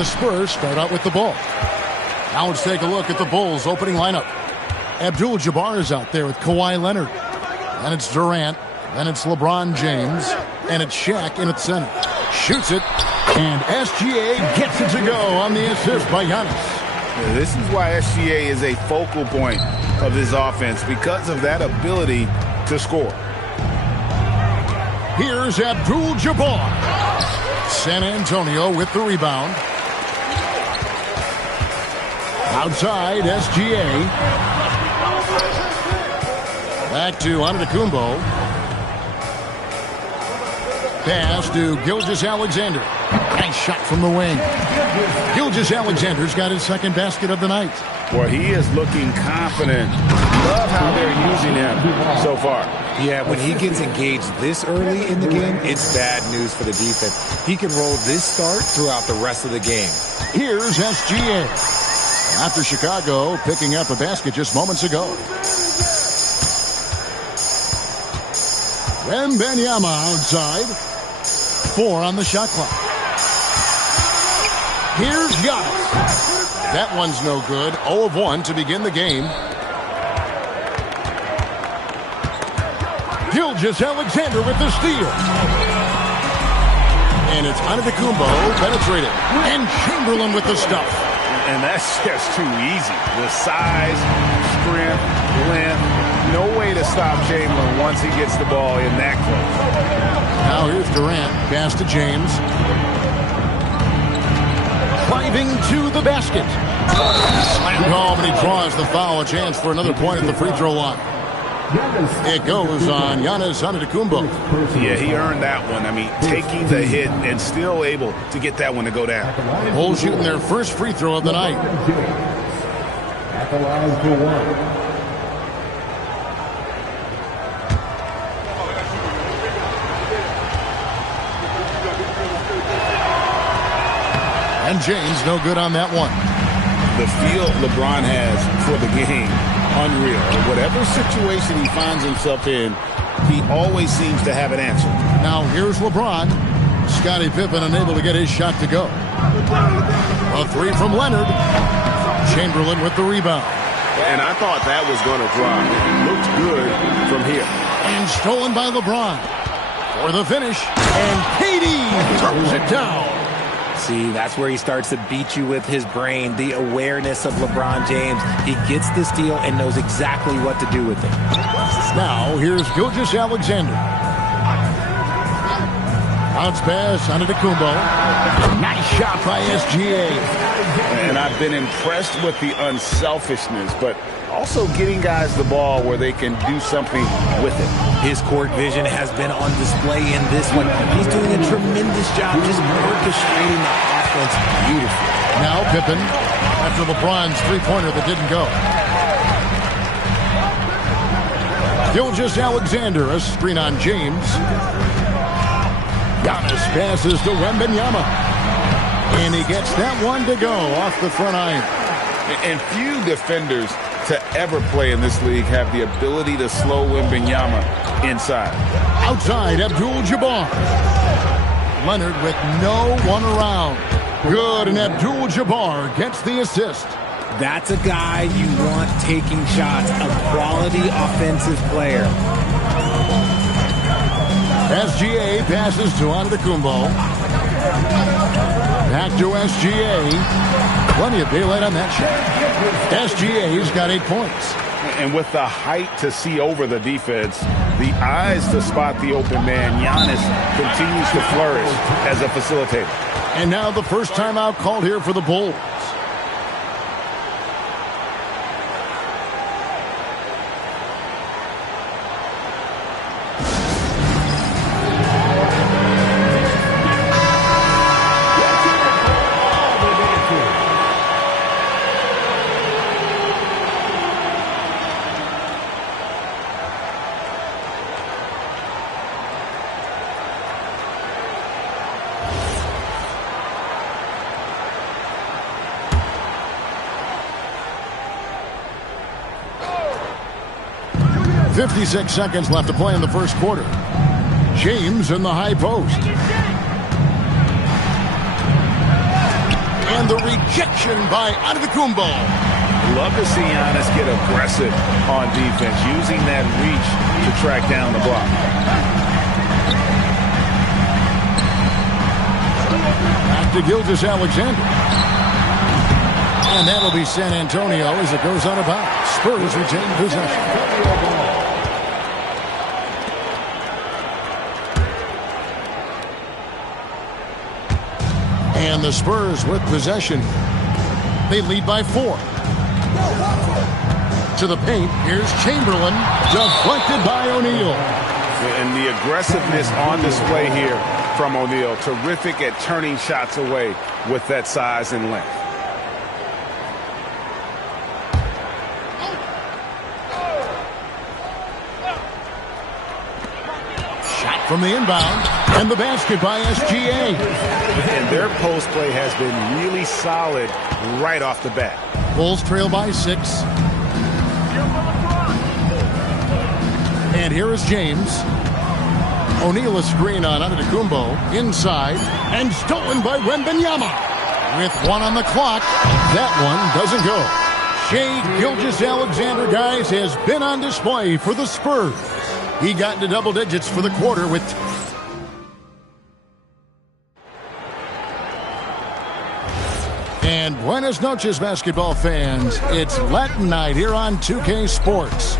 the Spurs start out with the ball. Now let's take a look at the Bulls' opening lineup. Abdul-Jabbar is out there with Kawhi Leonard. Then it's Durant. Then it's LeBron James. And it's Shaq in its center. Shoots it. And SGA gets it to go on the assist by Giannis. This is why SGA is a focal point of this offense, because of that ability to score. Here's Abdul-Jabbar. San Antonio with the rebound. Outside, SGA. Back to Antetokounmpo. Pass to Gilgeous-Alexander. Nice shot from the wing. Gilgeous-Alexander's got his second basket of the night. Well, he is looking confident. Love how they're using him so far. Yeah, when he gets engaged this early in the game, it's bad news for the defense. He can roll this start throughout the rest of the game. Here's SGA. After Chicago picking up a basket just moments ago. Wembanyama outside. 4 on the shot clock. Here's Giannis. That one's no good. 0 of 1 to begin the game. Gilgeous-Alexander with the steal. And it's Antetokounmpo penetrated. And Chamberlain with the stuff. And that's just too easy. The size, strength, length. No way to stop Chamberlain once he gets the ball in that close. Now here's Durant. Pass to James. Driving to the basket. Slam home, and he draws the foul. A chance for another point at the free throw line. It goes on Giannis Antetokounmpo. Yeah, he earned that one. I mean, taking the hit and still able to get that one to go down. Bulls shooting their first free throw of the night. At the line for 1. And James no good on that one. The feel LeBron has for the game, unreal. Whatever situation he finds himself in, he always seems to have an answer. Now here's LeBron. Scottie Pippen unable to get his shot to go. A 3 from Leonard. Chamberlain with the rebound. And I thought that was going to drop. It looked good from here. And stolen by LeBron. For the finish. And KD throws it down. See, that's where he starts to beat you with his brain, the awareness of LeBron James. He gets the steal and knows exactly what to do with it. Now, here's Gilgeous-Alexander. Bounce pass, Antetokounmpo. Nice shot by SGA. And I've been impressed with the unselfishness, but also getting guys the ball where they can do something with it. His court vision has been on display in this one. He's doing a tremendous job just orchestrating the offense beautifully. Now Pippen, after LeBron's three-pointer that didn't go. Gilgeous-Alexander, a screen on James. Giannis passes to Wembanyama. And he gets that one to go off the front iron. And few defenders to ever play in this league have the ability to slow Wembanyama inside. Outside, Abdul-Jabbar. Leonard with no one around. Good, and Abdul-Jabbar gets the assist. That's a guy you want taking shots, a quality offensive player. SGA passes to Antetokounmpo. Back to SGA. Plenty of daylight on that shot. SGA's got 8 points. And with the height to see over the defense, the eyes to spot the open man, Giannis continues to flourish as a facilitator. And now the first timeout called here for the Bulls. .56 seconds left to play in the first quarter. James in the high post. And the rejection by Antetokounmpo. Love to see Giannis get aggressive on defense, using that reach to track down the block. Back to Gilgeous-Alexander. And that'll be San Antonio as it goes out of bounds. Spurs retain possession. And the Spurs with possession. They lead by 4. To the paint. Here's Chamberlain. Deflected by O'Neal. And the aggressiveness on display here from O'Neal. Terrific at turning shots away with that size and length. Shot from the inbound. And the basket by SGA. And their post play has been really solid right off the bat. Bulls trail by 6. And here is James. O'Neal a screen on Antetokounmpo. Inside. And stolen by Wembanyama. With 1 on the clock. That one doesn't go. Shai Gilgeous-Alexander, guys, has been on display for the Spurs. He got into double digits for the quarter with... And buenas noches, basketball fans. It's Latin night here on 2K Sports.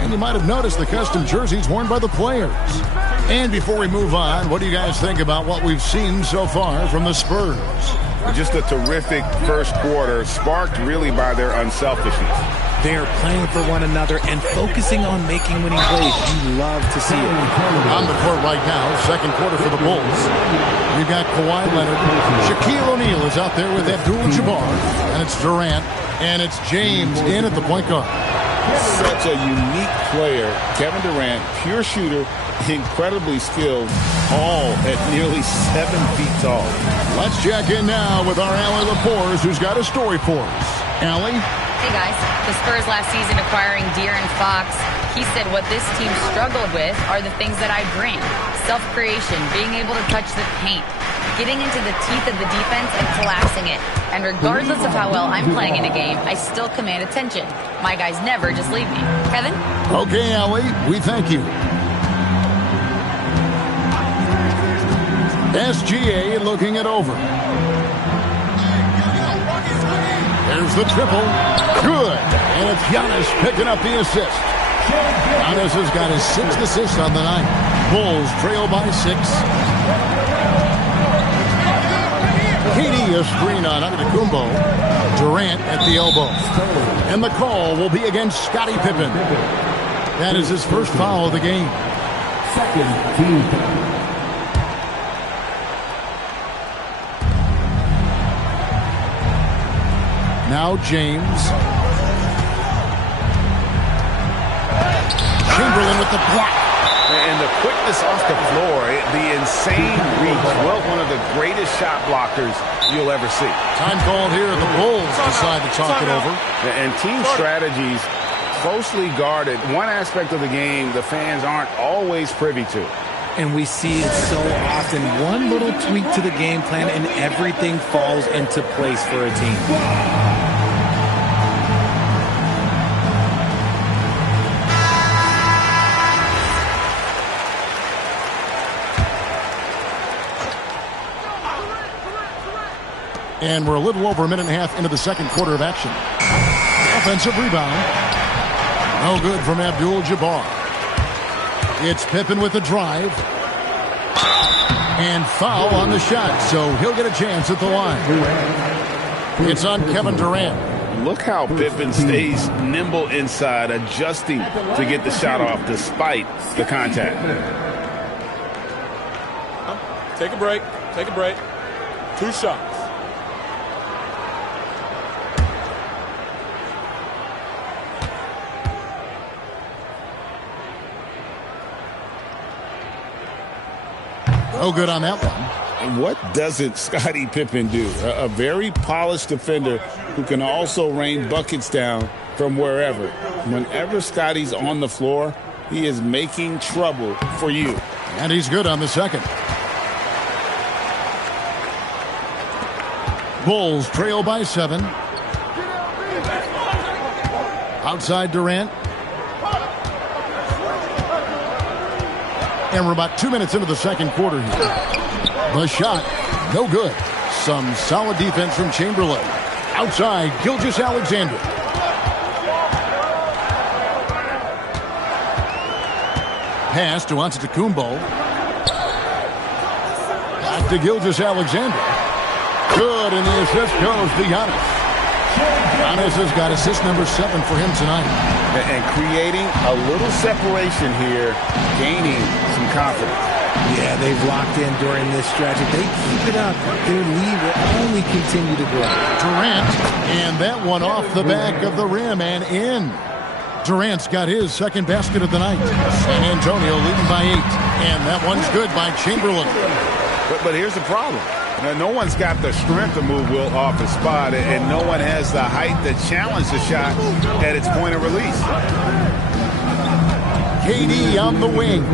And you might have noticed the custom jerseys worn by the players. And before we move on, what do you guys think about what we've seen so far from the Spurs? Just a terrific first quarter, sparked really by their unselfishness. They are playing for one another and focusing on making winning plays. You love to see it. On the court right now, second quarter for the Bulls. We've got Kawhi Leonard. Shaquille O'Neal is out there with Abdul-Jabbar. And it's Durant. And it's James in at the point guard. Such a unique player. Kevin Durant, pure shooter, incredibly skilled, all at nearly 7 feet tall. Let's check in now with our Allie Lapores, who's got a story for us. Allie? Hey guys, the Spurs last season acquiring De'Aaron Fox, he said what this team struggled with are the things that I bring. Self-creation, being able to touch the paint, getting into the teeth of the defense and collapsing it. And regardless of how well I'm playing in a game, I still command attention. My guys never just leave me. Kevin? Okay, Allie, we thank you. SGA looking it over. There's the triple. Good. And it's Giannis picking up the assist. Giannis has got his 6th assist on the night. Bulls trail by 6. KD a screen on Antetokounmpo. Durant at the elbow. And the call will be against Scottie Pippen. That is his first foul of the game. Second team. Now James. Chamberlain with the block. And the quickness off the floor, the insane reach. Well, one of the greatest shot blockers you'll ever see. Time called here. The Bulls decide to talk it over. And team strategies closely guarded. One aspect of the game the fans aren't always privy to. And we see it so often. One little tweak to the game plan and everything falls into place for a team. And we're a little over a minute and a half into the second quarter of action. Offensive rebound. No good from Abdul-Jabbar. It's Pippen with the drive. And foul on the shot, so he'll get a chance at the line. It's on Kevin Durant. Look how Pippen stays nimble inside, adjusting to get the shot off despite the contact. Take a break. Take a break. 2 shots. No good on that one. And what doesn't Scottie Pippen do? A very polished defender who can also rain buckets down from wherever. Whenever Scottie's on the floor, he is making trouble for you. And he's good on the second. Bulls trail by 7. Outside Durant. And we're about 2 minutes into the second quarter here. The shot, no good. Some solid defense from Chamberlain. Outside, Gilgeous-Alexander. Pass to Antetokounmpo. Back to Gilgeous-Alexander. Good, and the assist goes to Giannis. Giannis has got assist number 7 for him tonight. And creating a little separation here, gaining some confidence. Yeah, they've locked in during this stretch. If they keep it up, their lead will only continue to grow. Durant, and that one off the back of the rim and in. Durant's got his second basket of the night. San Antonio leading by 8. And that one's good by Chamberlain. But here's the problem. Now, no one's got the strength to move Wilt off his spot, and no one has the height to challenge the shot at its point of release. KD on the wing.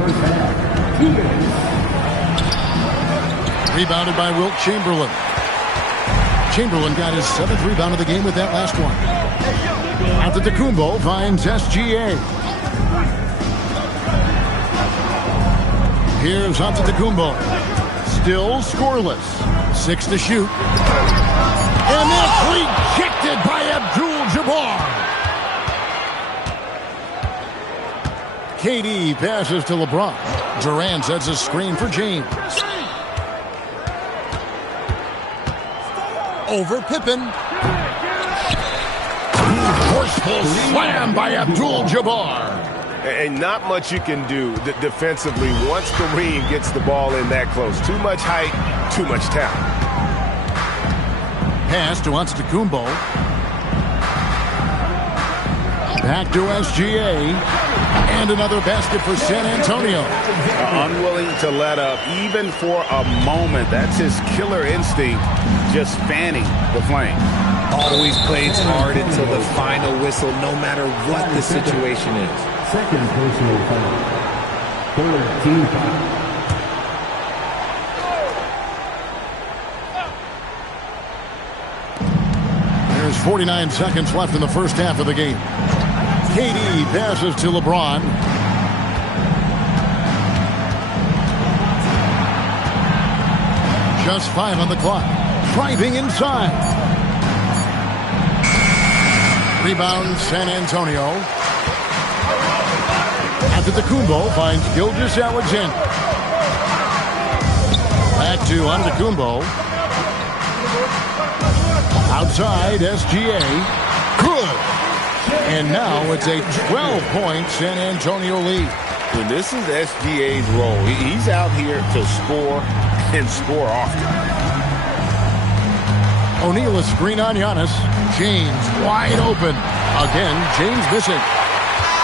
Rebounded by Wilt Chamberlain. Chamberlain got his 7th rebound of the game with that last one. Antetokounmpo finds SGA. Here's Antetokounmpo. Still scoreless. 6 to shoot. And that's rejected by Abdul-Jabbar. KD passes to LeBron. Durant sets a screen for James. Over Pippen. Forceful slam by Abdul-Jabbar. And not much you can do defensively once Kareem gets the ball in that close. Too much height, too much talent. Pass to Antetokounmpo. Back to SGA. And another basket for San Antonio. Unwilling to let up even for a moment. That's his killer instinct, just fanning the flame. Always plays hard until the final whistle, no matter what the situation is. Second personal foul. Third team foul. There's 49 seconds left in the first half of the game. KD passes to LeBron. Just 5 on the clock. Driving inside. Rebound San Antonio. Antetokounmpo finds Gilgeous-Alexander. Back to Antetokounmpo. Outside SGA. Good. And now it's a 12-point San Antonio lead. And this is SGA's role. He's out here to score and score often. O'Neal a screen on Giannis. James wide open. Again, James missing.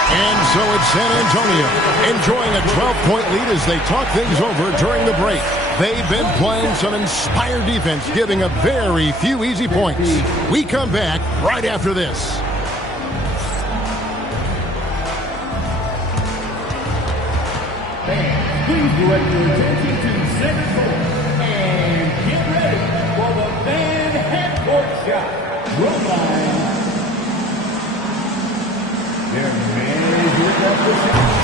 And so it's San Antonio enjoying a 12-point lead as they talk things over during the break. They've been playing some inspired defense, giving up very few easy points. We come back right after this. Please direct your attention to center court and get ready for the fan half-court shot. Run line. Their manager got the shot.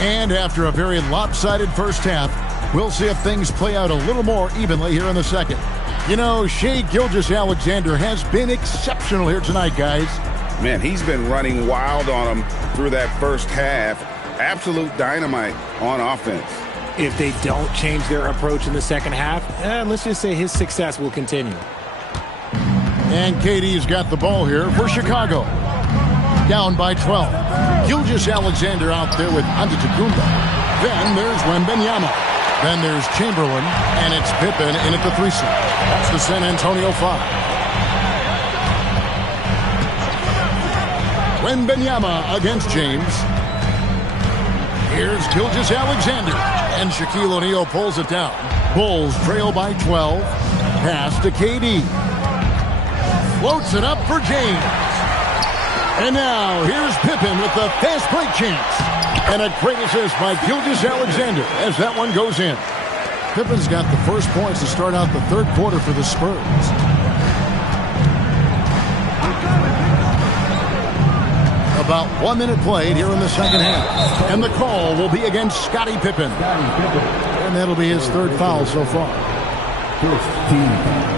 And after a very lopsided first half, we'll see if things play out a little more evenly here in the second. You know, Shai Gilgeous-Alexander has been exceptional here tonight, guys. Man, he's been running wild on him through that first half. Absolute dynamite on offense. If they don't change their approach in the second half, let's just say his success will continue. And KD's got the ball here for Chicago. Down by 12. Gilgeous-Alexander out there with Antetokounmpo. Then there's Wembanyama. Then there's Chamberlain, and it's Pippen in at the 3 slot. That's the San Antonio 5. Wembanyama against James. Here's Gilgeous-Alexander. And Shaquille O'Neal pulls it down. Bulls trail by 12. Pass to KD. Floats it up for James. And now here's Pippen with the fast break chance. And a great assist by Gilgeous-Alexander as that one goes in. Pippen's got the first points to start out the third quarter for the Spurs. About 1 minute played here in the second half. And the call will be against Scottie Pippen. And that'll be his third foul so far. First team foul.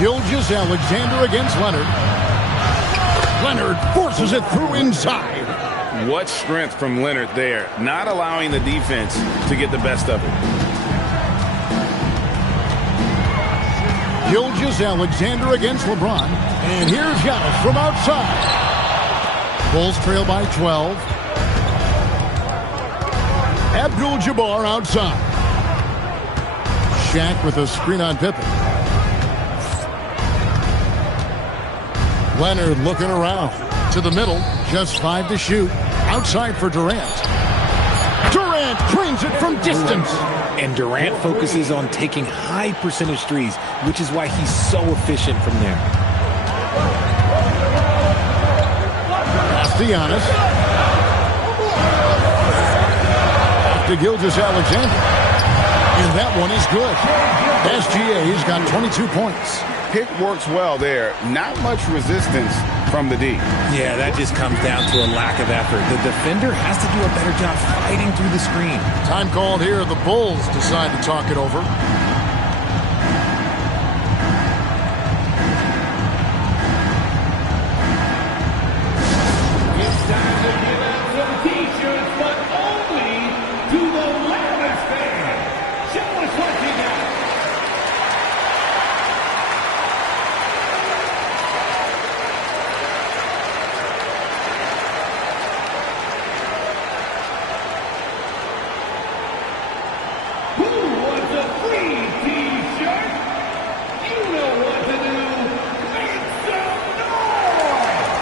Gilgeous-Alexander against Leonard. Leonard forces it through inside. What strength from Leonard there, not allowing the defense to get the best of it. Gilgeous-Alexander against LeBron. And here's Giannis from outside. Bulls trail by 12. Abdul-Jabbar outside. Shaq with a screen on Pippen. Leonard looking around. To the middle. Just 5 to shoot. Outside for Durant. Durant drains it from distance. And Durant focuses on taking high percentage threes, which is why he's so efficient from there. Pass to Giannis. To Gilgeous-Alexander. And that one is good. SGA's got 22 points. Pick works well there. Not much resistance from the D. Yeah, that just comes down to a lack of effort. The defender has to do a better job fighting through the screen. Time called here. The Bulls decide to talk it over. It's time to give out some T-shirts, but only to the loudest fan. Show us what you got. Who wants a free T-shirt? You know what to do. Make some noise!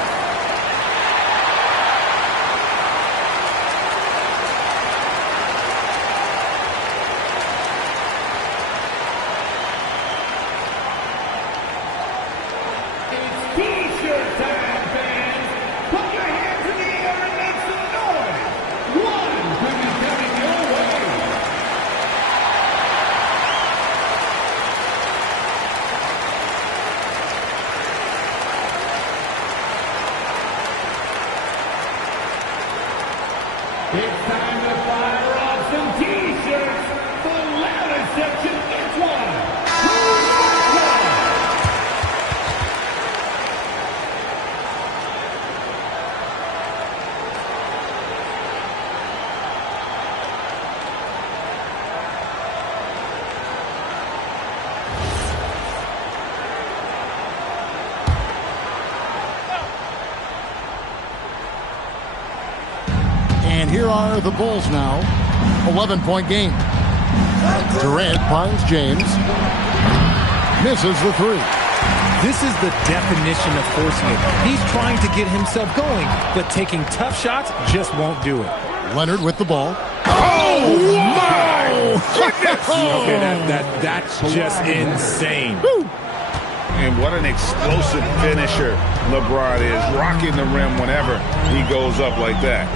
It's T-shirt time, fans. Put your hands in the air and make some noise. One could be coming your way. It's time to fire off some T-shirts. The loudest section gets one. Who's got one? And here are the Bulls now. 11-point game. Durant finds James. Misses the three. This is the definition of forcing it. He's trying to get himself going, but taking tough shots just won't do it. Leonard with the ball. Oh, my goodness! Okay, that's just insane. And what an explosive finisher LeBron is, rocking the rim whenever he goes up like that.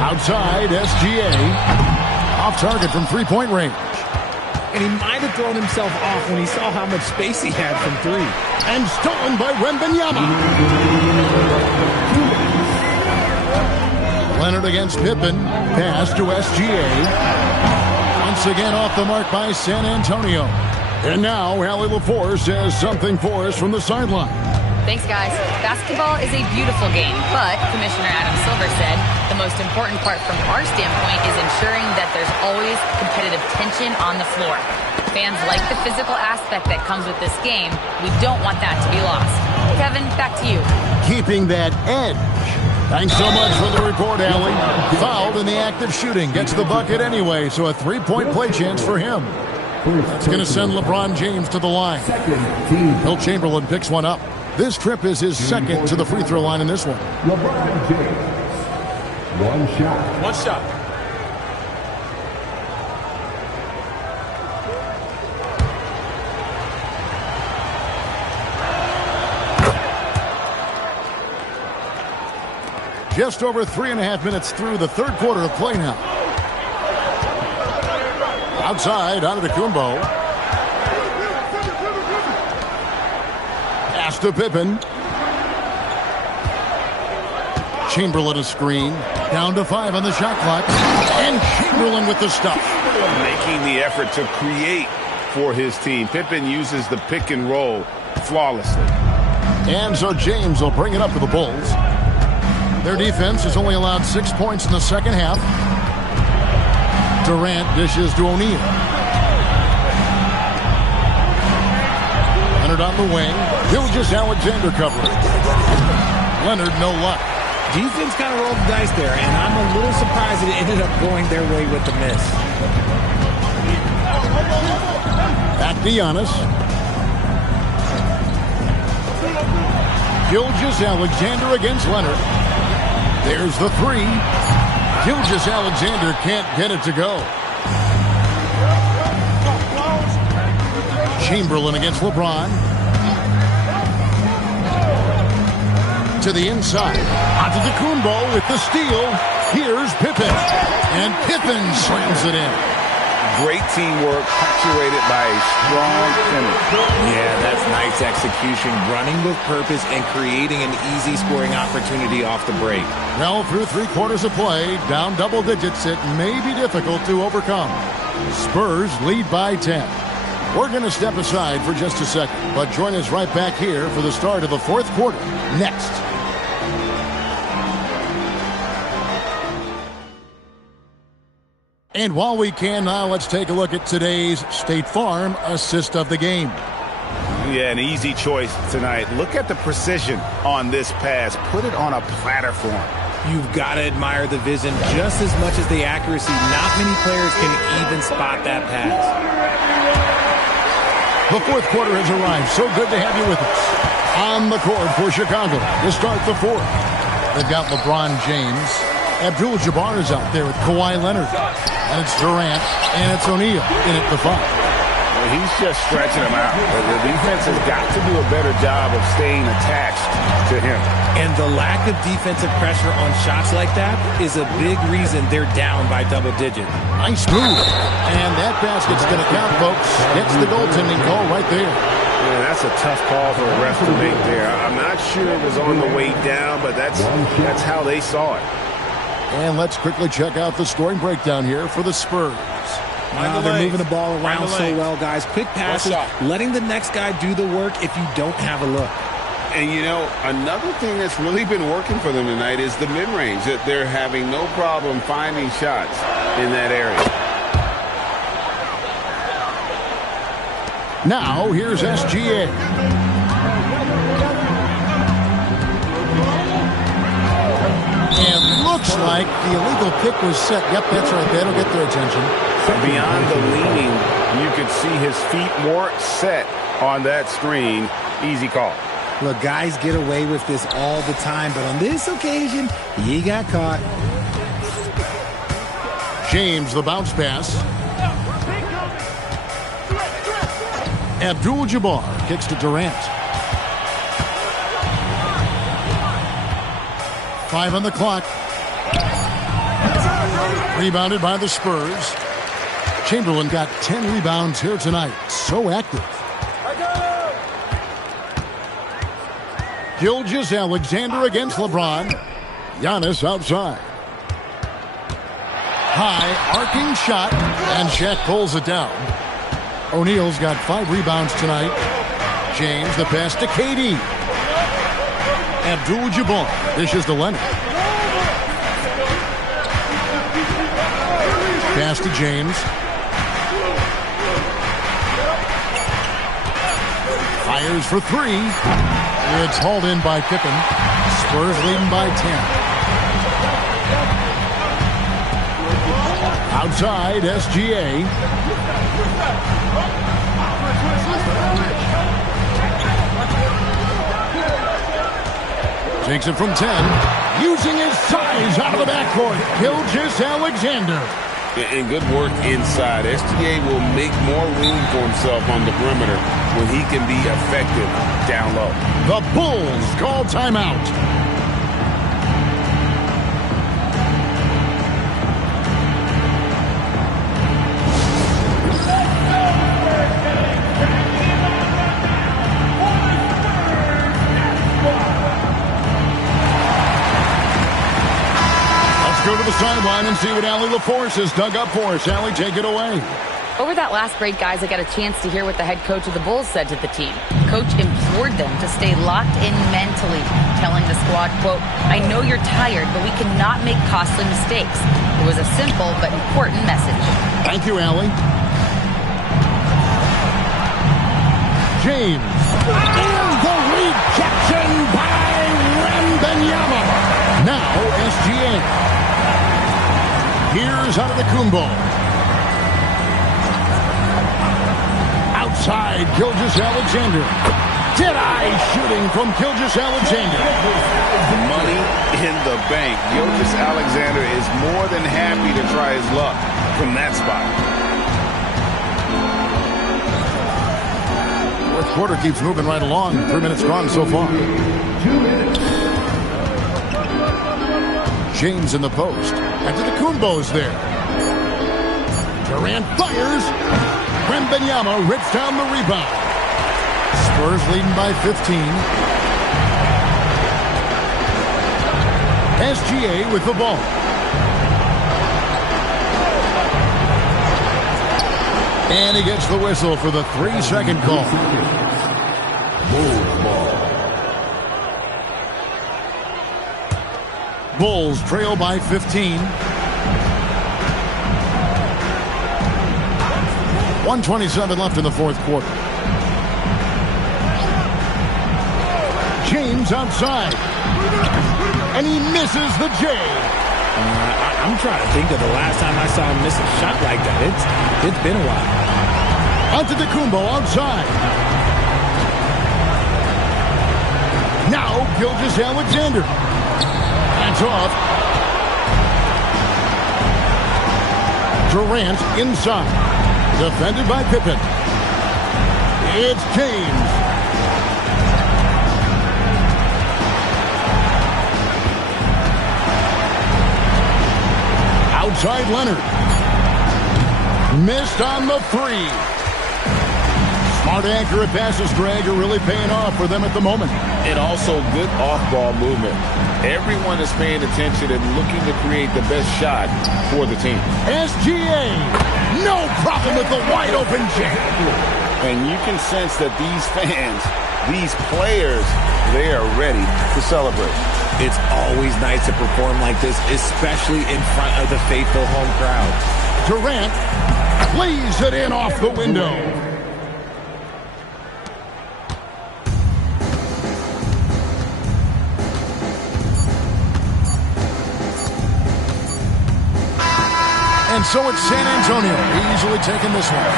Outside, SGA. Off target from three-point range. And he might have thrown himself off when he saw how much space he had from three. And stolen by Wembanyama. Leonard against Pippen. Pass to SGA. Once again off the mark by San Antonio. And now Allie LaForce says something for us from the sideline. Thanks, guys. Basketball is a beautiful game, but Commissioner Adam Silver said the most important part from our standpoint is ensuring that there's always competitive tension on the floor. Fans like the physical aspect that comes with this game. We don't want that to be lost. Kevin, back to you. Keeping that edge. Thanks so much for the report, Allie. Fouled in the act of shooting. Gets the bucket anyway, so a three-point play chance for him. That's going to send LeBron James to the line. Will Chamberlain picks one up. This trip is his second to the free throw line in this one. LeBron James. One shot. One shot. Just over 3.5 minutes through the third quarter of play now. Outside, Antetokounmpo. Pass to Pippen. Chamberlain a screen. Down to 5 on the shot clock. And Chamberlain with the stuff. Making the effort to create for his team. Pippen uses the pick and roll flawlessly. And so James will bring it up to the Bulls. Their defense has only allowed 6 points in the second half. Durant dishes to O'Neal. Leonard on the wing. Gilgeous-Alexander covering. Leonard, no luck. Defense kind of rolled the dice there, and I'm a little surprised it ended up going their way with the miss. Back to Giannis. Gilgeous-Alexander against Leonard. There's the three. Gilgeous-Alexander can't get it to go. Chamberlain against LeBron. To the inside. Antetokounmpo with the steal. Here's Pippen. And Pippen slams it in. Great teamwork, punctuated by a strong finish. Yeah, that's nice execution, running with purpose and creating an easy scoring opportunity off the break. Well, through 3 quarters of play, down double digits, it may be difficult to overcome. Spurs lead by 10. We're going to step aside for just a second, but join us right back here for the start of the fourth quarter next. And while we can now, let's take a look at today's State Farm assist of the game. Yeah, an easy choice tonight. Look at the precision on this pass. Put it on a platter for him. You've got to admire the vision just as much as the accuracy. Not many players can even spot that pass. The fourth quarter has arrived. So good to have you with us. On the court for Chicago to start the fourth. They've got LeBron James. Abdul-Jabbar is out there with Kawhi Leonard. And it's Durant, and it's O'Neal in at the 5. Well, he's just stretching him out. The defense has got to do a better job of staying attached to him. And the lack of defensive pressure on shots like that is a big reason they're down by double digits. Nice move. And that basket's going to count, folks. Gets the goaltending call right there. Yeah, that's a tough call for a ref to make there. I'm not sure it was on the way down, but that's how they saw it. And let's quickly check out the scoring breakdown here for the Spurs. Wow, they're moving the ball around so well, guys. Quick passes, letting the next guy do the work if you don't have a look. And, you know, another thing that's really been working for them tonight is the mid-range. That they're having no problem finding shots in that area. Now, here's SGA. And looks like the illegal pick was set. Yep, that's right. That'll get their attention. Beyond the leaning, you could see his feet more set on that screen. Easy call. Look, guys get away with this all the time, but on this occasion, he got caught. James, the bounce pass. Abdul-Jabbar kicks to Durant. 5 on the clock. Rebounded by the Spurs. Chamberlain got 10 rebounds here tonight. So active. Gilgeous-Alexander against LeBron. Giannis outside. High arcing shot, and Shaq pulls it down. O'Neal's got 5 rebounds tonight. James, the pass to KD. Abdul-Jabbar dishes to Leonard. Pass to James. Fires for 3. It's hauled in by Pippen. Spurs leading by 10. Outside, SGA. Takes it from 10. Using his size out of the backcourt. Gilgeous-Alexander. And good work inside. SGA will make more room for himself on the perimeter when he can be effective down low. The Bulls call timeout. Go to the sideline and see what Allie LaForce has dug up for us. Allie, take it away. Over that last break, guys, I got a chance to hear what the head coach of the Bulls said to the team. Coach implored them to stay locked in mentally, telling the squad, quote, "I know you're tired, but we cannot make costly mistakes." It was a simple but important message. Thank you, Allie. James. And the rejection by Wembanyama. Now SGA. Here's Antetokounmpo. Outside, Gilgeous-Alexander. Dead-eye shooting from Gilgeous-Alexander. Money in the bank. Gilgeous-Alexander is more than happy to try his luck from that spot. Fourth quarter keeps moving right along. 3 minutes gone so far. 2 minutes. James in the post. Antetokounmpo's there. Durant fires. Wembanyama rips down the rebound. Spurs leading by 15. SGA with the ball. And he gets the whistle for the 3-second call. Bulls trail by 15. 1:27 left in the fourth quarter. James outside. And he misses the J. I'm trying to think of the last time I saw him miss a shot like that. It's been a while. Antetokounmpo outside. Now Gilgeous-Alexander. Hands off. Durant inside. Defended by Pippen. It's James. Outside Leonard. Missed on the three. Smart, accurate passes, Greg, are really paying off for them at the moment. And also good off-ball movement. Everyone is paying attention and looking to create the best shot for the team. SGA, no problem with the wide-open jam. And you can sense that these fans, these players, they are ready to celebrate. It's always nice to perform like this, especially in front of the faithful home crowd. Durant lays it in off the window. And so it's San Antonio easily taking this one.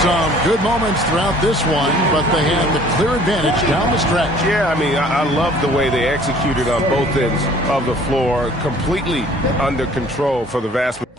Some good moments throughout this one, but they had the clear advantage down the stretch. Yeah, I mean, I love the way they executed on both ends of the floor, completely under control for the vast majority.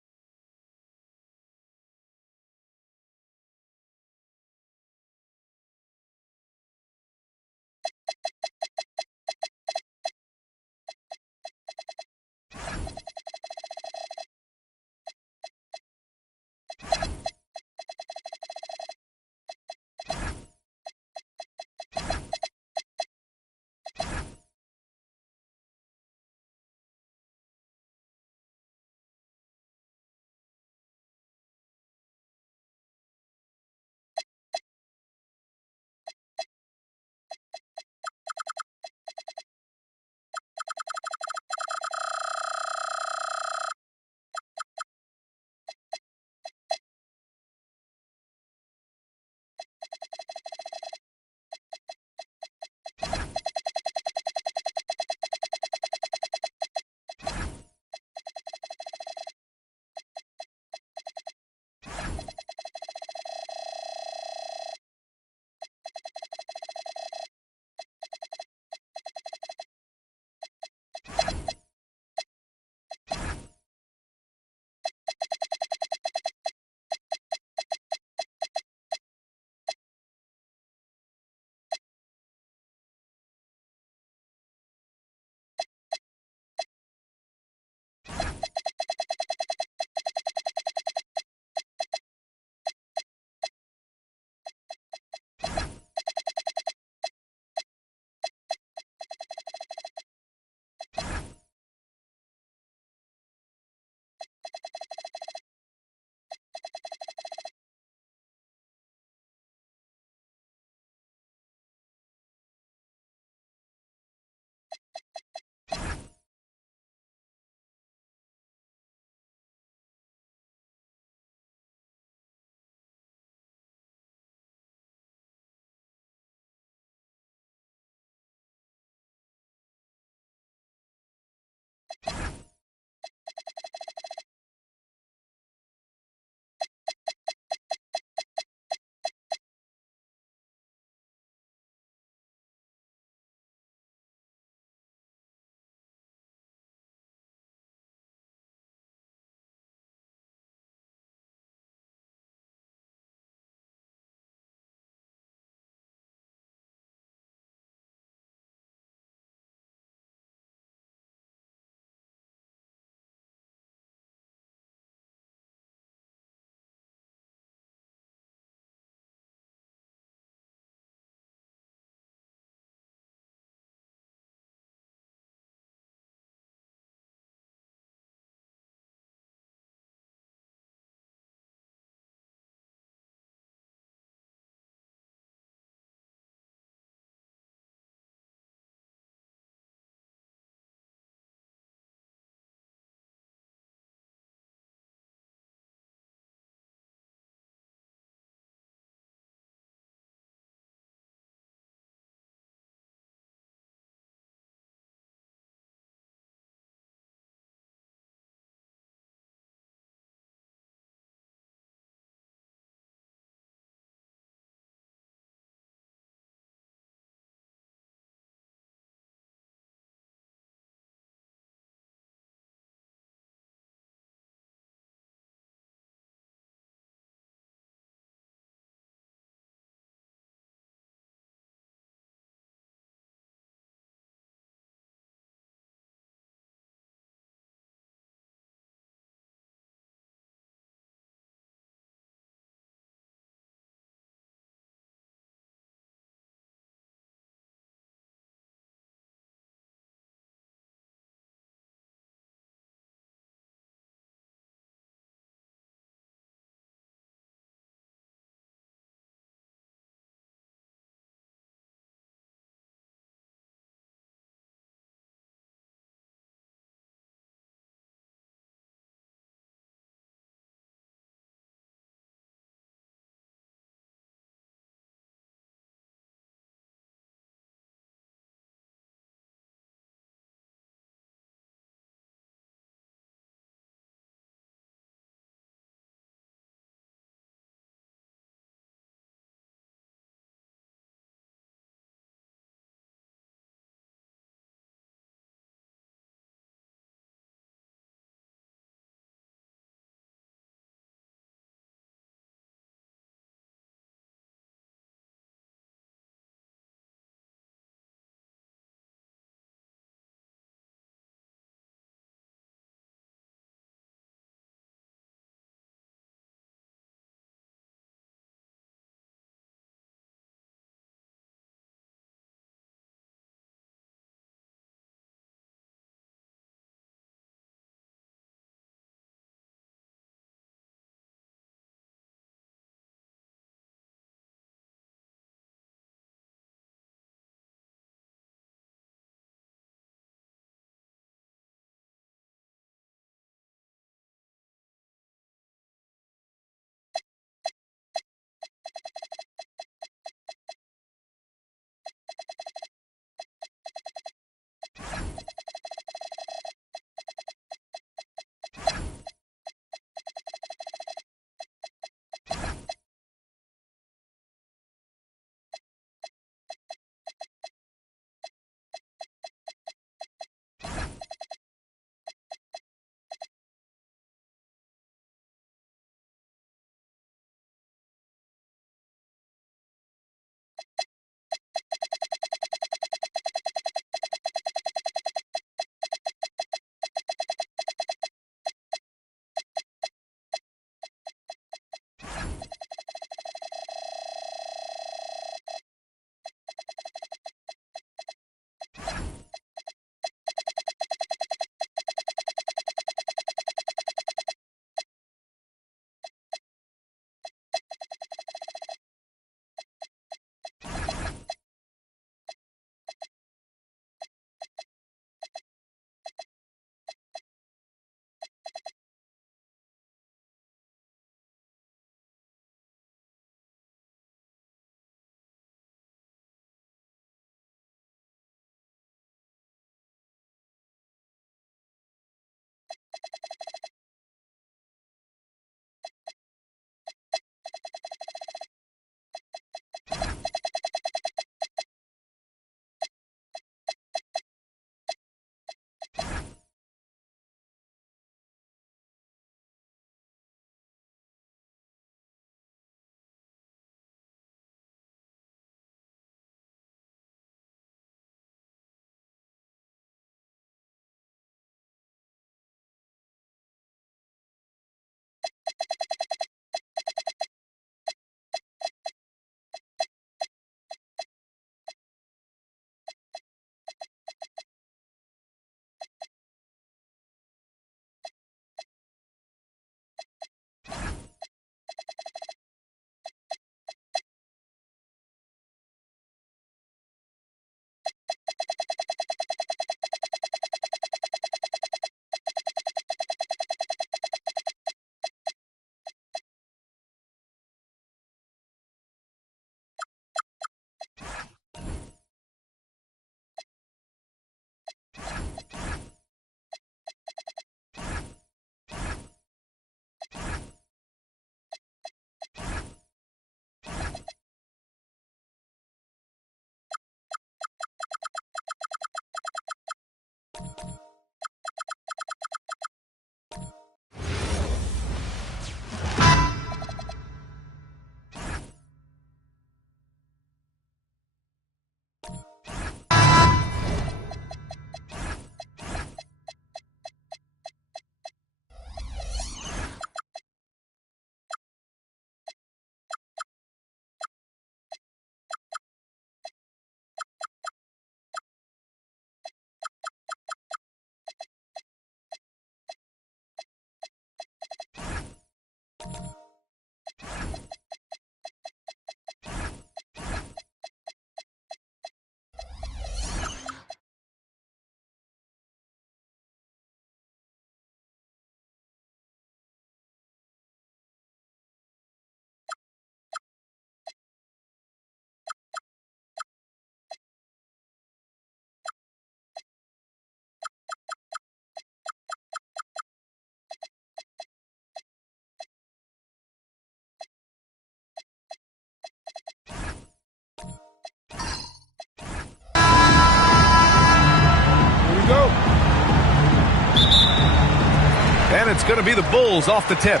And it's going to be the Bulls off the tip.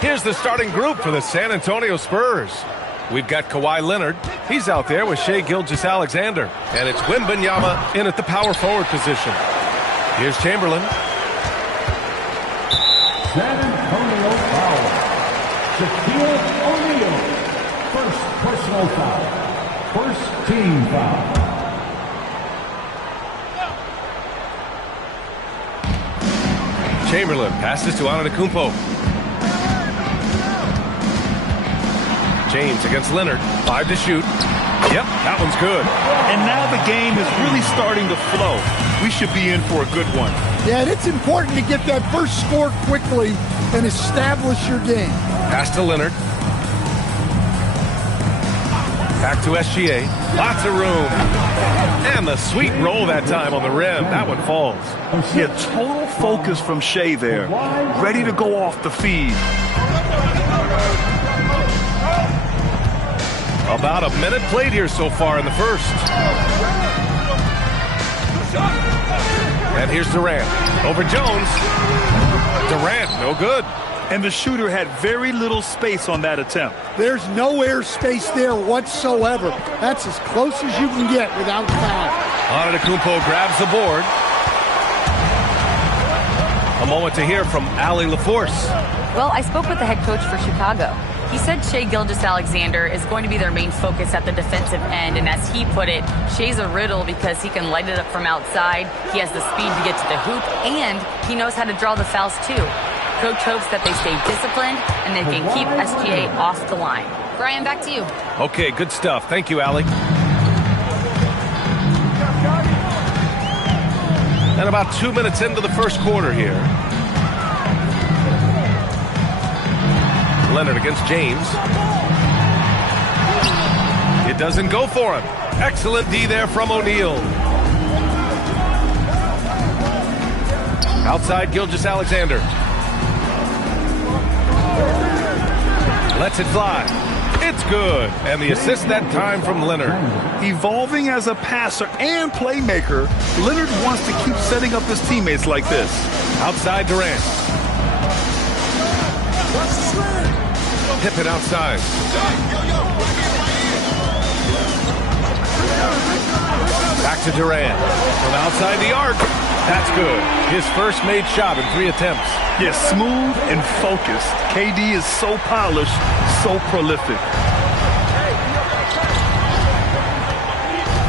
Here's the starting group for the San Antonio Spurs. We've got Kawhi Leonard. He's out there with Shai Gilgeous-Alexander. And it's Wembanyama in at the power forward position. Here's Chamberlain. San Antonio foul. Shaquille O'Neal. First personal foul. First team foul. Chamberlain passes to Antetokounmpo. James against Leonard. 5 to shoot. Yep, that one's good. And now the game is really starting to flow. We should be in for a good one. Yeah, and it's important to get that first score quickly and establish your game. Pass to Leonard. Back to SGA. Lots of room. And the sweet roll that time on the rim. That one falls. Yeah, total focus from Shai there. Ready to go off the feed. About a minute played here so far in the first. And here's Durant. Over Jones. Durant, no good. And the shooter had very little space on that attempt. There's no air space there whatsoever. That's as close as you can get without foul. Antetokounmpo grabs the board. A moment to hear from Allie LaForce. Well, I spoke with the head coach for Chicago. He said Shai Gilgeous-Alexander is going to be their main focus at the defensive end, and as he put it, Shai's a riddle because he can light it up from outside, he has the speed to get to the hoop, and he knows how to draw the fouls too. Coach hopes that they stay disciplined and they can keep SGA off the line. Brian, back to you. Okay, good stuff. Thank you, Allie. And about 2 minutes into the first quarter here. Leonard against James. It doesn't go for him. Excellent D there from O'Neal. Outside Gilgeous-Alexander. Lets it fly. It's good. And the assist that time from Leonard. Evolving as a passer and playmaker, Leonard wants to keep setting up his teammates like this. Outside Durant. Pippen outside. Back to Durant. From outside the arc. That's good. His first made shot in 3 attempts. Yes, smooth and focused. KD is so polished, so prolific.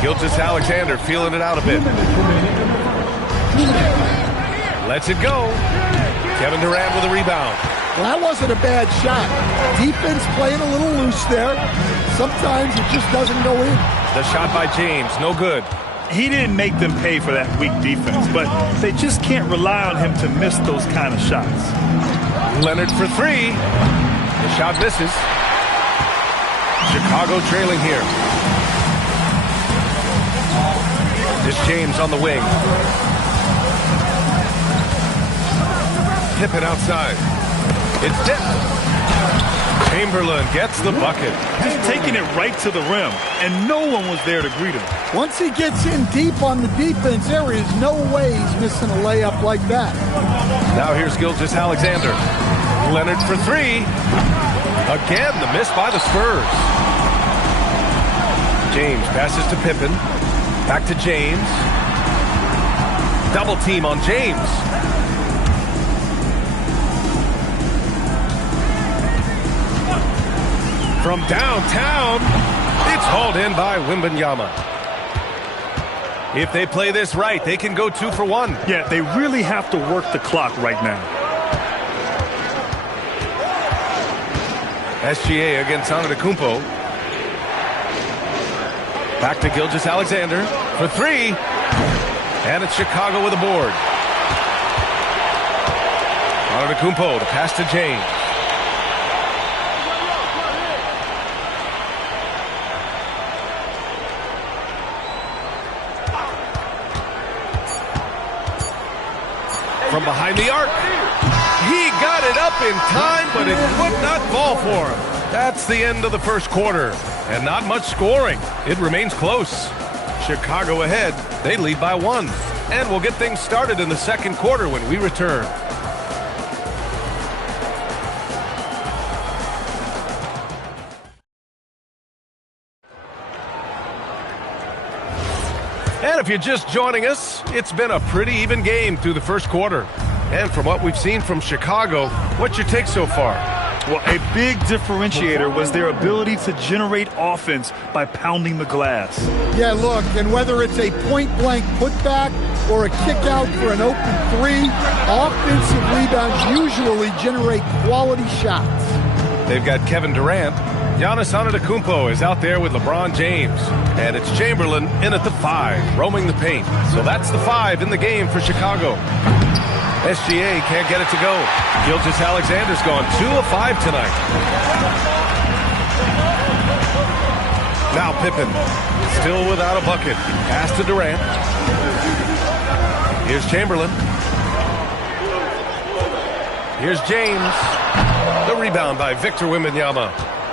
Gilgeous-Alexander feeling it out a bit. Lets it go. Kevin Durant with a rebound. Well, that wasn't a bad shot. Defense playing a little loose there. Sometimes it just doesn't go in. The shot by James, no good. He didn't make them pay for that weak defense, but they just can't rely on him to miss those kind of shots. Leonard for 3. The shot misses. Chicago trailing here. This James on the wing. Pippen outside. It's tipped. Chamberlain gets the bucket. Just taking it right to the rim, and no one was there to greet him. Once he gets in deep on the defense, there is no way he's missing a layup like that. Now here's Gilgeous-Alexander. Leonard for 3. Again, the miss by the Spurs. James passes to Pippen. Back to James. Double team on James. From downtown, it's hauled in by Wembanyama. If they play this right, they can go 2 for 1. Yeah, they really have to work the clock right now. SGA against Antetokounmpo. Back to Gilgeous-Alexander for 3. And it's Chicago with a board. Antetokounmpo to pass to James. From behind the arc. He got it up in time, but it would not fall for him. That's the end of the first quarter. And not much scoring. It remains close. Chicago ahead. They lead by 1. And we'll get things started in the second quarter when we return. And if you're just joining us, it's been a pretty even game through the first quarter. And from what we've seen from Chicago, what's your take so far? Well, a big differentiator was their ability to generate offense by pounding the glass. Yeah, look, and whether it's a point-blank putback or a kick out for an open three, offensive rebounds usually generate quality shots. They've got Kevin Durant. Giannis Antetokounmpo is out there with LeBron James. And it's Chamberlain in at the 5, roaming the paint. So that's the 5 in the game for Chicago. SGA can't get it to go. Gilgeous-Alexander's gone 2 of 5 tonight. Now Pippen, still without a bucket. Pass to Durant. Here's Chamberlain. Here's James. The rebound by Victor Wembanyama.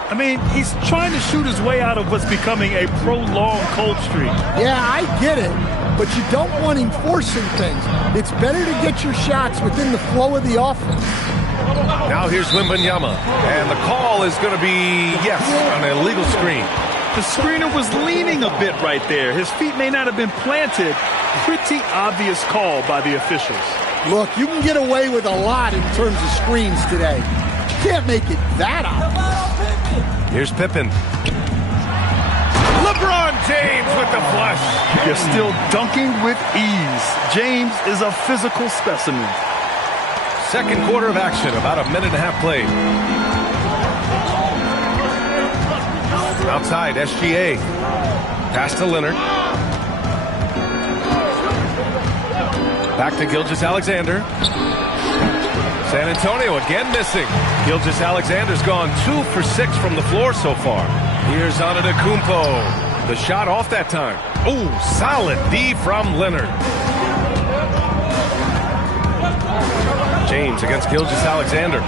I mean, he's trying to shoot his way out of what's becoming a prolonged cold streak. Yeah, I get it, but you don't want him forcing things. It's better to get your shots within the flow of the offense. Now here's Wembanyama, and the call is going to be, yes, an illegal screen. The screener was leaning a bit right there. His feet may not have been planted. Pretty obvious call by the officials. Look, you can get away with a lot in terms of screens today. You can't make it that obvious. Here's Pippen. LeBron James with the flush. You're still dunking with ease. James is a physical specimen. Second quarter of action, about a minute and a half played. Outside, SGA. Pass to Leonard. Back to Gilgeous-Alexander. San Antonio again missing. Gilgeous-Alexander's gone 2 for 6 from the floor so far. Here's Antetokounmpo. The shot off that time. Oh, solid D from Leonard. James against Gilgeous-Alexander.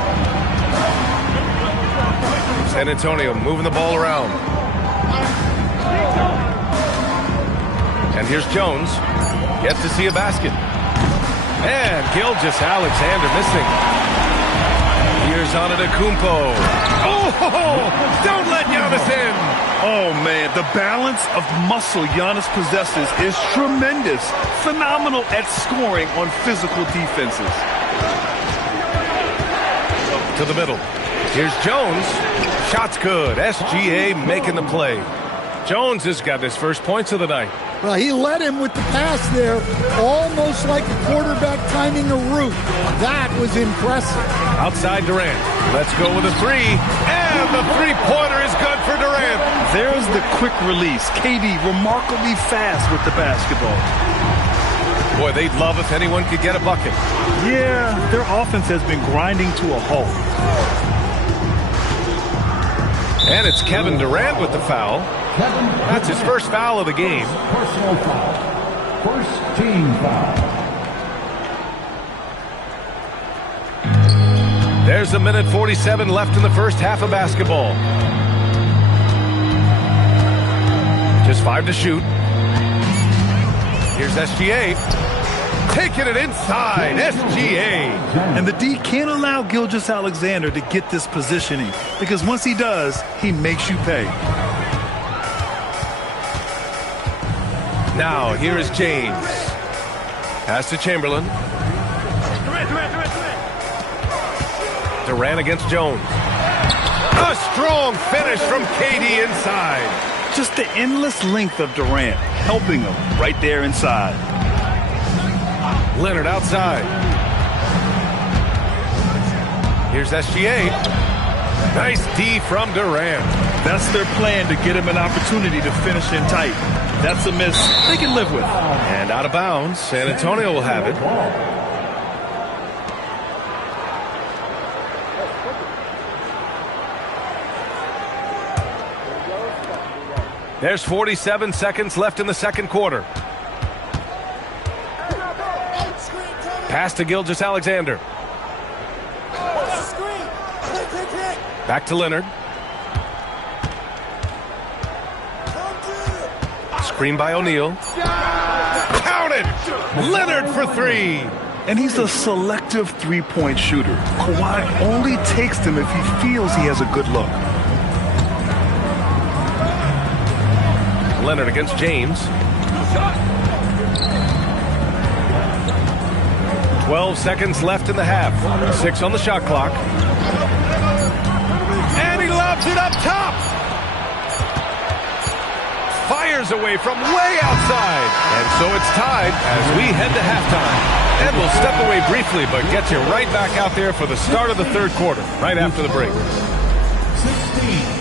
San Antonio moving the ball around. And here's Jones. Yet to see a basket. And Gilgeous-Alexander missing. Here's Antetokounmpo. Oh, don't let Giannis in. Oh, man, the balance of muscle Giannis possesses is tremendous. Phenomenal at scoring on physical defenses. To the middle. Here's Jones. Shot's good. SGA making the play. Jones has got his first points of the night. Well, he led him with the pass there, almost like a quarterback timing a route. That was impressive. Outside Durant. Let's go with a 3. And the three-pointer is good for Durant. There's the quick release. KD remarkably fast with the basketball. Boy, they'd love if anyone could get a bucket. Yeah, their offense has been grinding to a halt. And it's Kevin Durant with the foul. That's his first foul of the game. Personal foul. First team foul. There's a minute 47 left in the first half of basketball. Just 5 to shoot. Here's SGA. Taking it inside. SGA. And the D can't allow Gilgeous-Alexander to get this positioning, because once he does, he makes you pay. Now, here is James. Pass to Chamberlain. Durant against Jones. A strong finish from KD inside. Just the endless length of Durant, helping him right there inside. Leonard outside. Here's SGA. Nice D from Durant. That's their plan, to get him an opportunity to finish in tight. That's a miss they can live with. And out of bounds, San Antonio will have it. There's 47 seconds left in the second quarter. Pass to Gilgeous-Alexander. Back to Leonard. Screen by O'Neal. Counted! Leonard for 3. And he's a selective three-point shooter. Kawhi only takes them if he feels he has a good look. Leonard against James. 12 seconds left in the half. 6 on the shot clock. And he lobs it up top. Fires away from way outside. And so it's tied as we head to halftime. And we'll step away briefly, but get you right back out there for the start of the third quarter, right after the break. 16.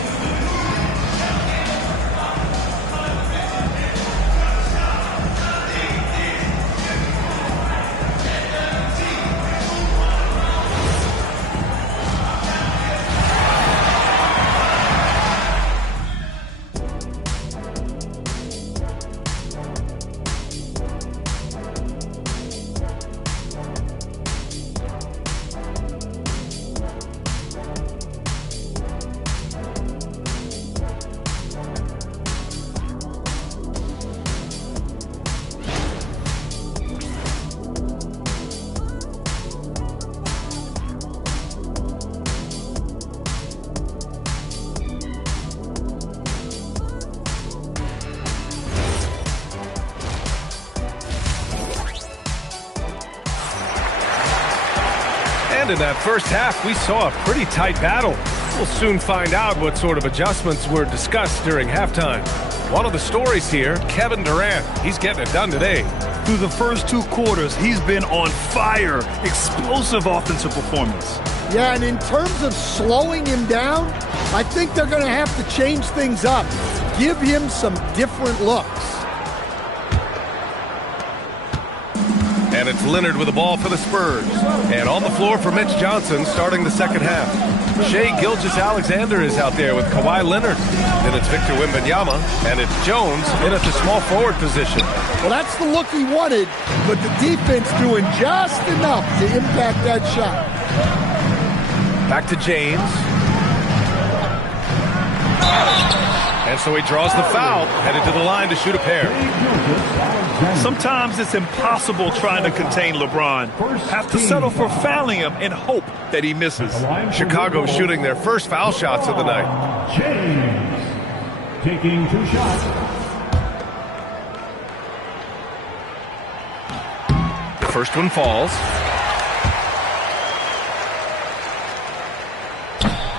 In that first half, we saw a pretty tight battle. We'll soon find out what sort of adjustments were discussed during halftime. One of the stories here, Kevin Durant. He's getting it done today. Through the first 2 quarters, he's been on fire. Explosive offensive performance. Yeah, and in terms of slowing him down, I think they're going to have to change things up. Give him some different looks. And it's Leonard with the ball for the Spurs. And on the floor for Mitch Johnson starting the second half. Shai Gilgeous-Alexander is out there with Kawhi Leonard. Then it's Victor Wembanyama. And it's Jones in at the small forward position. Well, that's the look he wanted, but the defense doing just enough to impact that shot. Back to James. And so he draws the foul, headed to the line to shoot a pair. Sometimes it's impossible trying to contain LeBron. Have to settle for fouling him and hope that he misses. Chicago shooting their first foul shots of the night. James taking 2 shots. The first one falls.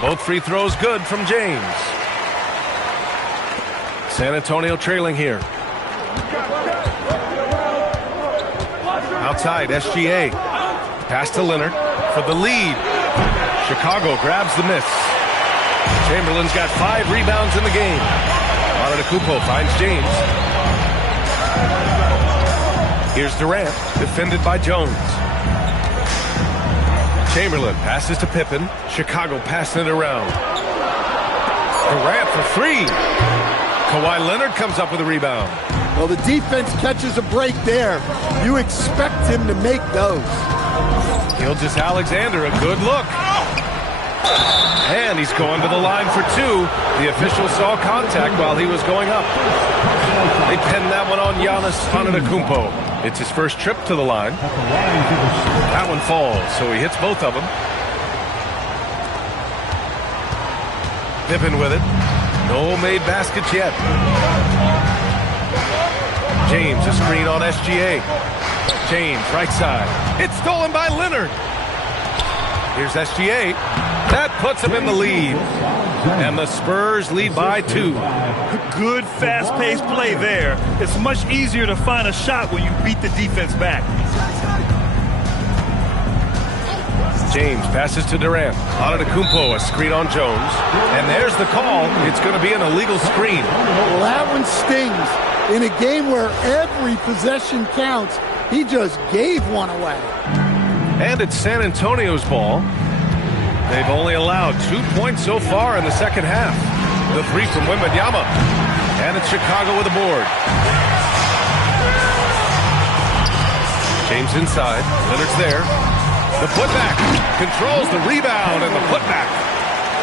Both free throws good from James. San Antonio trailing here. Outside, SGA. Pass to Leonard for the lead. Chicago grabs the miss. Chamberlain's got 5 rebounds in the game. Antetokounmpo finds James. Here's Durant, defended by Jones. Chamberlain passes to Pippen. Chicago passing it around. Durant for 3. Kawhi Leonard comes up with a rebound. Well, the defense catches a break there. You expect him to make those. Gilgeous-Alexander, a good look. And he's going to the line for 2. The official saw contact while he was going up. They penned that one on Giannis Antetokounmpo. It's his first trip to the line. That one falls, so he hits both of them. Pippen with it. No made baskets yet. James, a screen on SGA. James, right side. It's stolen by Leonard. Here's SGA. That puts him in the lead. And the Spurs lead by 2. Good, fast-paced play there. It's much easier to find a shot when you beat the defense back. James passes to Durant. Antetokounmpo, a screen on Jones. And there's the call. It's going to be an illegal screen. Well, that one stings. In a game where every possession counts, he just gave one away. And it's San Antonio's ball. They've only allowed 2 points so far in the second half. The 3 from Wembanyama. And it's Chicago with a board. James inside. Leonard's there. The putback. Controls the rebound and the putback.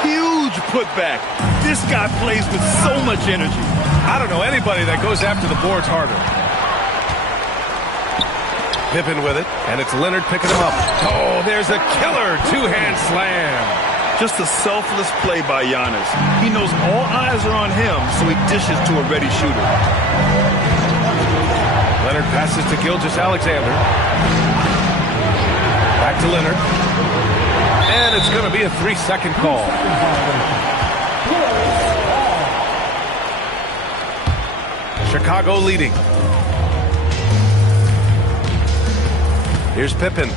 Huge putback. This guy plays with so much energy. I don't know anybody that goes after the boards harder. Pippen with it, and it's Leonard picking him up. Oh, there's a killer 2-hand slam. Just a selfless play by Giannis. He knows all eyes are on him, so he dishes to a ready shooter. Leonard passes to Gilgeous-Alexander. Back to Leonard. And it's going to be a 3-second call. Chicago leading. Here's Pippen.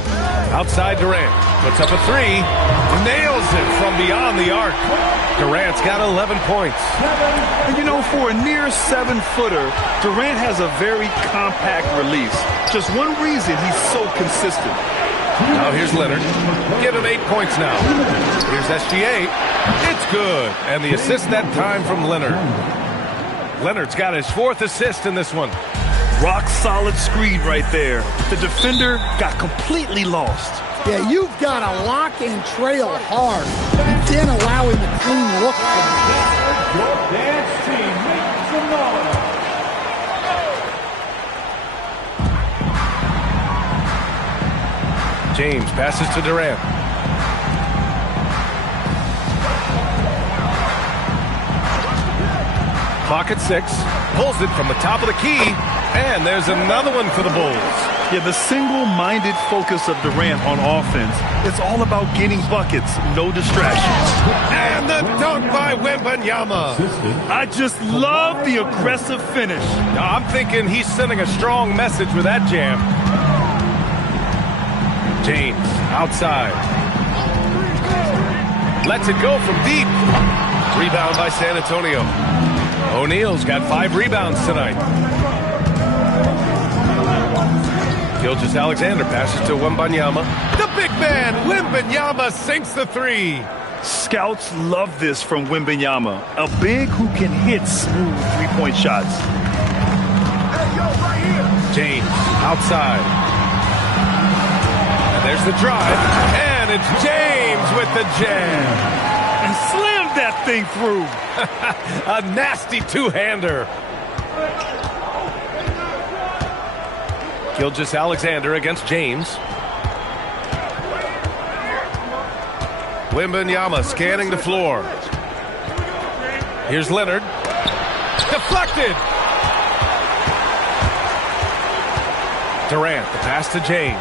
Outside Durant. Puts up a three. Nails it from beyond the arc. Durant's got 11 points. And you know, for a near 7-footer, Durant has a very compact release. Just one reason he's so consistent. Now here's Leonard. Give him 8 points now. Here's SGA. It's good. And the assist that time from Leonard. Leonard's got his 4th assist in this one. Rock solid screen right there. The defender got completely lost. Yeah, you've got to lock and trail hard. You can't allow him a clean look from Your dance team makes some noise. James passes to Durant. Clock at 6. Pulls it from the top of the key. And there's another one for the Bulls. Yeah, the single-minded focus of Durant on offense, it's all about getting buckets, no distractions. And the dunk by Wembanyama. I just love the aggressive finish. Now, I'm thinking he's sending a strong message with that jam. James, outside. Lets it go from deep. Rebound by San Antonio. O'Neal's got 5 rebounds tonight. Gilgeous-Alexander passes to Wembanyama. The big man, Wembanyama, sinks the 3. Scouts love this from Wembanyama, a big who can hit smooth three-point shots. James, outside. And there's the drive, and it's James with the jam. And slammed that thing through. A nasty two-hander. Gilgeous-Alexander against James. Wembanyama scanning the floor. Here's Leonard. Deflected. Durant, the pass to James.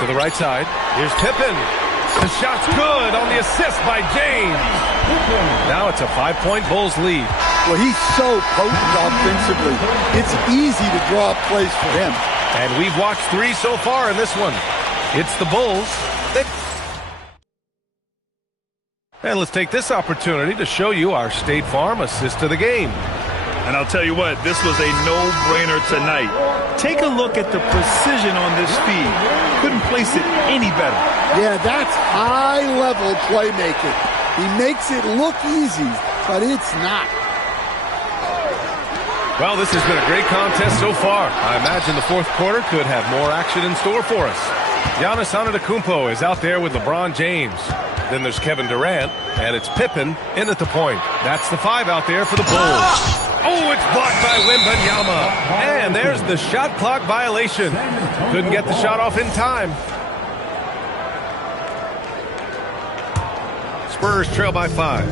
To the right side. Here's Pippen. The shot's good on the assist by James. Now it's a 5-point Bulls lead. Well, he's so potent offensively. It's easy to draw up plays for him. And we've watched 3 so far in this one. It's the Bulls. And let's take this opportunity to show you our State Farm assist of the game. And I'll tell you what, this was a no-brainer tonight. Take a look at the precision on this feed. Couldn't place it any better. Yeah, that's high-level playmaking. He makes it look easy, but it's not. Well, this has been a great contest so far. I imagine the fourth quarter could have more action in store for us. Giannis Antetokounmpo is out there with LeBron James. Then there's Kevin Durant, and it's Pippen in at the point. That's the 5 out there for the Bulls. Oh, it's blocked by Wembanyama. And there's the shot clock violation. Couldn't get the shot off in time. Spurs trail by 5.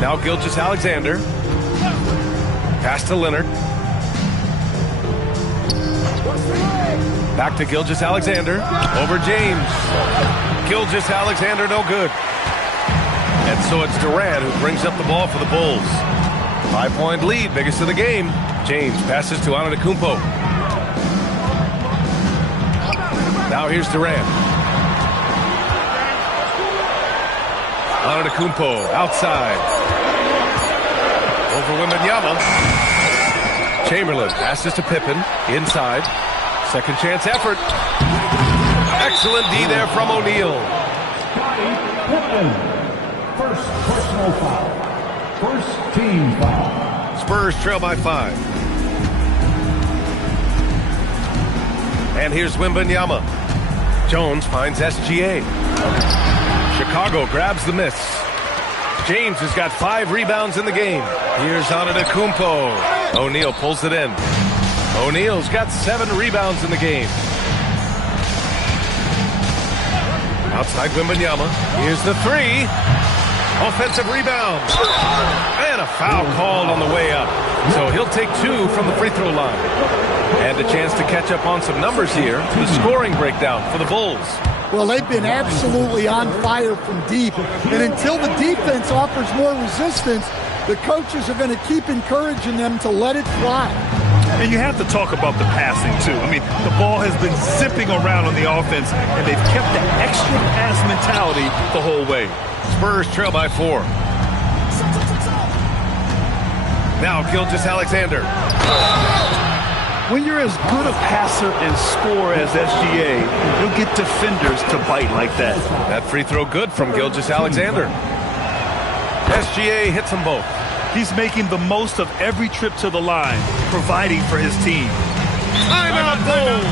Now Gilgeous-Alexander. Pass to Leonard. Back to Gilgeous-Alexander. Over James. Gilgeous-Alexander no good. And so it's Durant who brings up the ball for the Bulls. 5-point lead, biggest of the game. James passes to Antetokounmpo. Now here's Durant. Antetokounmpo outside. Over Wembanyama. Chamberlain passes to Pippen. Inside. Second chance effort. Excellent D there from O'Neal. First personal foul. First team foul. Spurs trail by 5. And here's Wembanyama. Jones finds SGA. Chicago grabs the miss. James has got 5 rebounds in the game. Here's Antetokounmpo. O'Neal pulls it in. O'Neal's got 7 rebounds in the game. Outside Wembanyama. Here's the three. Offensive rebound. And a foul called on the way up. So he'll take 2 from the free throw line. And a chance to catch up on some numbers here. The scoring breakdown for the Bulls. Well, they've been absolutely on fire from deep. And until the defense offers more resistance, the coaches are going to keep encouraging them to let it fly. And you have to talk about the passing, too. I mean, the ball has been zipping around on the offense, and they've kept that extra pass mentality the whole way. Spurs trail by 4. Now Gilgeous-Alexander. When you're as good a passer and scorer as SGA, you'll get defenders to bite like that. That free throw good from Gilgeous-Alexander. SGA hits them both. He's making the most of every trip to the line, providing for his team. Timeout Bulls!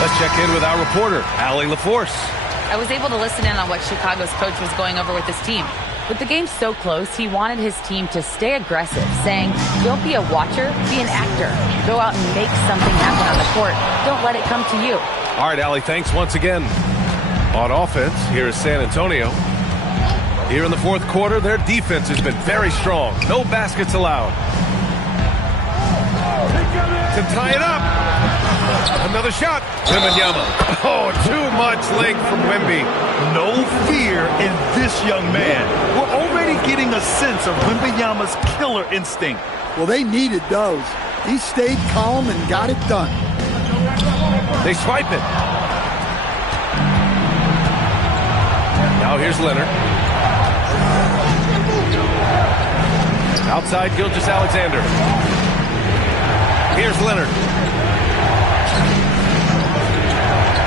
Let's check in with our reporter, Allie LaForce. I was able to listen in on what Chicago's coach was going over with his team. With the game so close, he wanted his team to stay aggressive, saying, don't be a watcher, be an actor. Go out and make something happen on the court. Don't let it come to you. All right, Allie, thanks once again. On offense, here is San Antonio. Here in the fourth quarter, their defense has been very strong. No baskets allowed. To tie it up. Another shot. Wembanyama. Oh, too much length from Wemby. No fear in this young man. We're already getting a sense of Wembanyama's killer instinct. Well, they needed those. He stayed calm and got it done. They swipe it. Now here's Leonard. Outside Gilgeous-Alexander. Here's Leonard.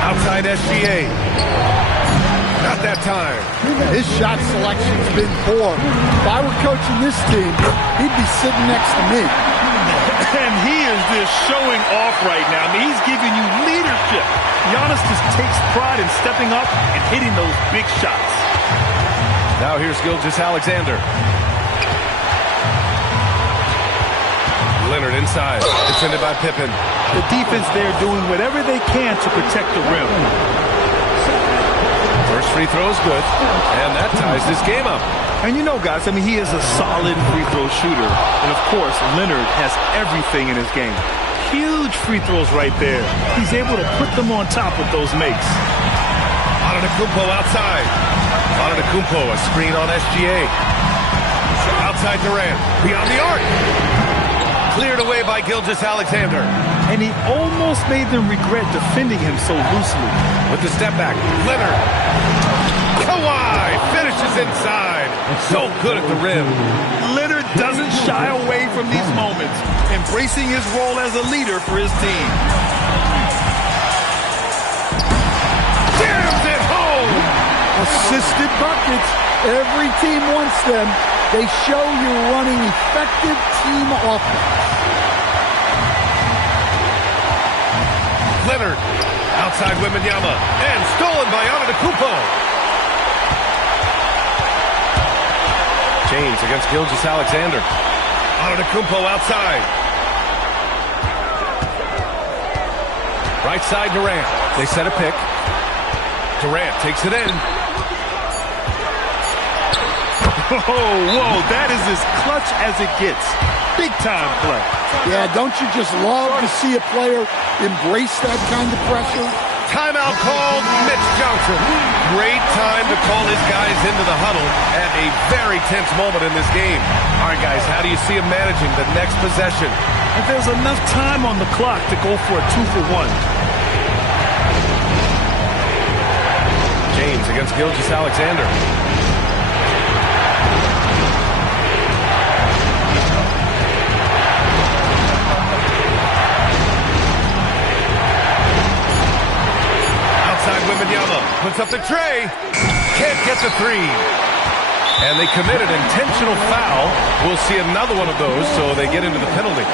Outside SGA. Not that time. His shot selection's been poor. If I were coaching this team, he'd be sitting next to me. And he is just showing off right now. I mean, he's giving you leadership. Giannis just takes pride in stepping up and hitting those big shots. Now here's Gilgeous-Alexander. Leonard inside. Defended by Pippen. The defense there doing whatever they can to protect the rim. First free throw is good. And that ties this game up. And you know, guys, I mean, he is a solid free throw shooter. And, of course, Leonard has everything in his game. Huge free throws right there. He's able to put them on top with those makes. Antetokounmpo outside. Antetokounmpo, a screen on SGA. Outside Durant. Beyond the arc. Cleared away by Gilgeous-Alexander. And he almost made them regret defending him so loosely. With the step back, Leonard. Kawhi finishes inside. So good at the rim. Leonard doesn't shy away from these moments, embracing his role as a leader for his team. Jams it home. Assisted buckets. Every team wants them. They show you're running effective team offense. Leonard outside Wembanyama and stolen by Antetokounmpo. James against Gilgeous-Alexander. Antetokounmpo outside. Right side Durant. They set a pick. Durant takes it in. Whoa, that is as clutch as it gets. Big time play. Yeah, don't you just love to see a player embrace that kind of pressure? Timeout called, Mitch Johnson. Great time to call his guys into the huddle at a very tense moment in this game. All right, guys, how do you see him managing the next possession? If there's enough time on the clock to go for a 2-for-1. James against Gilgeous-Alexander. Wembanyama puts up the tray. Can't get the three. And they commit an intentional foul. We'll see another one of those, so they get into the penalty.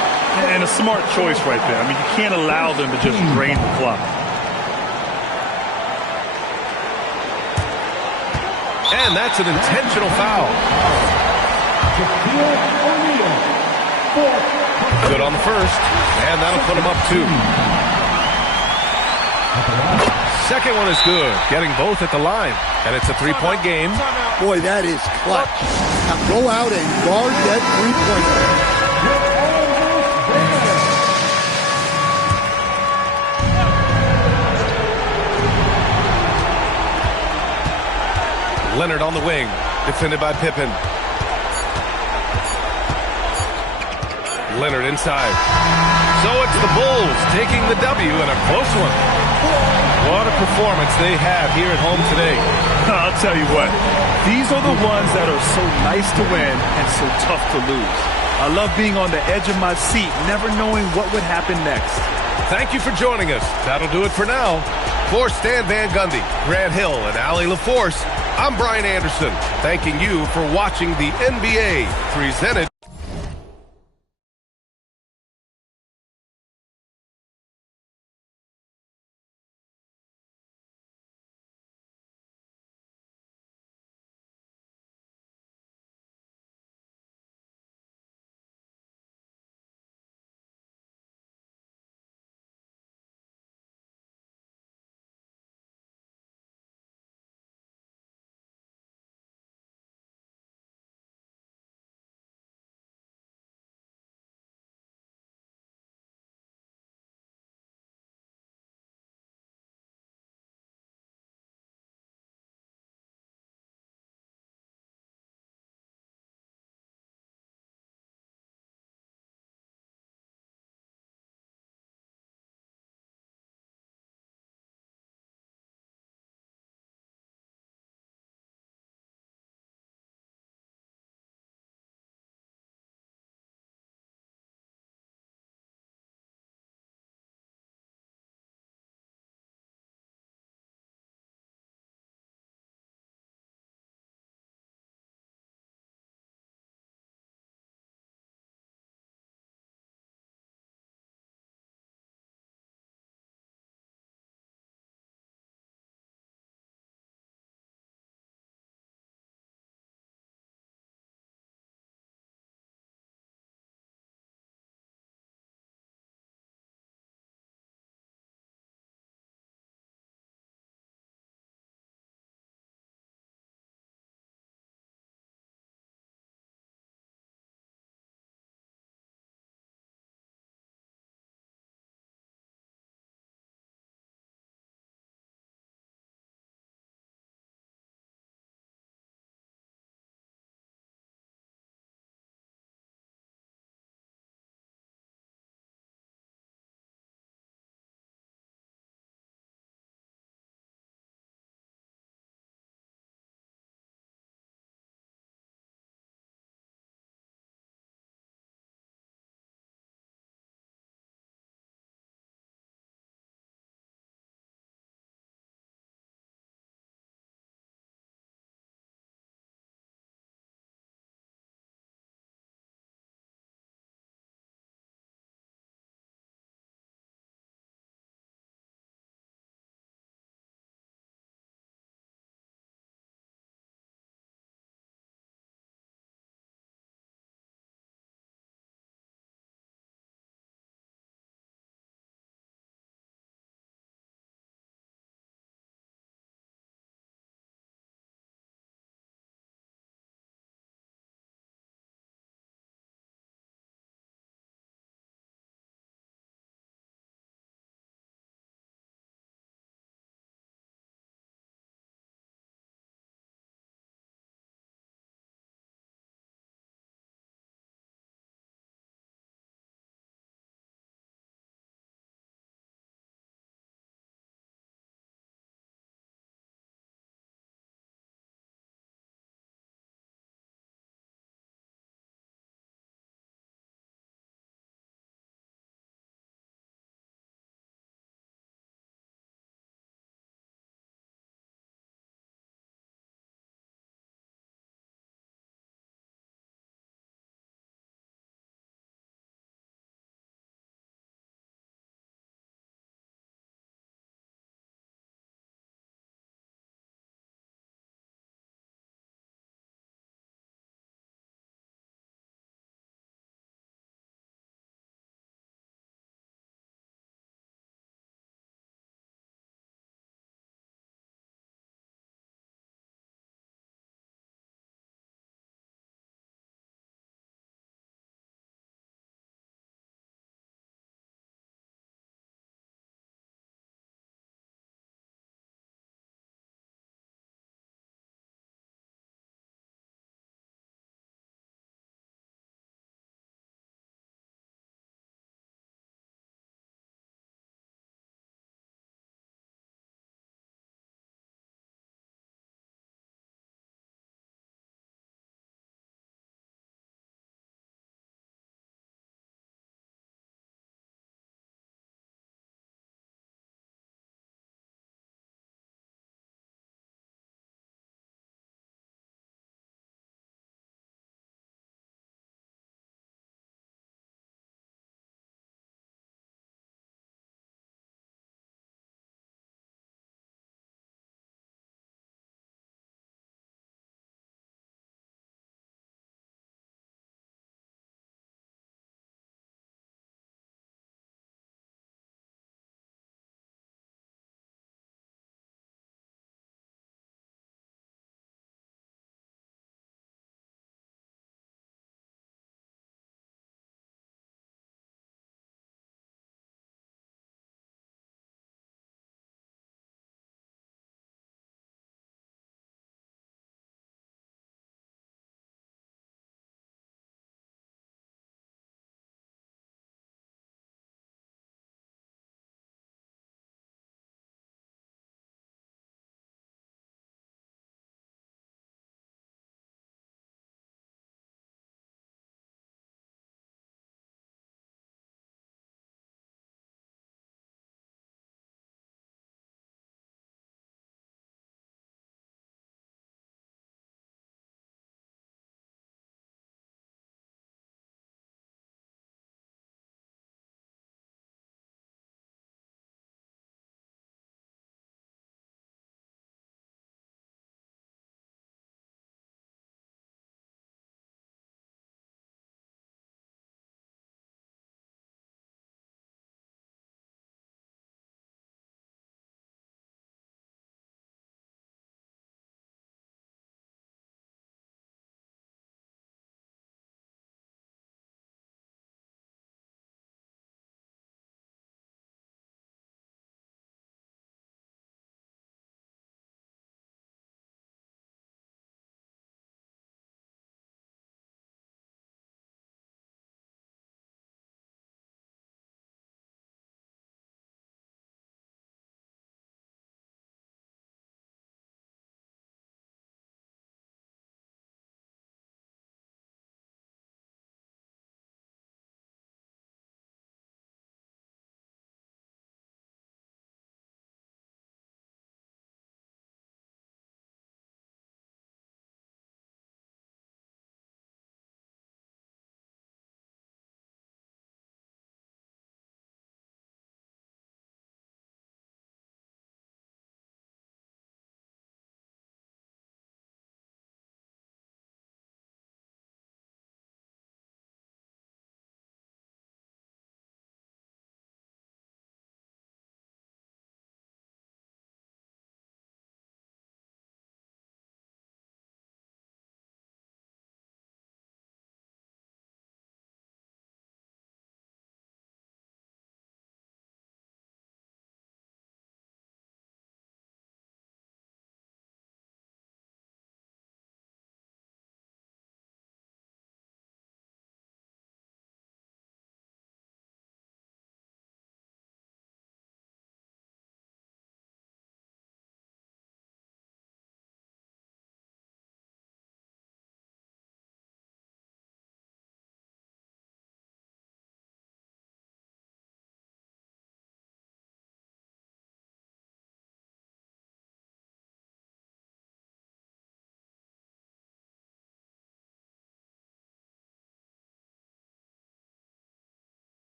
And a smart choice right there. I mean, you can't allow them to just drain the clock. And that's an intentional foul. Good on the first, and that'll put him up 2. Second one is good, getting both at the line. And it's a 3-point game. Boy, that is clutch. Now go out and guard that three-pointer. Leonard on the wing, defended by Pippen. Leonard inside. So it's the Bulls taking the W in a close one. What a performance they have here at home today. I'll tell you what, these are the ones that are so nice to win and so tough to lose. I love being on the edge of my seat, never knowing what would happen next. Thank you for joining us. That'll do it for now. For Stan Van Gundy, Grant Hill, and Allie LaForce, I'm Brian Anderson, thanking you for watching the NBA presented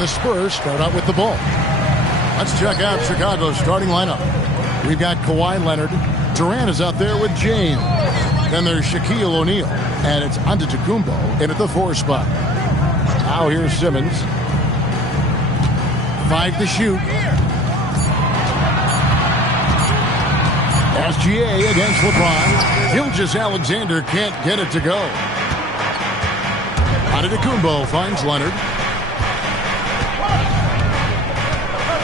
And the Spurs start out with the ball. Let's check out Chicago's starting lineup. We've got Kawhi Leonard. Durant is out there with James. Then there's Shaquille O'Neal. And it's Antetokounmpo in at the 4 spot. Now here's Simmons. 5 to shoot. SGA against LeBron. Gilgeous-Alexander can't get it to go. Antetokounmpo finds Leonard.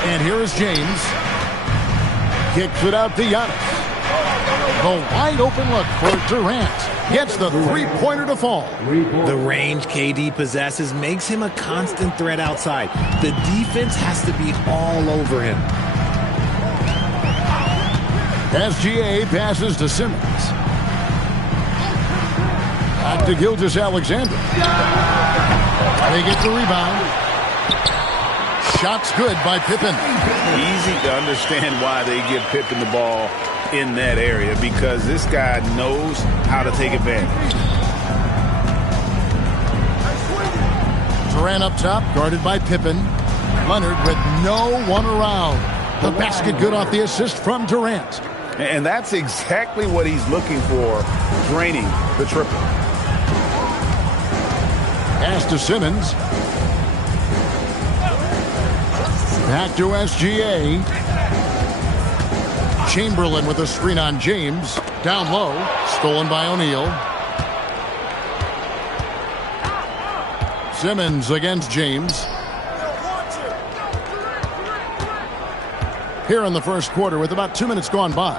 And here is James. Kicks it out to Giannis. The wide open look for Durant. Gets the three-pointer to fall. The range KD possesses makes him a constant threat outside. The defense has to be all over him. SGA passes to Simmons. Back to Gilgeous-Alexander. They get the rebound. Shot's good by Pippen. Easy to understand why they give Pippen the ball in that area, because this guy knows how to take advantage. Durant up top, guarded by Pippen. Leonard with no one around. The basket good off the assist from Durant. And that's exactly what he's looking for, draining the triple. Pass to Simmons. Back to SGA. Chamberlain with a screen on James. Down low. Stolen by O'Neal. Simmons against James. Here in the first quarter with about 2 minutes gone by.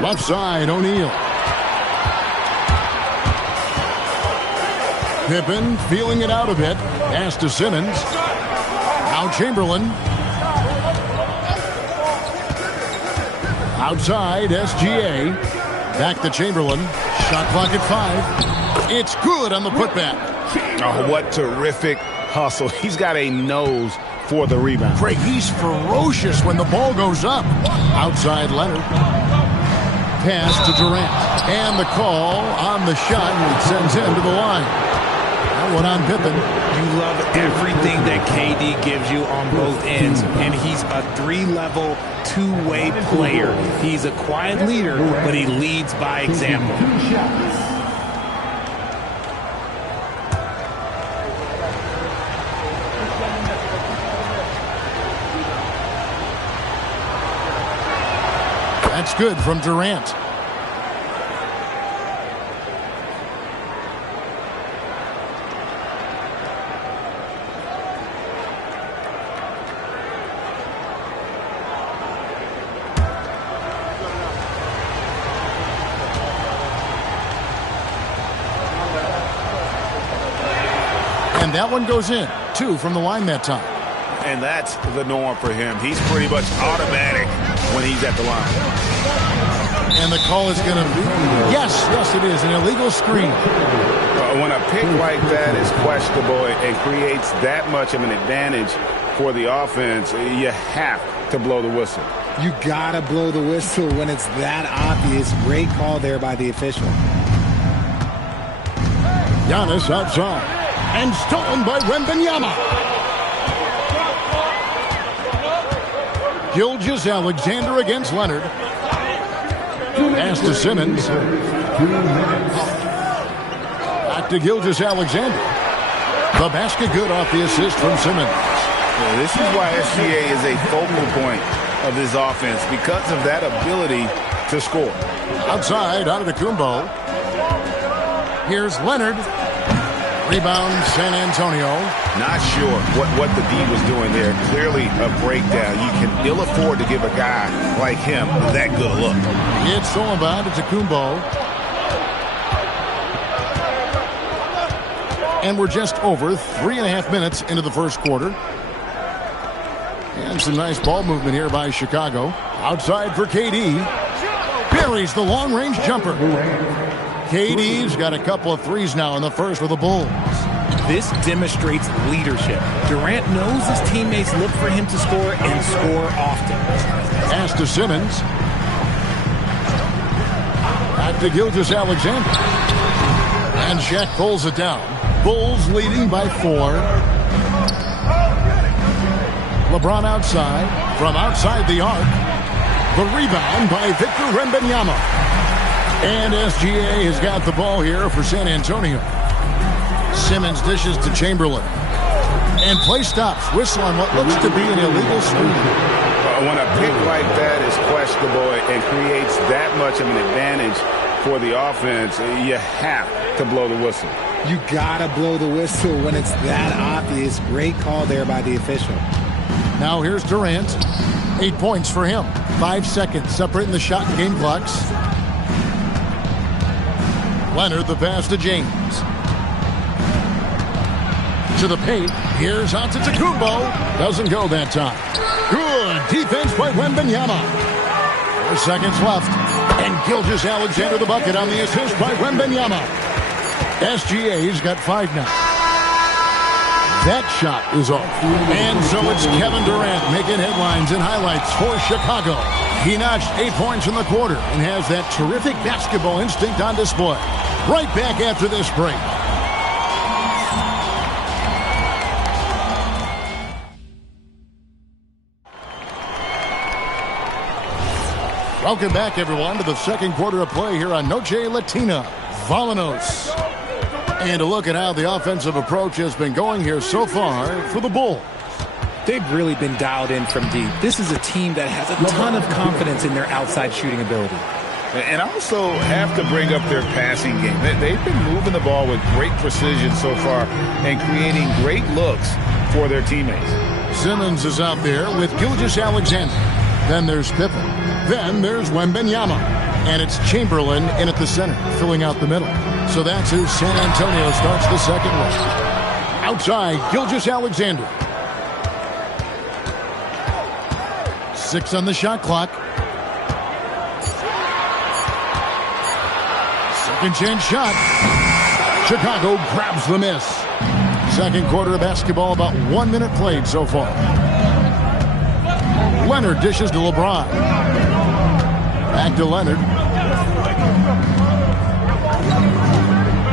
Left side, O'Neal. Pippen feeling it out a bit. Pass to Simmons. Now Chamberlain. Outside, SGA. Back to Chamberlain. Shot clock at 5. It's good on the putback. Oh, what terrific hustle. He's got a nose for the rebound. Craig, he's ferocious when the ball goes up. Outside Leonard. Pass to Durant. And the call on the shot sends him to the line. That one on Pippen. You love everything that KD gives you on both ends. And he's a 3-level, 2-way player. He's a quiet leader, but he leads by example. That's good from Durant. And that one goes in. 2 from the line that time. And that's the norm for him. He's pretty much automatic when he's at the line. And the call is going to be, yes, it is, an illegal screen. When a pick like that is questionable and creates that much of an advantage for the offense, you have to blow the whistle. You gotta blow the whistle when it's that obvious. Great call there by the official. Giannis outside. And stolen by Wembanyama. Gilgeous-Alexander against Leonard. Pass to Simmons. Back to Gilgeous-Alexander. The basket good off the assist from Simmons. Yeah, this is why SGA is a focal point of this offense, because of that ability to score. Outside, Antetokounmpo. Here's Leonard. Rebound, San Antonio. Not sure what the D was doing there. Clearly a breakdown. You can ill afford to give a guy like him that good a look. It's stolen by Antetokounmpo. And we're just over 3.5 minutes into the first quarter. And some nice ball movement here by Chicago. Outside for KD. Buries the long-range jumper. KD's got a couple of threes now in the first for the Bulls. This demonstrates leadership. Durant knows his teammates look for him to score and score often. Pass to Simmons. Back to Gilgeous-Alexander. And Shaq pulls it down. Bulls leading by 4. LeBron outside. From outside the arc. The rebound by Victor Wembanyama. And SGA has got the ball here for San Antonio. Simmons dishes to Chamberlain. And play stops. Whistle on what looks to be an illegal screen. When a pick like that is questionable and creates that much of an advantage for the offense, you have to blow the whistle. You gotta blow the whistle when it's that obvious. Great call there by the official. Now here's Durant. 8 points for him. 5 seconds separating the shot and game clocks. Leonard the pass to James. To the paint. Here's Antetokounmpo. Doesn't go that time. Good defense by Wembanyama. 4 seconds left. And Gilgeous-Alexander the bucket on the assist by Wembanyama. SGA's got 5 now. That shot is off. And so it's Kevin Durant making headlines and highlights for Chicago. He notched 8 points in the quarter and has that terrific basketball instinct on display. Right back after this break. Welcome back, everyone, to the second quarter of play here on Noche Latina. Vámonos. And a look at how the offensive approach has been going here so far for the Bulls. They've really been dialed in from deep. This is a team that has a ton of confidence in their outside shooting ability. And also have to bring up their passing game. They've been moving the ball with great precision so far and creating great looks for their teammates. Simmons is out there with Gilgeous-Alexander. Then there's Pippen. Then there's Wembanyama. And it's Chamberlain in at the center, filling out the middle. So that's who San Antonio starts the second one. Outside, Gilgeous-Alexander. 6 on the shot clock. Second chance shot. Chicago grabs the miss. Second quarter of basketball, about 1 minute played so far. Leonard dishes to LeBron. Back to Leonard.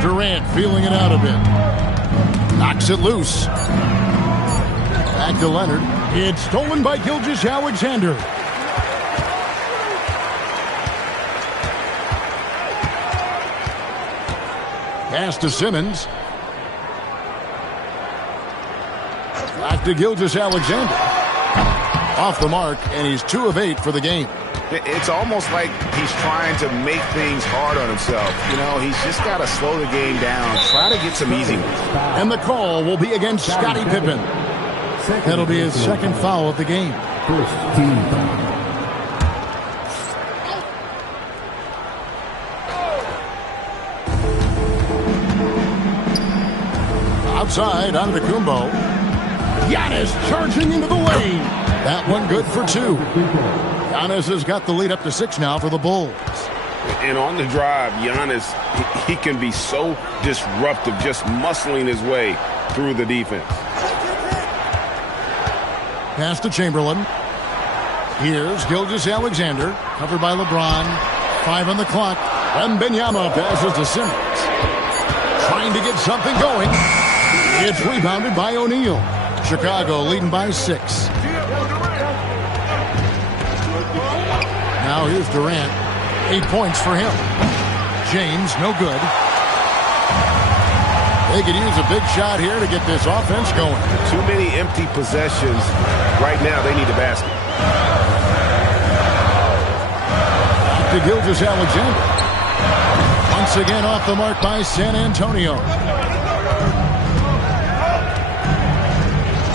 Durant feeling it out a bit. Knocks it loose. Back to Leonard. It's stolen by Gilgeous-Alexander. Pass to Simmons. Back to Gilgeous-Alexander. Off the mark, and he's 2 of 8 for the game. It's almost like he's trying to make things hard on himself. You know, he's just got to slow the game down, try to get some easy ones. And the call will be against Scottie Pippen. That'll be his second foul of the game. First team foul. Outside, Antetokounmpo. Giannis charging into the lane. That one good for 2. Giannis has got the lead up to 6 now for the Bulls. And on the drive, Giannis, he can be so disruptive, just muscling his way through the defense. Pass to Chamberlain. Here's Gilgeous-Alexander, covered by LeBron. 5 on the clock. Wembanyama passes to Simmons. Trying to get something going. It's rebounded by O'Neal. Chicago leading by 6. Now here's Durant. 8 points for him. James, no good. They could use a big shot here to get this offense going. Too many empty possessions. Right now, they need a basket. To Gilgeous-Alexander. Once again off the mark by San Antonio.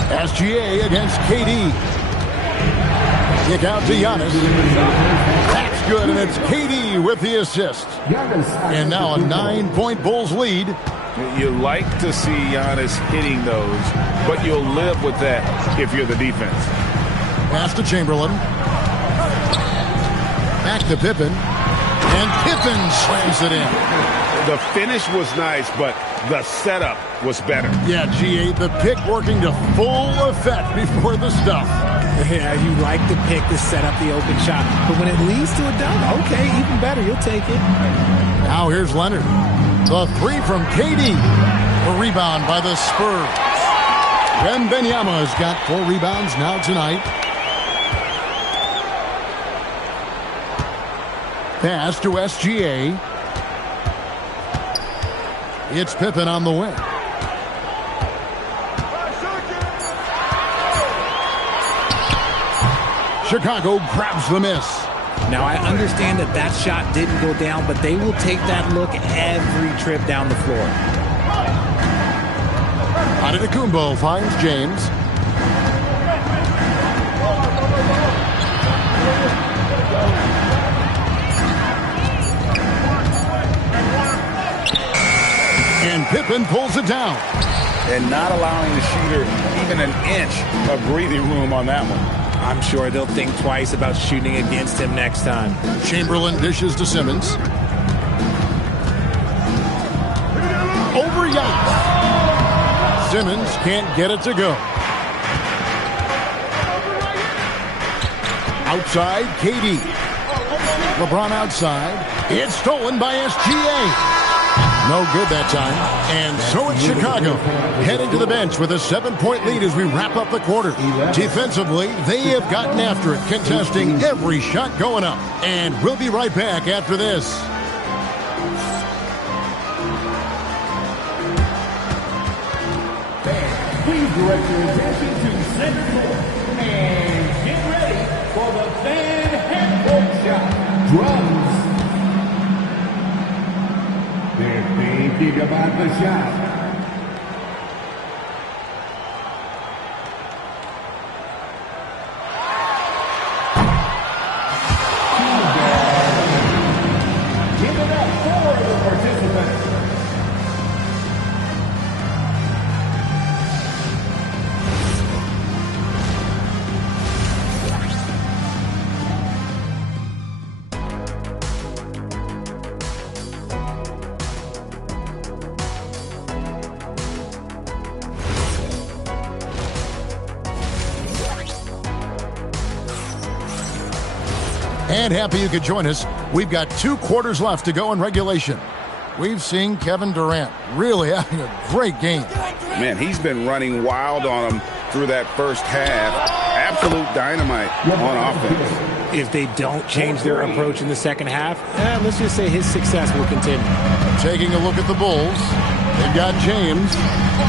SGA against KD. Kick out to Giannis. That's good, and it's KD with the assist. And now a 9-point Bulls lead. You like to see Giannis hitting those, but you'll live with that if you're the defense. Pass to Chamberlain. Back to Pippen. And Pippen slams it in. The finish was nice, but the setup was better. Yeah, G8, the pick working to full effect before the stuff. Yeah, you like the pick to set up the open shot. But when it leads to a dunk, okay, even better, you'll take it. Now here's Leonard. The 3 from KD. A rebound by the Spurs. Wembanyama's got 4 rebounds now tonight. Pass to SGA. It's Pippen on the wing. Chicago grabs the miss. Now, I understand that shot didn't go down, but they will take that look every trip down the floor. Antetokounmpo finds James. And Pippen pulls it down. And not allowing the shooter even an inch of breathing room on that one. I'm sure they'll think twice about shooting against him next time. Chamberlain dishes to Simmons. Over Giannis. Simmons can't get it to go. Outside, KD. LeBron outside. It's stolen by SGA. No good that time. And so it's Chicago heading to the bench with a 7-point lead as we wrap up the quarter. Defensively, they have gotten after it, contesting every shot going up. And we'll be right back after this. Please direct your attention to center court and get ready for the fan half-court shot. Drums. They're thinking about the shot. Give it up for the participants. And happy you could join us. We've got 2 quarters left to go in regulation. We've seen Kevin Durant really having a great game. Man, he's been running wild on him through that first half. Absolute dynamite on offense. If they don't change their approach in the second half, let's just say his success will continue. Taking a look at the Bulls, they've got James.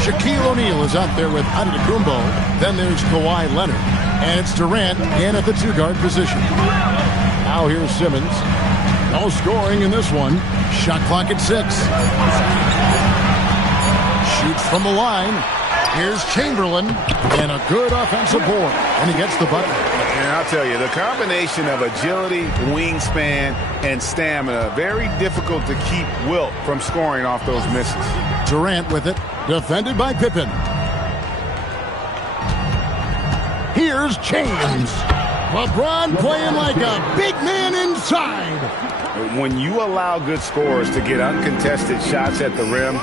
Shaquille O'Neal is out there with Antetokounmpo. Then there's Kawhi Leonard. And it's Durant in at the 2-guard position. Now here's Simmons. No scoring in this one. Shot clock at 6. Shoots from the line. Here's Chamberlain. And a good offensive board. And he gets the bucket. And I'll tell you, the combination of agility, wingspan, and stamina, very difficult to keep Wilt from scoring off those misses. Durant with it. Defended by Pippen. Here's James. LeBron playing like a big man inside. When you allow good scorers to get uncontested shots at the rim,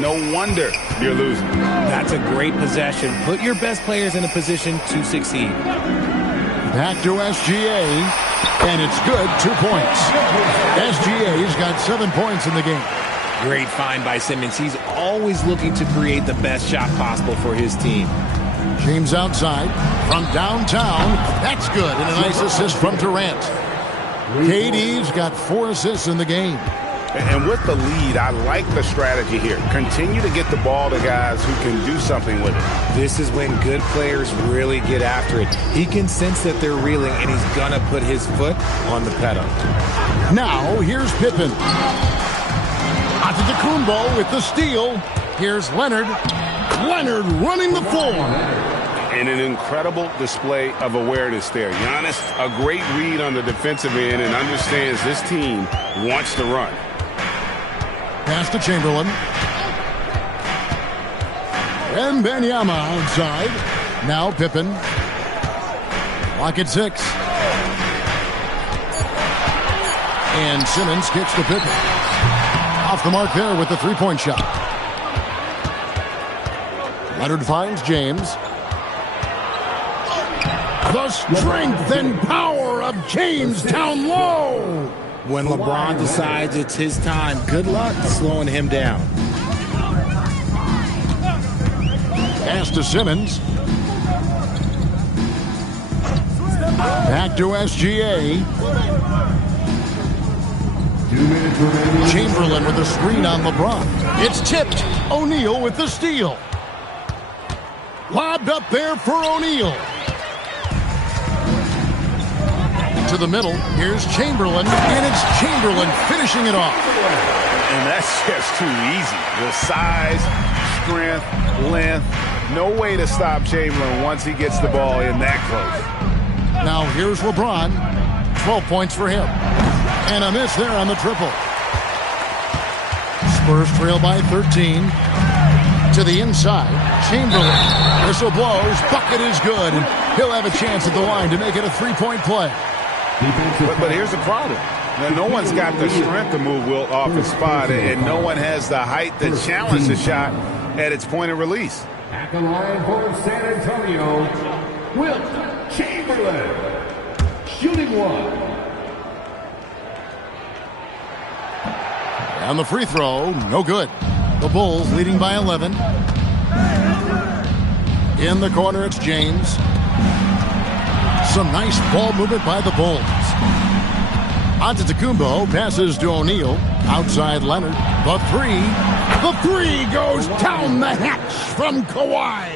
no wonder you're losing. That's a great possession. Put your best players in a position to succeed. Back to SGA, and it's good. 2 points. SGA's got 7 points in the game. Great find by Simmons. He's always looking to create the best shot possible for his team. James outside from downtown. That's good. And a nice assist from Durant. KD's got 4 assists in the game. And with the lead, I like the strategy here. Continue to get the ball to guys who can do something with it. This is when good players really get after it. He can sense that they're reeling, and he's going to put his foot on the pedal. Now, here's Pippen. Antetokounmpo with the steal. Here's Leonard. Leonard running the floor. And an incredible display of awareness there. Giannis, a great read on the defensive end and understands this team wants to run. Pass to Chamberlain. Wembanyama outside. Now Pippen. Clock at 6. And Simmons gets to Pippen. Off the mark there with the 3-point shot. Leonard finds James. The strength and power of James down low. When LeBron decides it's his time, good luck slowing him down. Pass to Simmons. Back to SGA. Chamberlain with a screen on LeBron. It's tipped. O'Neal with the steal. Lobbed up there for O'Neal. To the middle. Here's Chamberlain, and it's Chamberlain finishing it off. And that's just too easy. The size, strength, length. No way to stop Chamberlain once he gets the ball in that close. Now here's LeBron. 12 points for him. And a miss there on the triple. Spurs trail by 13. To the inside. Chamberlain. Whistle blows. Bucket is good. And he'll have a chance at the line to make it a three-point play. But here's the problem. Now, no one's got the strength to move Wilt off his spot, and no one has the height to challenge the shot at its point of release. At the line for San Antonio, Wilt Chamberlain, shooting one. And the free throw, no good. The Bulls leading by 11. In the corner, it's James. Some nice ball movement by the Bulls. Antetokounmpo passes to O'Neal. Outside Leonard. The three goes down the hatch from Kawhi.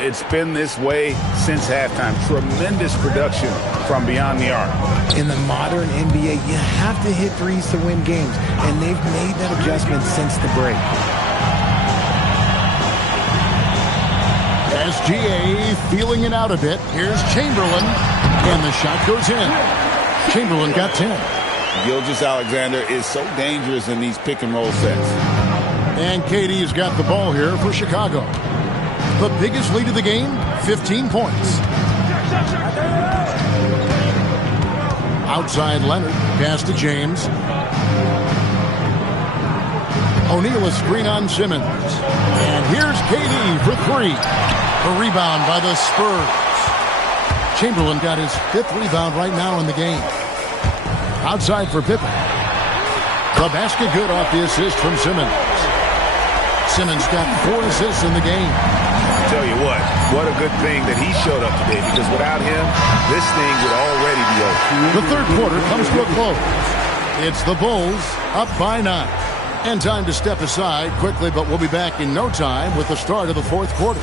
It's been this way since halftime. Tremendous production from beyond the arc. In the modern NBA, you have to hit threes to win games, and they've made that adjustment since the break. SGA feeling it out a bit. Here's Chamberlain, and the shot goes in. Chamberlain got 10. Gilgeous-Alexander is so dangerous in these pick-and-roll sets. And KD's got the ball here for Chicago. The biggest lead of the game, 15 points. Outside Leonard, pass to James. O'Neal a screen on Simmons. And here's KD for three. A rebound by the Spurs. Chamberlain got his 5th rebound right now in the game. Outside for Pippen. The basket good off the assist from Simmons. Simmons got 4 assists in the game. I tell you what a good thing that he showed up today, because without him, this thing would already be over. The third quarter comes to a close. It's the Bulls up by 9. And time to step aside quickly, but we'll be back in no time with the start of the fourth quarter.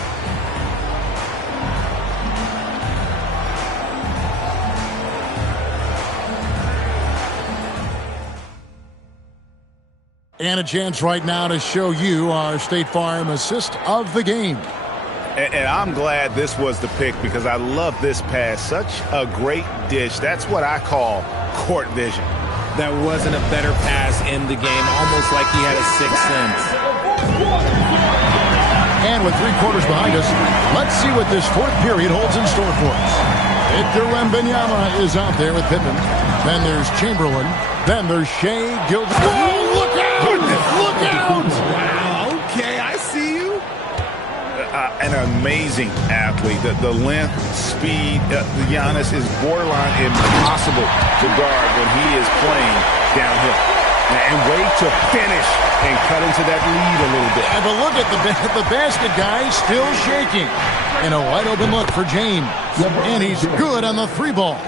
And a chance right now to show you our State Farm assist of the game. And I'm glad this was the pick, because I love this pass. Such a great dish. That's what I call court vision. That wasn't a better pass in the game, almost like he had a sixth sense. And with 3 quarters behind us, let's see what this fourth period holds in store for us. Victor Wembanyama is out there with Pippen. Then there's Chamberlain. Then there's Shai Gilgeous. Oh, look out! Look out! Wow, okay, I see you. An amazing athlete. The length, speed, Giannis is borderline impossible to guard when he is playing downhill. And wait to finish and cut into that lead a little bit. Have a look at the basket guy still shaking. And a wide open look for James. And he's good on the 3 ball.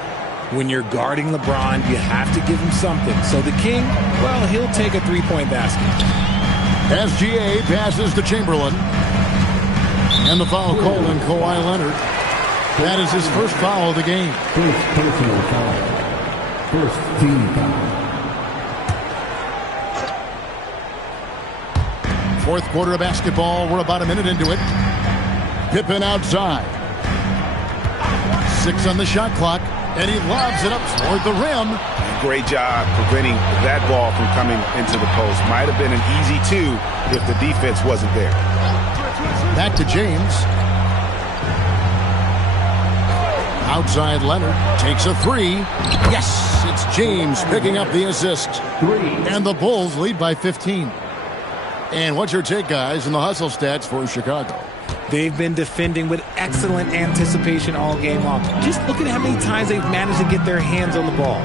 When you're guarding LeBron, you have to give him something. So the King, well, he'll take a 3-point basket. SGA passes to Chamberlain. And the foul called on Kawhi Leonard. That is his first foul of the game. First personal foul. First team foul. Fourth quarter of basketball. We're about a minute into it. Pippen outside. 6 on the shot clock. And he lobs it up toward the rim. Great job preventing that ball from coming into the post. Might have been an easy 2 if the defense wasn't there. Back to James. Outside Leonard takes a 3. Yes, it's James picking up the assist. 3. And the Bulls lead by 15. And what's your take, guys, in the hustle stats for Chicago? They've been defending with excellent anticipation all game long. Just look at how many times they've managed to get their hands on the ball.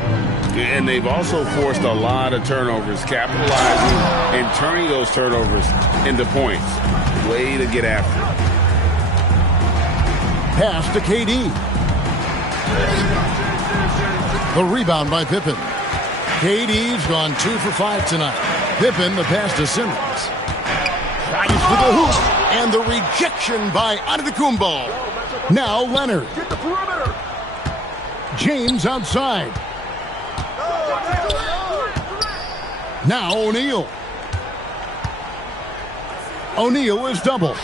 And they've also forced a lot of turnovers, capitalizing and turning those turnovers into points. Way to get after it. Pass to KD. The rebound by Pippen. KD's gone 2 for 5 tonight. Pippen, the pass to Simmons. Tries for the hoop. And the rejection by Antetokounmpo. Now Leonard. James outside. Now O'Neal. O'Neal is double.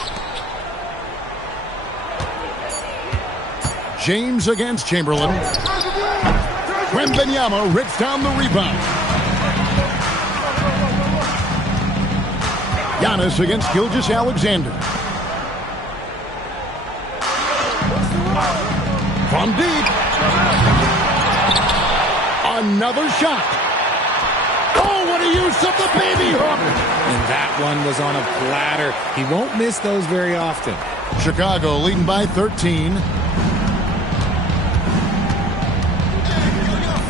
James against Chamberlain. Wembanyama rips down the rebound. Giannis against Gilgeous-Alexander. From deep. Another shot. Oh, what a use of the baby hook. And that one was on a platter. He won't miss those very often. Chicago leading by 13.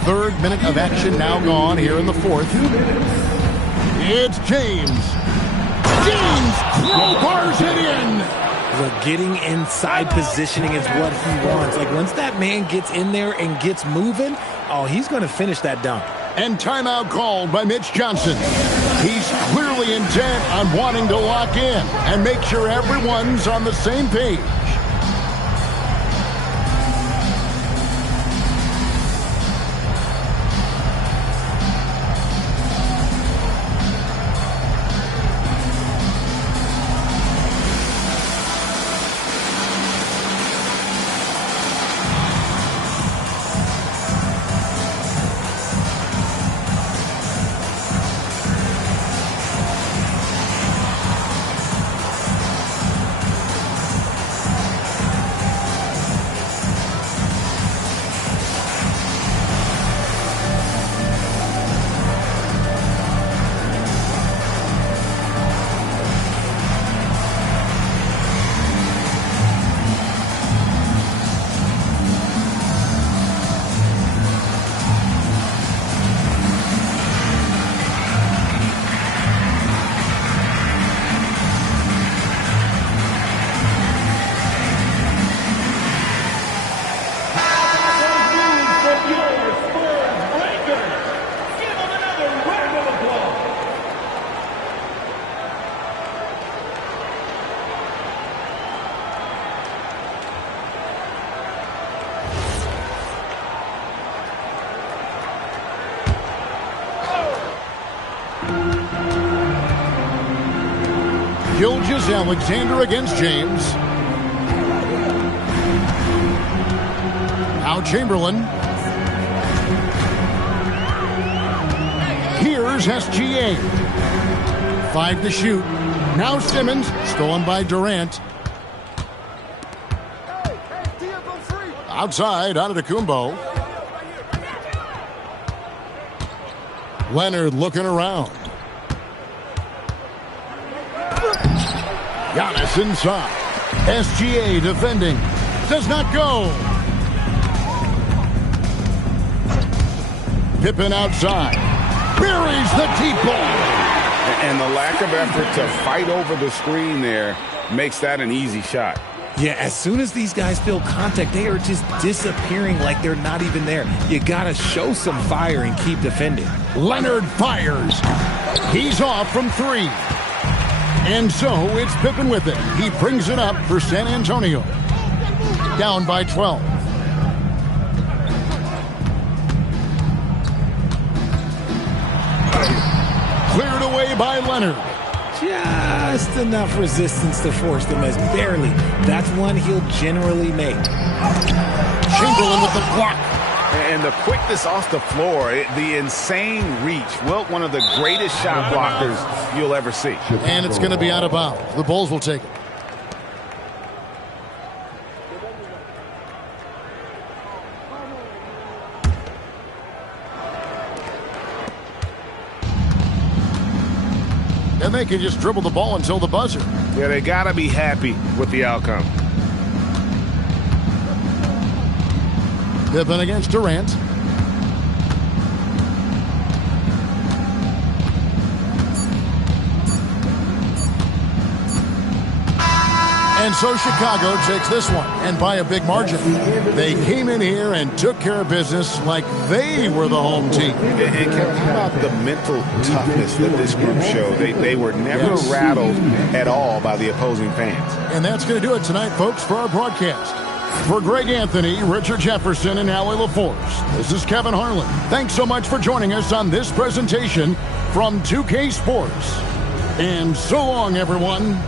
Third minute of action now gone here in the fourth. It's James. James crowbars it in. Look, getting inside positioning is what he wants. Like, once that man gets in there and gets moving, oh, he's going to finish that dunk. And timeout called by Mitch Johnson. He's clearly intent on wanting to lock in and make sure everyone's on the same page. Gilgeous-Alexander against James. Now Chamberlain. Here's SGA. 5 to shoot. Now Simmons, stolen by Durant. Outside, Antetokounmpo. Leonard looking around. Giannis inside. SGA defending. Does not go. Pippen outside. Buries the deep ball. And the lack of effort to fight over the screen there makes that an easy shot. Yeah, as soon as these guys feel contact, they are just disappearing like they're not even there. You got to show some fire and keep defending. Leonard fires. He's off from 3. And so it's Pippen with it. He brings it up for San Antonio. Down by 12. Cleared away by Leonard. Just enough resistance to force the miss. Barely. That's one he'll generally make. Chamberlain with the block. And the quickness off the floor, the insane reach. Wilt, one of the greatest shot blockers you'll ever see. And it's going to be out of bounds. The Bulls will take it. And they can just dribble the ball until the buzzer. Yeah, they got to be happy with the outcome. Pippen against Durant. And so Chicago takes this one, and by a big margin. They came in here and took care of business like they were the home team. And Kevin, how about the mental toughness that this group showed? They were never rattled at all by the opposing fans. And that's going to do it tonight, folks, for our broadcast. For Greg Anthony, Richard Jefferson, and Allie LaForce, this is Kevin Harlan. Thanks so much for joining us on this presentation from 2K Sports. And so long, everyone.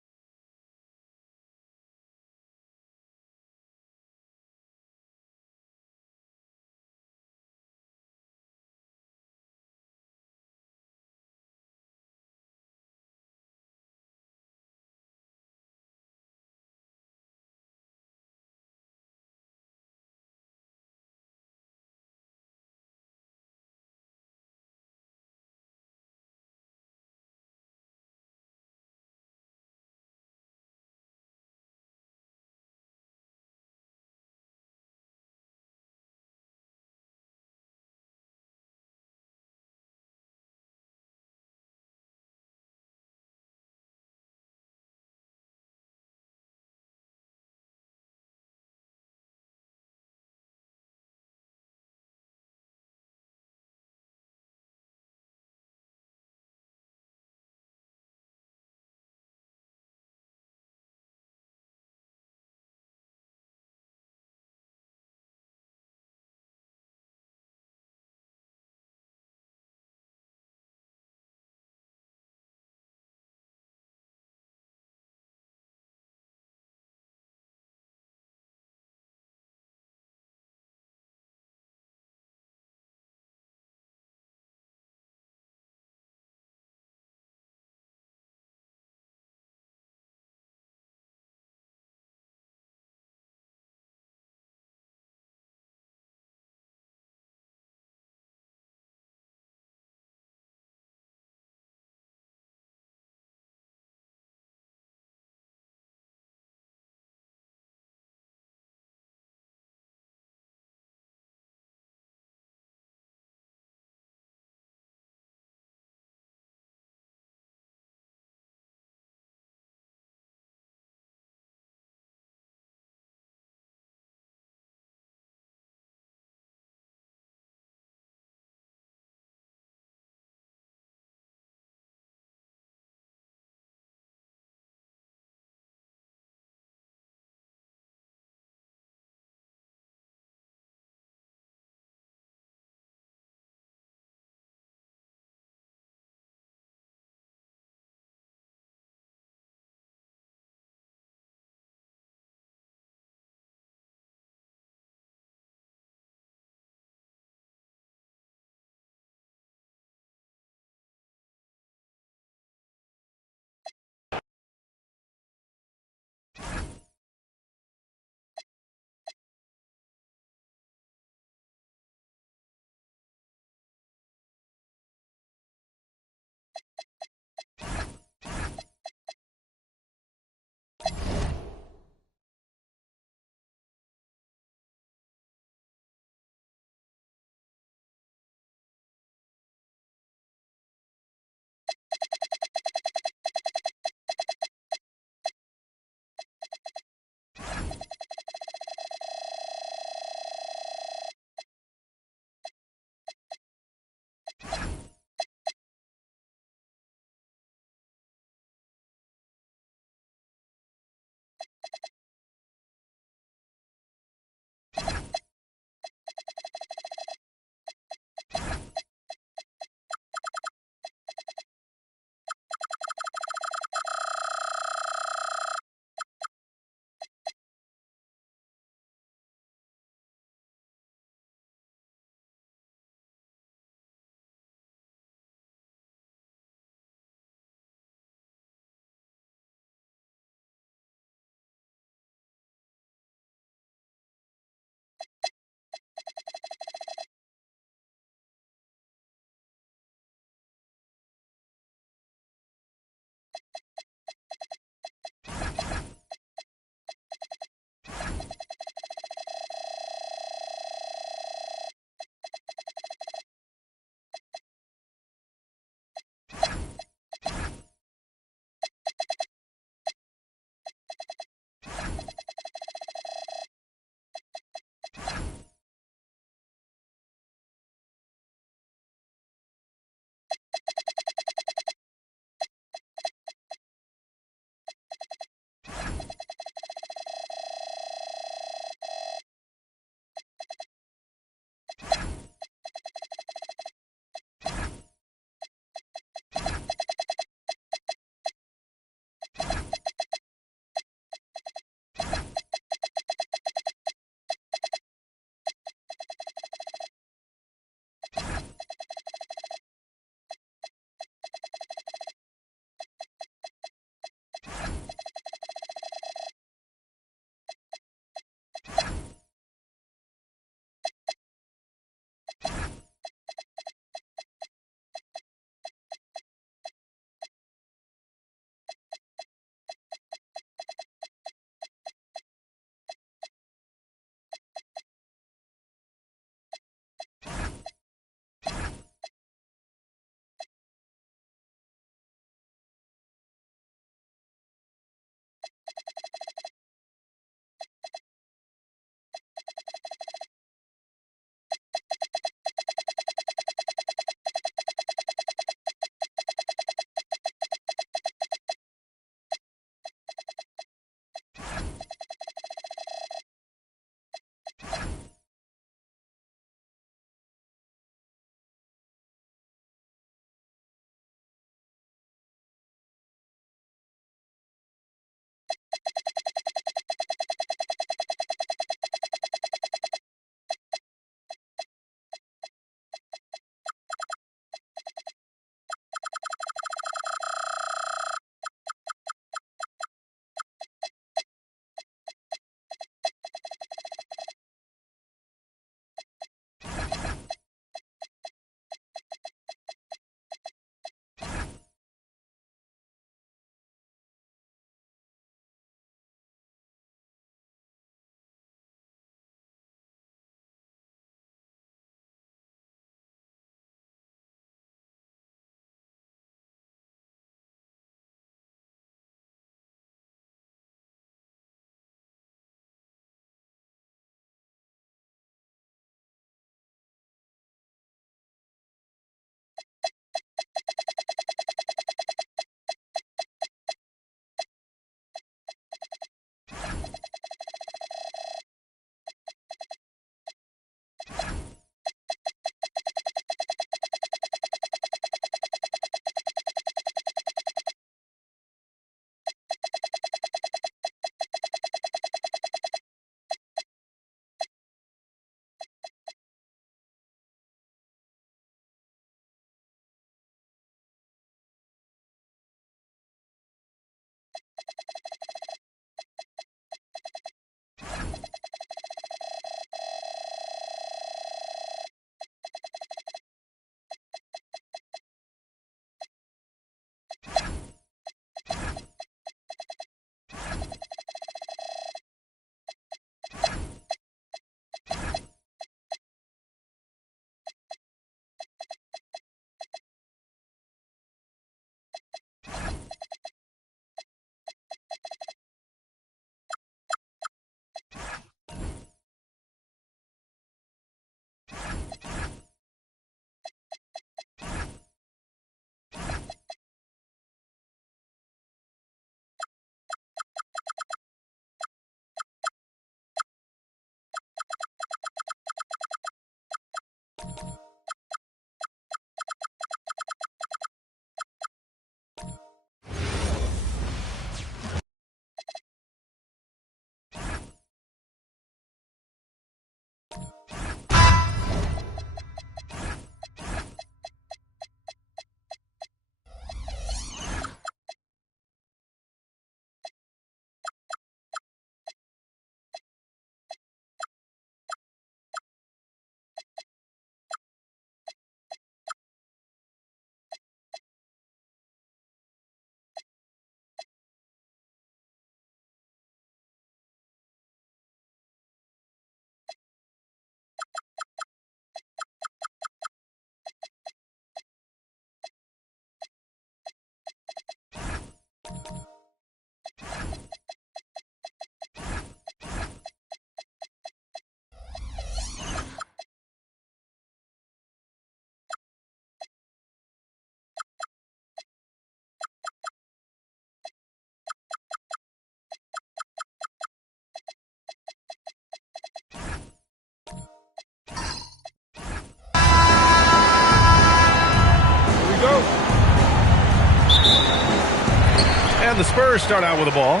And the Spurs start out with the ball.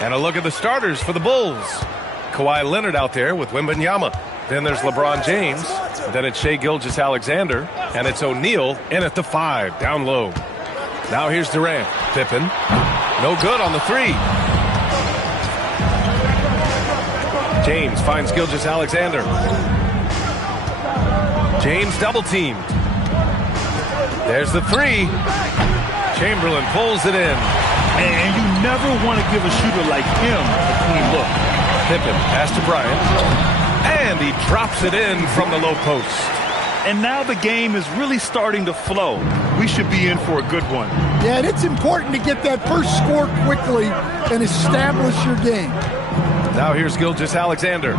And a look at the starters for the Bulls. Kawhi Leonard out there with Wembanyama. Then there's LeBron James. Then it's Shai Gilgeous-Alexander. And it's O'Neal in at the 5, down low. Now here's Durant. Pippen. No good on the 3. James finds Gilgeous-Alexander. James double-teamed. There's the 3. Chamberlain pulls it in. And you never want to give a shooter like him a clean look. Pippen pass to Bryant. And he drops it in from the low post. And now the game is really starting to flow. We should be in for a good one. Yeah, and it's important to get that first score quickly and establish your game. Now here's Gilgeous-Alexander.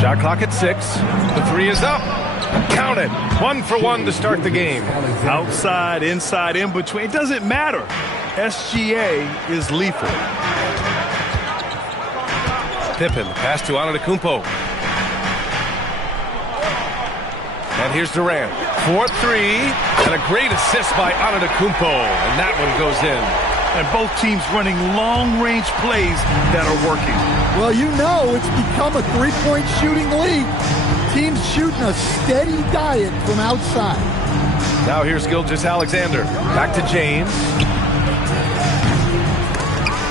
Shot clock at 6. The 3 is up. Count it. 1 for 1 to start the game. Outside, inside, in between. It doesn't matter. SGA is lethal. Pippen, pass to Antetokounmpo. And here's Durant. 4-3. And a great assist by Antetokounmpo. And that one goes in. And both teams running long-range plays that are working. Well, you know it's become a three-point shooting league. Teams shooting a steady diet from outside. Now here's Gilgeous-Alexander. Back to James.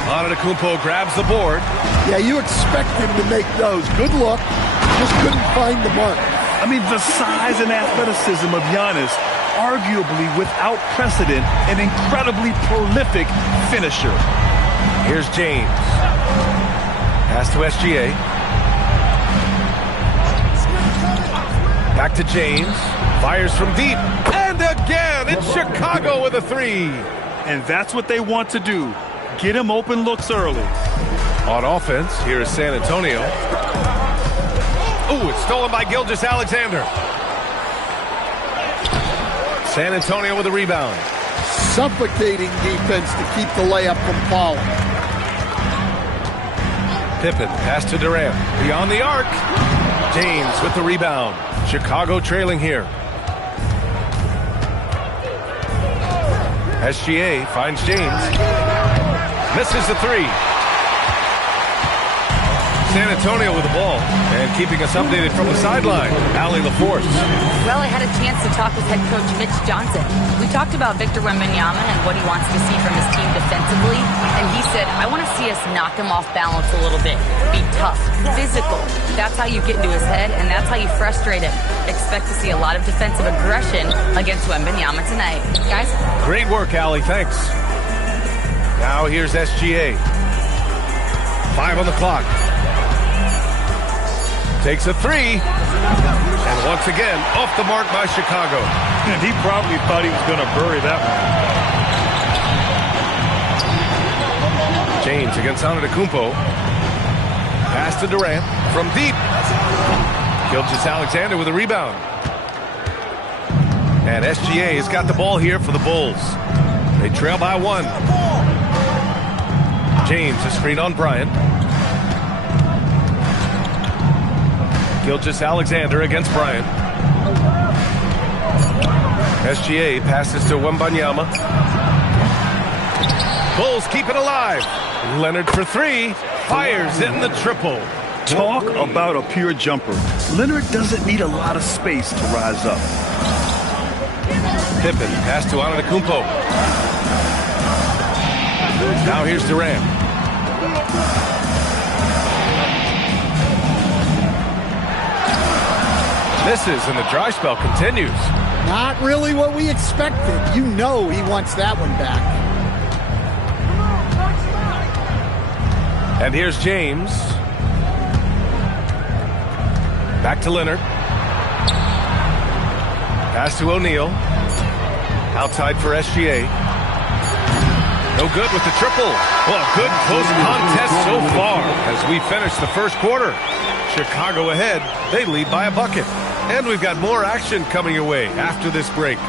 Antetokounmpo grabs the board. Yeah, you expect him to make those. Good look. Just couldn't find the mark. I mean, the size and athleticism of Giannis, arguably without precedent, an incredibly prolific finisher. Here's James. Pass to SGA. Back to James. Fires from deep. And again, it's Chicago with a 3. And that's what they want to do. Get him open looks early. On offense, here is San Antonio. Ooh, it's stolen by Gilgeous-Alexander. San Antonio with a rebound. Suffocating defense to keep the layup from falling. Pippen, pass to Durant. Beyond the arc. James with the rebound. Chicago trailing here. SGA finds James. Misses the 3. San Antonio with the ball. And keeping us updated from the sideline, Allie LaForce. Well, I had a chance to talk with head coach Mitch Johnson. We talked about Victor Wembanyama and what he wants to see from his team defensively. And he said, I want to see us knock him off balance a little bit. Be tough, physical. That's how you get into his head, and that's how you frustrate him. Expect to see a lot of defensive aggression against Wembanyama tonight. Guys? Great work, Allie. Thanks. Now here's SGA. 5 on the clock. Takes a 3. And once again, off the mark by Chicago. And he probably thought he was going to bury that one. James against Antetokounmpo. Pass to Durant from deep. Gilgeous-Alexander with a rebound. And SGA has got the ball here for the Bulls. They trail by 1. James, a screen on Bryant. Gilgeous-Alexander against Bryant. SGA passes to Wembanyama. Bulls keep it alive. Leonard for 3. Fires in the triple. Talk about a pure jumper. Leonard doesn't need a lot of space to rise up. Pippen pass to Antetokounmpo. Now here's Durant. Misses, and the dry spell continues. Not really what we expected. You know he wants that one back. And here's James. Back to Leonard. Pass to O'Neal. Outside for SGA. No good with the triple. Well, good close contest so far as we finish the first quarter. Chicago ahead. They lead by a bucket. And we've got more action coming your way after this break.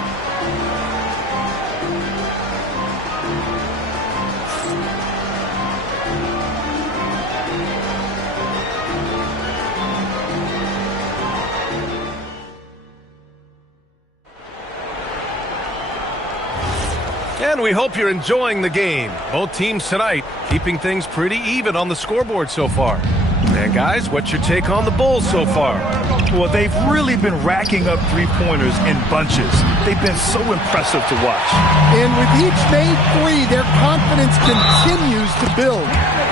And we hope you're enjoying the game. Both teams tonight keeping things pretty even on the scoreboard so far. And guys, what's your take on the Bulls so far? Well, they've really been racking up three-pointers in bunches. They've been so impressive to watch. And with each made three, their confidence continues to build.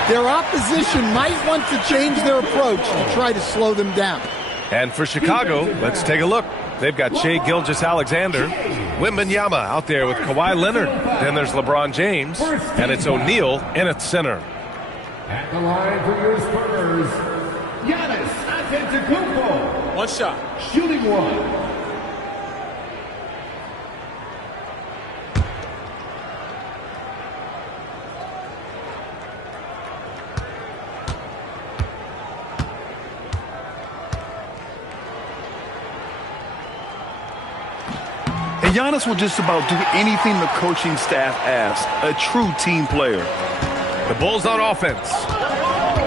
Their opposition might want to change their approach to try to slow them down. And for Chicago, let's take a look. They've got Shai Gilgeous-Alexander, Wembanyama out there with Kawhi Leonard. Then there's LeBron James, and it's O'Neal in at center. At the line for your Spurs, Giannis Antetokounmpo. One shot. Shooting one. And Giannis will just about do anything the coaching staff asks. A true team player. The Bulls on offense.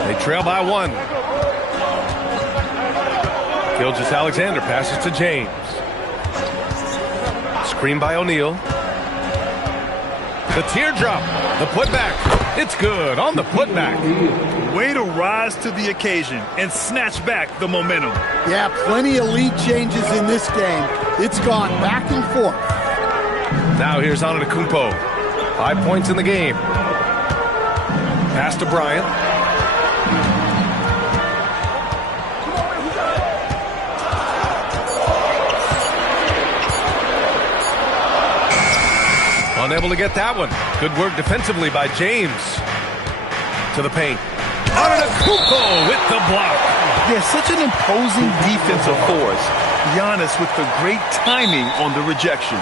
They trail by one. Gilgeous-Alexander passes to James. Screen by O'Neal. The teardrop. The putback. It's good on the putback. Way to rise to the occasion and snatch back the momentum. Yeah, plenty of lead changes in this game. It's gone back and forth. Now here's Antetokounmpo. 5 points in the game. Pass to Bryant. Unable to get that one. Good work defensively by James. To the paint. Antetokounmpo with the block. Yeah, such an imposing defensive force. Giannis with the great timing on the rejection.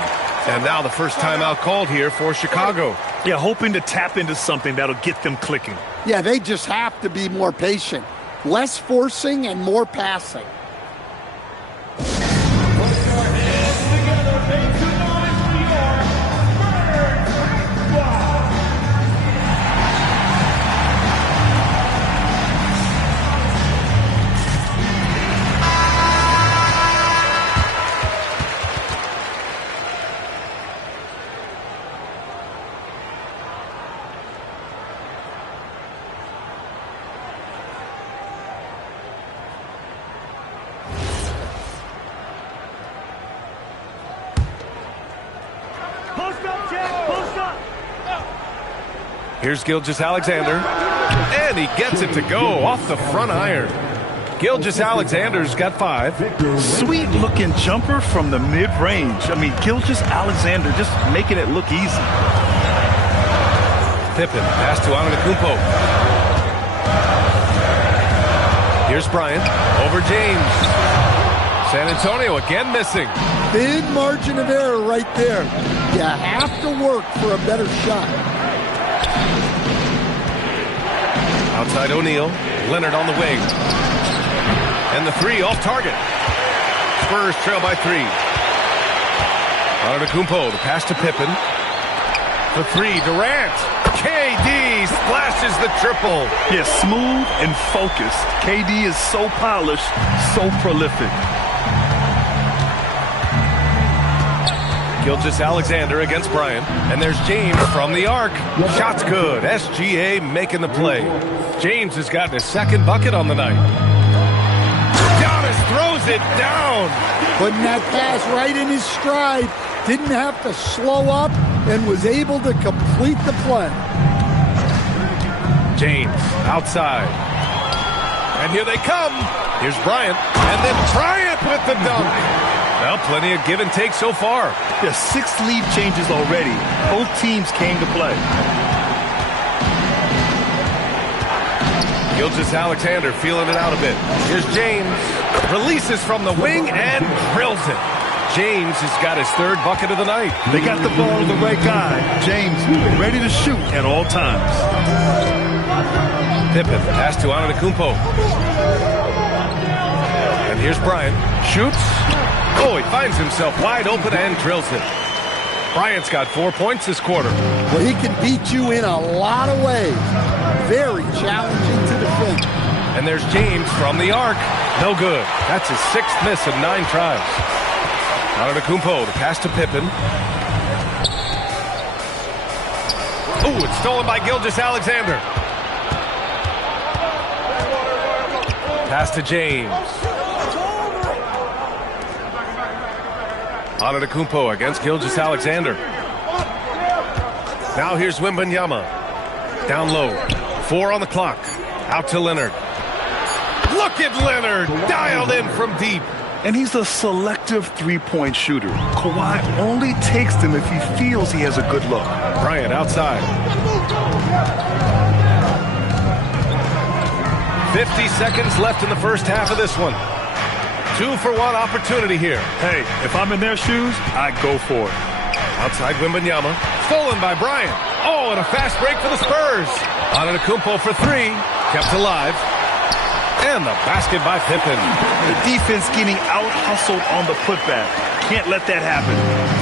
And now the first timeout called here for Chicago. Yeah, hoping to tap into something that'll get them clicking. Yeah, they just have to be more patient. Less forcing and more passing. Here's Gilgeous-Alexander, and he gets it to go off the front iron. Gilgeous-Alexander's got 5. Sweet-looking jumper from the mid-range. I mean, Gilgeous-Alexander just making it look easy. Pippen, pass to Antetokounmpo. Here's Bryant, over James. San Antonio again missing. Big margin of error right there. You have to work for a better shot. Outside O'Neal, Leonard on the wing. And the 3 off target. Spurs trail by 3. Antetokounmpo, the pass to Pippen. The 3, Durant. KD splashes the triple. Yeah, smooth and focused. KD is so polished, so prolific. Gilgeous-Alexander against Bryant. And there's James from the arc. Shot's good. SGA making the play. James has gotten his 2nd bucket on the night. Giannis throws it down. Putting that pass right in his stride. Didn't have to slow up and was able to complete the play. James outside. And here they come. Here's Bryant. And then Bryant with the dunk. Well, plenty of give and take so far. There's 6 lead changes already. Both teams came to play. Gilgeous-Alexander feeling it out a bit. Here's James. Releases from the wing and drills it. James has got his 3rd bucket of the night. They got the ball to the right guy. James ready to shoot at all times. Pippen, pass to Antetokounmpo. And here's Bryant. Shoots. Oh, he finds himself wide open and drills it. Bryant's got 4 points this quarter. Well, he can beat you in a lot of ways. Very challenging to defend. And there's James from the arc. No good. That's his 6th miss of 9 tries. Antetokounmpo, the pass to Pippen. Oh, it's stolen by Gilgeous-Alexander. Pass to James. Antetokounmpo against Gilgeous-Alexander. Now here's Wembanyama. Down low. 4 on the clock. Out to Leonard. Look at Leonard. Dialed in from deep. And he's a selective three-point shooter. Kawhi only takes them if he feels he has a good look. Bryant outside. 50 seconds left in the first half of this one. 2-for-1 opportunity here. Hey, if I'm in their shoes, I'd go for it. Outside Wembanyama. Stolen by Bryant. Oh, and a fast break for the Spurs. Antetokounmpo for 3. Kept alive. And the basket by Pippen. The defense getting out-hustled on the putback. Can't let that happen.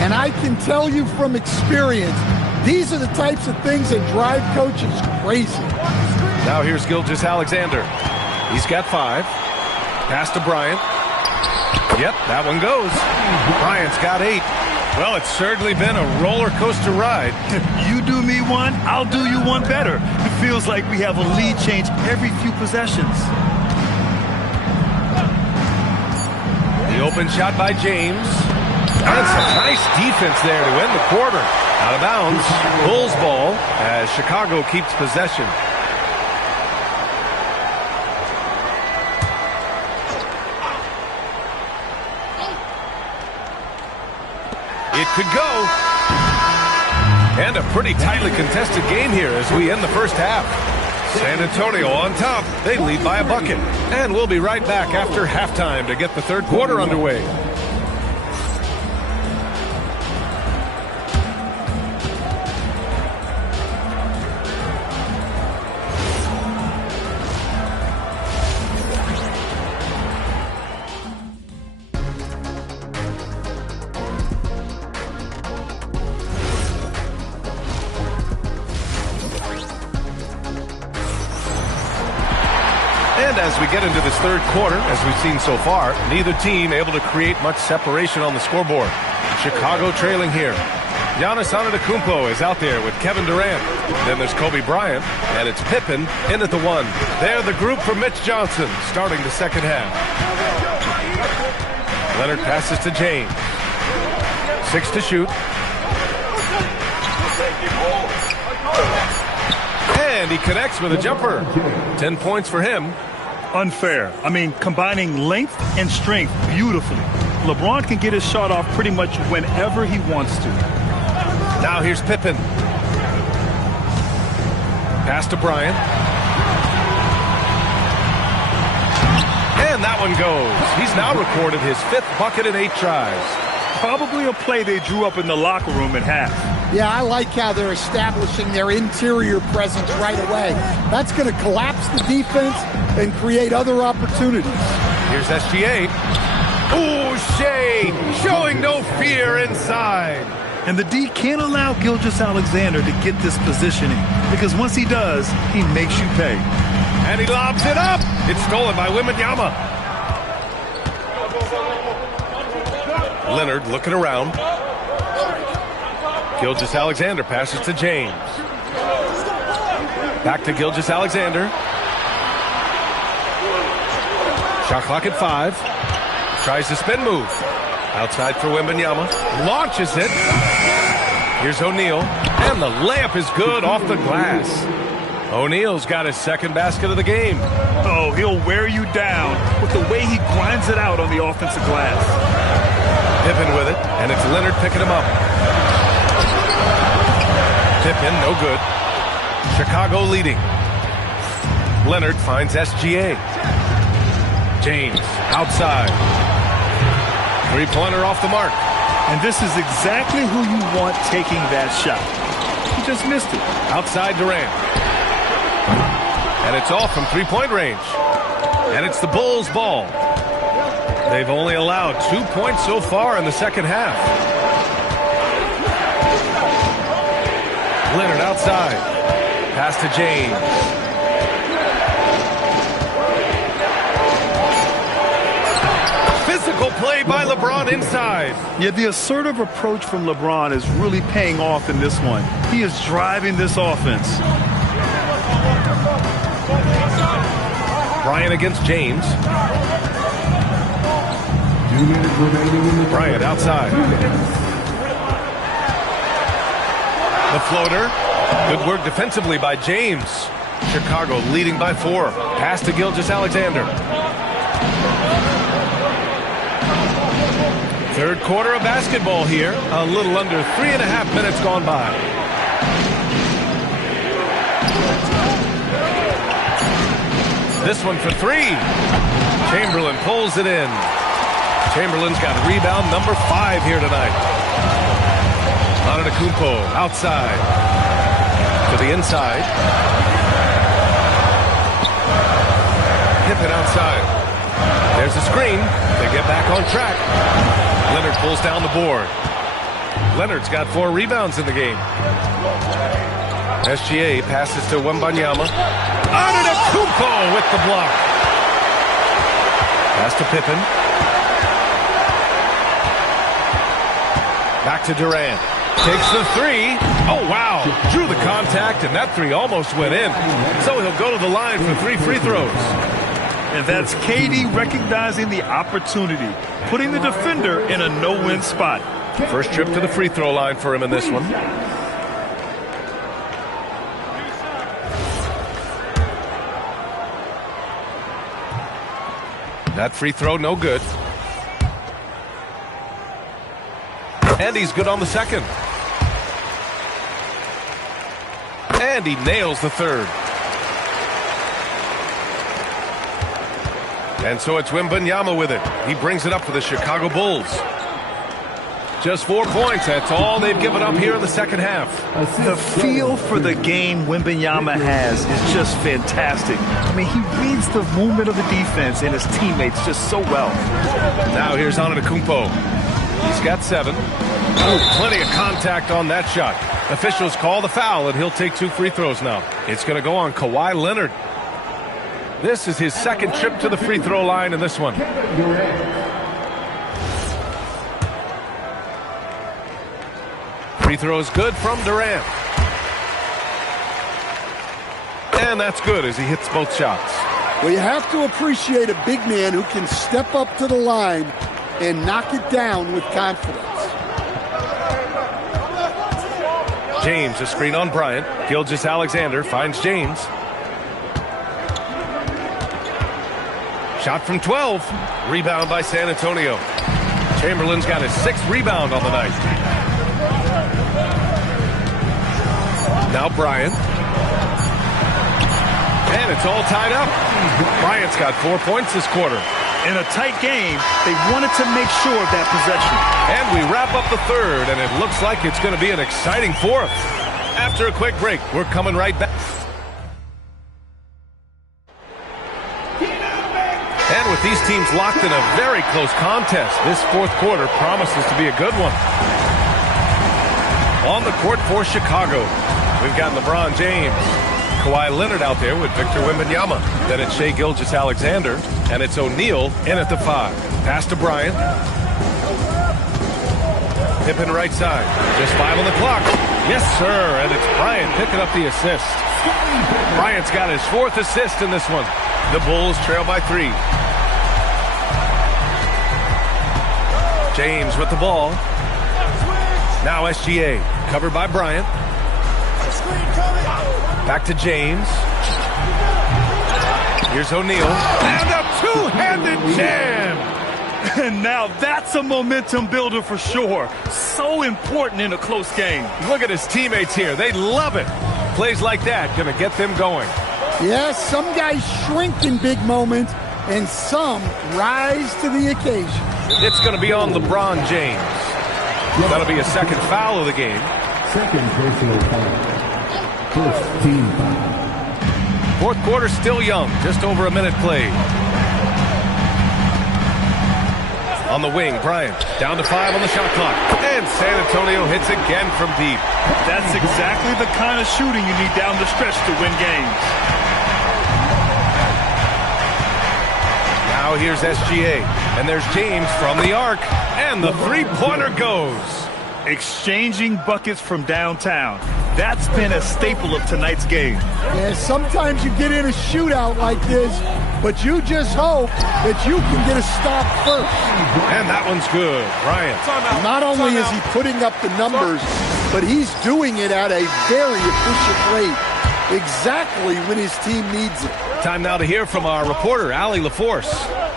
And I can tell you from experience, these are the types of things that drive coaches crazy. Now here's Gilgeous-Alexander. He's got 5. Pass to Bryant. Yep, that one goes. Bryant's got 8. Well, it's certainly been a roller coaster ride. You do me one, I'll do you one better. It feels like we have a lead change every few possessions. The open shot by James. And some nice defense there to end the quarter. Out of bounds. Bulls ball as Chicago keeps possession. It could go. And a pretty tightly contested game here as we end the first half. San Antonio on top. They lead by a bucket. And we'll be right back after halftime to get the third quarter underway. As we get into this third quarter, as we've seen so far, neither team able to create much separation on the scoreboard. Chicago trailing here. Giannis Antetokounmpo is out there with Kevin Durant. Then there's Kobe Bryant, and it's Pippen in at the 1. They're the group for Mitch Johnson, starting the second half. Leonard passes to James. 6 to shoot. And he connects with a jumper. 10 points for him. Unfair. I mean, combining length and strength beautifully. LeBron can get his shot off pretty much whenever he wants to. Now here's Pippen. Pass to Bryant. And that one goes. He's now recorded his 5th bucket in 8 tries. Probably a play they drew up in the locker room at half. Yeah, I like how they're establishing their interior presence right away. That's going to collapse the defense and create other opportunities. Here's SGA. Ooh, Shea showing no fear inside. And the D can't allow Gilgeous-Alexander to get this positioning because once he does, he makes you pay. And he lobs it up. It's stolen by Wembanyama. Leonard looking around. Gilgeous-Alexander passes to James. Back to Gilgeous-Alexander. Shot clock at 5. Tries the spin move. Outside for Wembanyama. Launches it. Here's O'Neal. And the layup is good off the glass. O'Neal's got his 2nd basket of the game. Oh, he'll wear you down with the way he grinds it out on the offensive glass. Pippen with it, and it's Leonard picking him up. Pippen, no good. Chicago leading. Leonard finds SGA. James, outside. 3-pointer off the mark. And this is exactly who you want taking that shot. He just missed it. Outside Durant. And it's off from 3-point range. And it's the Bulls' ball. They've only allowed 2 points so far in the second half. Leonard outside. Pass to James. Physical play by LeBron inside. Yeah, the assertive approach from LeBron is really paying off in this one. He is driving this offense. Bryant against James. Bryant outside. The floater. Good work defensively by James. Chicago leading by 4. Pass to Gilgeous-Alexander. Third quarter of basketball here. A little under 3.5 minutes gone by. This one for 3. Chamberlain pulls it in. Chamberlain's got rebound number 5 here tonight. Antetokounmpo outside. To the inside. Pippen outside. There's a screen. They get back on track. Leonard pulls down the board. Leonard's got 4 rebounds in the game. SGA passes to Wembanyama. Antetokounmpo with the block. Pass to Pippen. Back to Durant. Takes the 3. Oh, wow. Drew the contact, and that 3 almost went in. So he'll go to the line for 3 free throws. And that's KD recognizing the opportunity, putting the defender in a no-win spot. First trip to the free throw line for him in this one. That free throw, no good. And he's good on the second. And he nails the third. And so it's Wembanyama with it. He brings it up for the Chicago Bulls. Just 4 points. That's all they've given up here in the second half. The feel for the game Wembanyama has is just fantastic. I mean, he reads the movement of the defense and his teammates just so well. Now here's Antetokounmpo. He's got 7. Oh, plenty of contact on that shot. Officials call the foul, and he'll take 2 free throws now. It's going to go on Kawhi Leonard. This is his second trip to the free throw line in this one. Free throw is good from Durant. And that's good as he hits both shots. Well, you have to appreciate a big man who can step up to the line and knock it down with confidence. James, a screen on Bryant. Gilgeous-Alexander finds James. Shot from 12. Rebound by San Antonio. Chamberlain's got his 6th rebound on the night. Now Bryant. And it's all tied up. Bryant's got 4 points this quarter. In a tight game, they wanted to make sure of that possession. And we wrap up the third, and it looks like it's going to be an exciting fourth. After a quick break, we're coming right back. And with these teams locked in a very close contest, this fourth quarter promises to be a good one. On the court for Chicago, we've got LeBron James. Kawhi Leonard out there with Victor Wembanyama. Then it's Shai Gilgeous-Alexander, and it's O'Neal in at the 5. Pass to Bryant. Pippen right side. Just 5 on the clock. Yes, sir, and it's Bryant picking up the assist. Bryant's got his 4th assist in this one. The Bulls trail by 3. James with the ball. Now SGA, covered by Bryant. Back to James. Here's O'Neal. And a 2-handed jam! And now that's a momentum builder for sure. So important in a close game. Look at his teammates here. They love it. Plays like that going to get them going. Yes, some guys shrink in big moments, and some rise to the occasion. It's going to be on LeBron James. That'll be a second foul of the game. Second personal foul. First team foul. Fourth quarter still young. Just over a minute played. On the wing, Bryant. Down to 5 on the shot clock. And San Antonio hits again from deep. That's exactly the kind of shooting you need down the stretch to win games. Now here's SGA, and there's James from the arc, and the three-pointer goes. Exchanging buckets from downtown. That's been a staple of tonight's game. Yeah, sometimes you get in a shootout like this, but you just hope that you can get a stop first. And that one's good. Bryant. Not only is he putting up the numbers, but he's doing it at a very efficient rate, exactly when his team needs it. Time now to hear from our reporter, Allie LaForce.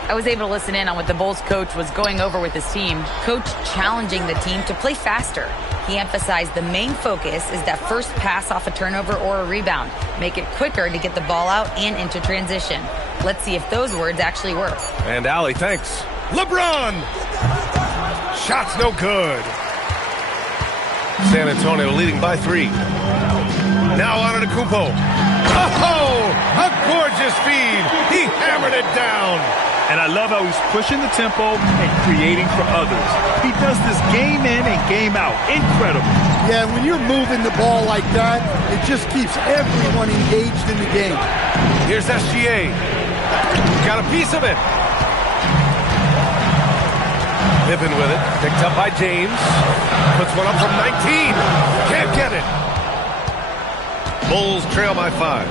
I was able to listen in on what the Bulls coach was going over with his team. Coach challenging the team to play faster. He emphasized the main focus is that first pass off a turnover or a rebound. Make it quicker to get the ball out and into transition. Let's see if those words actually work. And Allie, thanks. LeBron! Shot's no good. San Antonio leading by 3. Now on to Kupo. Oh, a gorgeous feed. He hammered it down. And I love how he's pushing the tempo and creating for others. He does this game in and game out. Incredible. Yeah, when you're moving the ball like that, it just keeps everyone engaged in the game. Here's SGA. Got a piece of it. Pippen with it. Picked up by James. Puts one up from 19. Can't get it. Bulls trail by 5.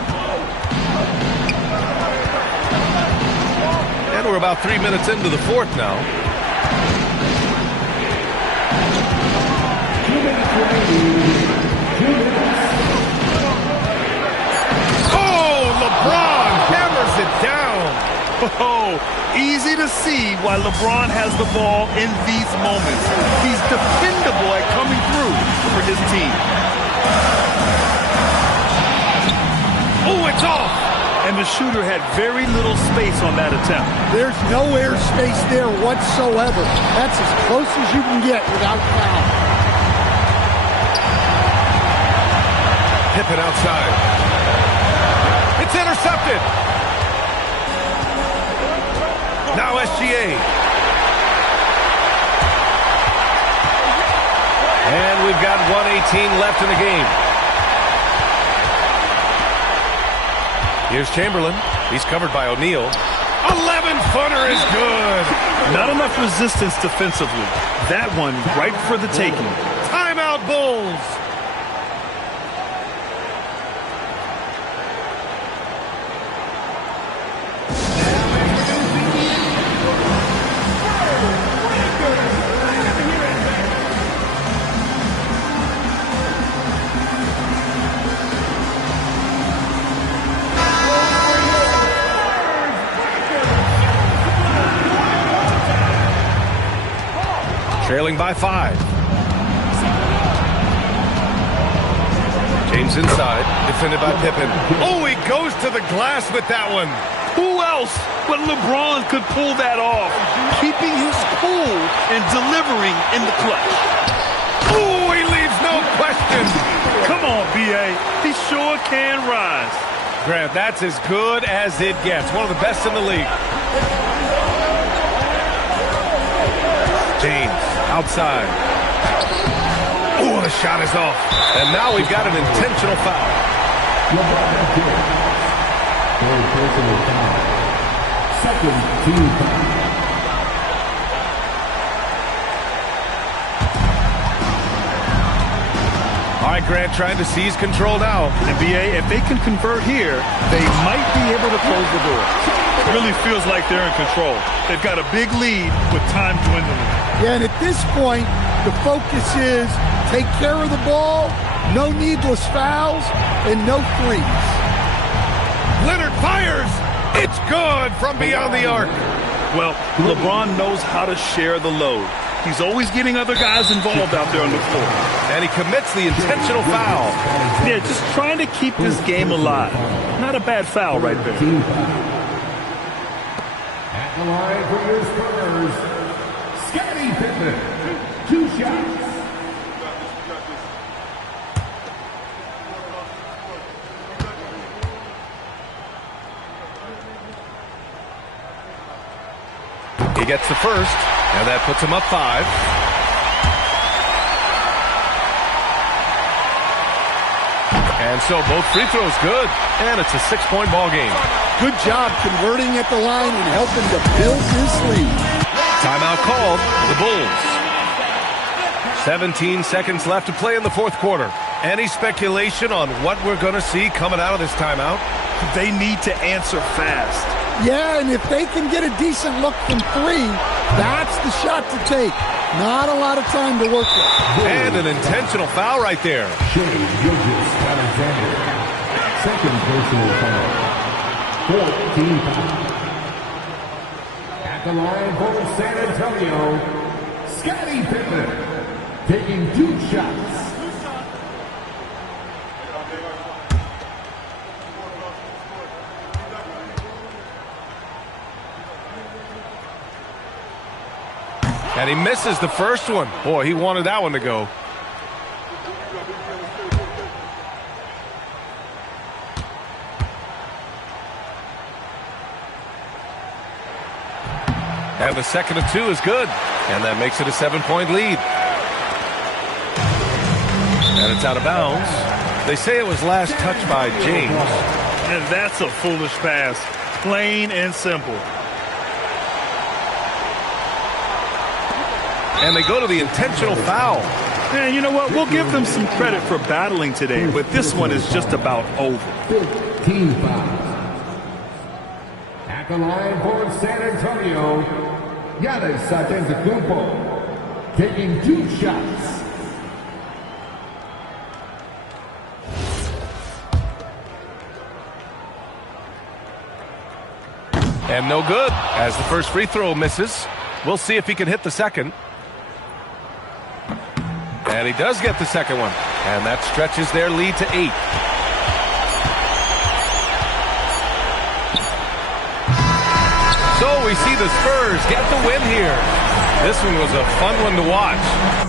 And we're about 3 minutes into the fourth now. Oh, LeBron hammers it down. Oh, easy to see why LeBron has the ball in these moments. He's dependable at coming through for his team. Oh, it's off. And the shooter had very little space on that attempt. There's no air space there whatsoever. That's as close as you can get without foul. Pippen outside. It's intercepted. Now SGA. And we've got 1:18 left in the game. Here's Chamberlain. He's covered by O'Neal. 11-footer is good. Not enough resistance defensively. That one right for the taking. Timeout, Bulls. Trailing by 5. James inside, defended by Pippen. Oh, he goes to the glass with that one. Who else but LeBron could pull that off? Keeping his cool and delivering in the clutch. Oh, he leaves no question. Come on, B.A. He sure can rise. Grant, that's as good as it gets. One of the best in the league. James. Outside. Oh, the shot is off. And now we've got an intentional foul. Second team foul. All right, Grant trying to seize control now. And B.A., if they can convert here, they might be able to close the door. It really feels like they're in control. They've got a big lead with time dwindling. Yeah, and at this point, the focus is take care of the ball, no needless fouls, and no threes. Leonard fires. It's good from beyond the arc. Well, LeBron knows how to share the load. He's always getting other guys involved out there on the floor. And he commits the intentional foul. Yeah, just trying to keep this game alive. Not a bad foul right there. At the line for your Spurs, Scottie Pippen. 2 shots. He gets the first, and that puts him up 5. And so both free throws good, and it's a 6-point ball game. Good job converting at the line and helping to build this lead. Timeout called, the Bulls. 17 seconds left to play in the fourth quarter. Any speculation on what we're going to see coming out of this timeout? They need to answer fast. Yeah, and if they can get a decent look from three, that's the shot to take. Not a lot of time to work with. And an intentional foul right there. Shai Gilgeous-Alexander. Second personal foul. 14 foul. At the line for San Antonio, Scottie Pippen. Taking 2 shots. And he misses the first one. Boy, he wanted that one to go. And the second of 2 is good. And that makes it a 7-point lead. And it's out of bounds. They say it was last touched by James. And that's a foolish pass. Plain and simple. And they go to the intentional foul. And you know what? We'll give them some credit for battling today, but this one is just about over. 15 fouls. At the line for San Antonio, Giannis Antetokounmpo. Taking 2 shots. And no good, as the first free throw misses. We'll see if he can hit the second. And he does get the second one. And that stretches their lead to 8. So we see the Spurs get the win here. This one was a fun one to watch.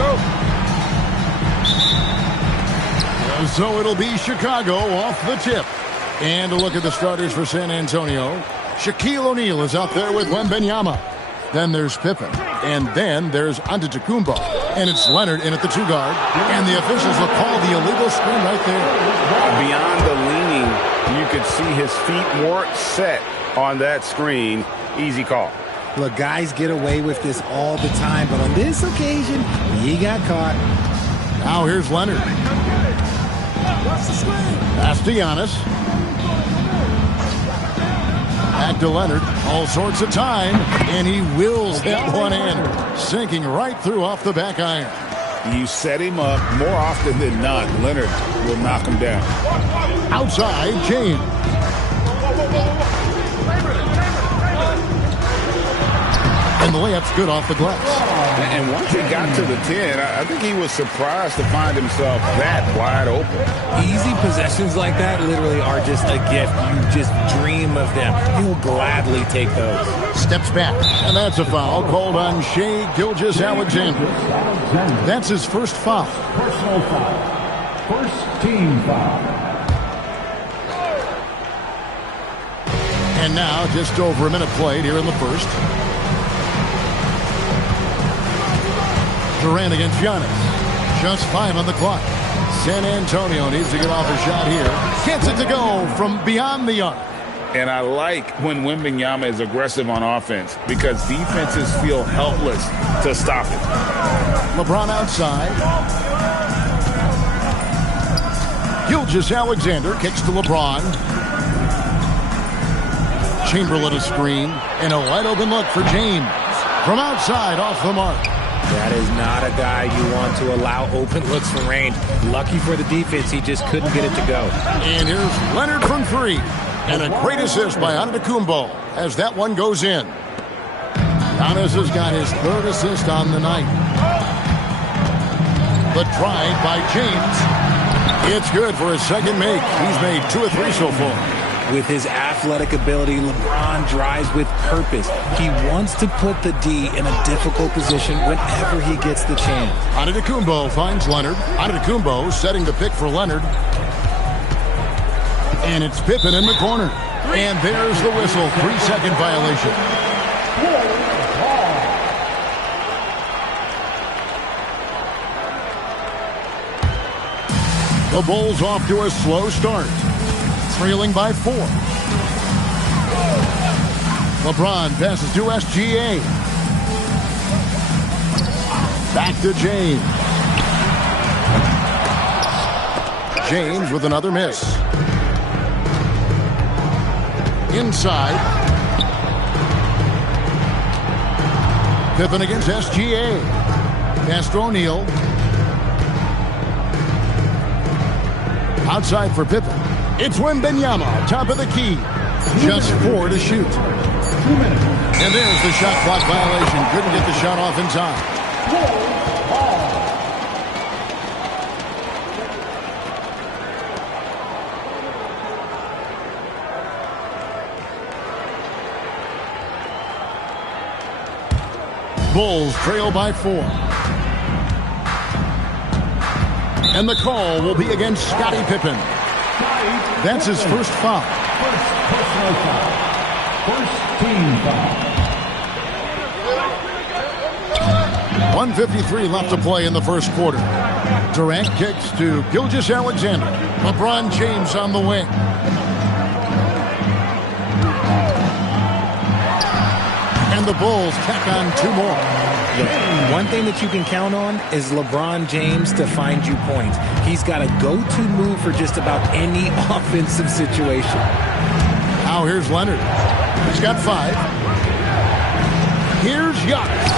go. So it'll be Chicago off the tip. And a look at the starters for San Antonio. Shaquille O'Neal is out there with Wembanyama. Then there's Pippen. And then there's Antetokounmpo. And it's Leonard in at the 2-guard. And the officials will call the illegal screen right there. Beyond the leaning, you could see his feet weren't set on that screen. Easy call. Look, guys get away with this all the time, but on this occasion, he got caught. Now here's Leonard. Pass to Giannis. Back to Leonard. All sorts of time. And he wills that one in. Sinking right through off the back iron. You set him up more often than not. Leonard will knock him down. Outside, James. And the layup's good off the glass. And once he got to the 10, I think he was surprised to find himself that wide open. Easy possessions like that literally are just a gift. You just dream of them. He'll gladly take those. Steps back, and that's a foul called on Shai Gilgeous-Alexander. That's his first foul. Personal foul. First team foul. And now just over a minute played here in the first. Durant against Giannis. Just 5 on the clock. San Antonio needs to get off a shot here. Gets it to go from beyond the arc. And I like when Wembanyama is aggressive on offense because defenses feel helpless to stop him. LeBron outside. Gilgeous-Alexander kicks to LeBron. Chamberlain a screen. And a wide open look for James. From outside off the mark. That is not a guy you want to allow open looks from range. Lucky for the defense, he just couldn't get it to go. And here's Leonard from 3. And a great assist by Antetokounmpo as that one goes in. Giannis has got his 3rd assist on the night. The drive by James. It's good for his 2nd make. He's made 2 of 3 so far. With his athletic ability, LeBron drives with purpose. He wants to put the D in a difficult position whenever he gets the chance. Antetokounmpo finds Leonard. Antetokounmpo setting the pick for Leonard. And it's Pippen in the corner. And there's the whistle. 3-second violation. The Bulls off to a slow start. Trailing by 4. LeBron passes to SGA. Back to James. James with another miss. Inside. Pippen against SGA. Pass to O'Neal. Outside for Pippen. It's Wembanyama, top of the key. Just 4 to shoot. 2 minutes. And there's the shot clock violation. Couldn't get the shot off in time. Bulls trail by 4. And the call will be against Scottie Pippen. That's his first foul. First personal foul. First team foul. 1:53 left to play in the first quarter. Durant kicks to Gilgeous-Alexander. LeBron James on the wing. And the Bulls tack on 2 more. One thing that you can count on is LeBron James to find you points. He's got a go-to move for just about any offensive situation. Now here's Leonard. He's got 5. Here's Giannis.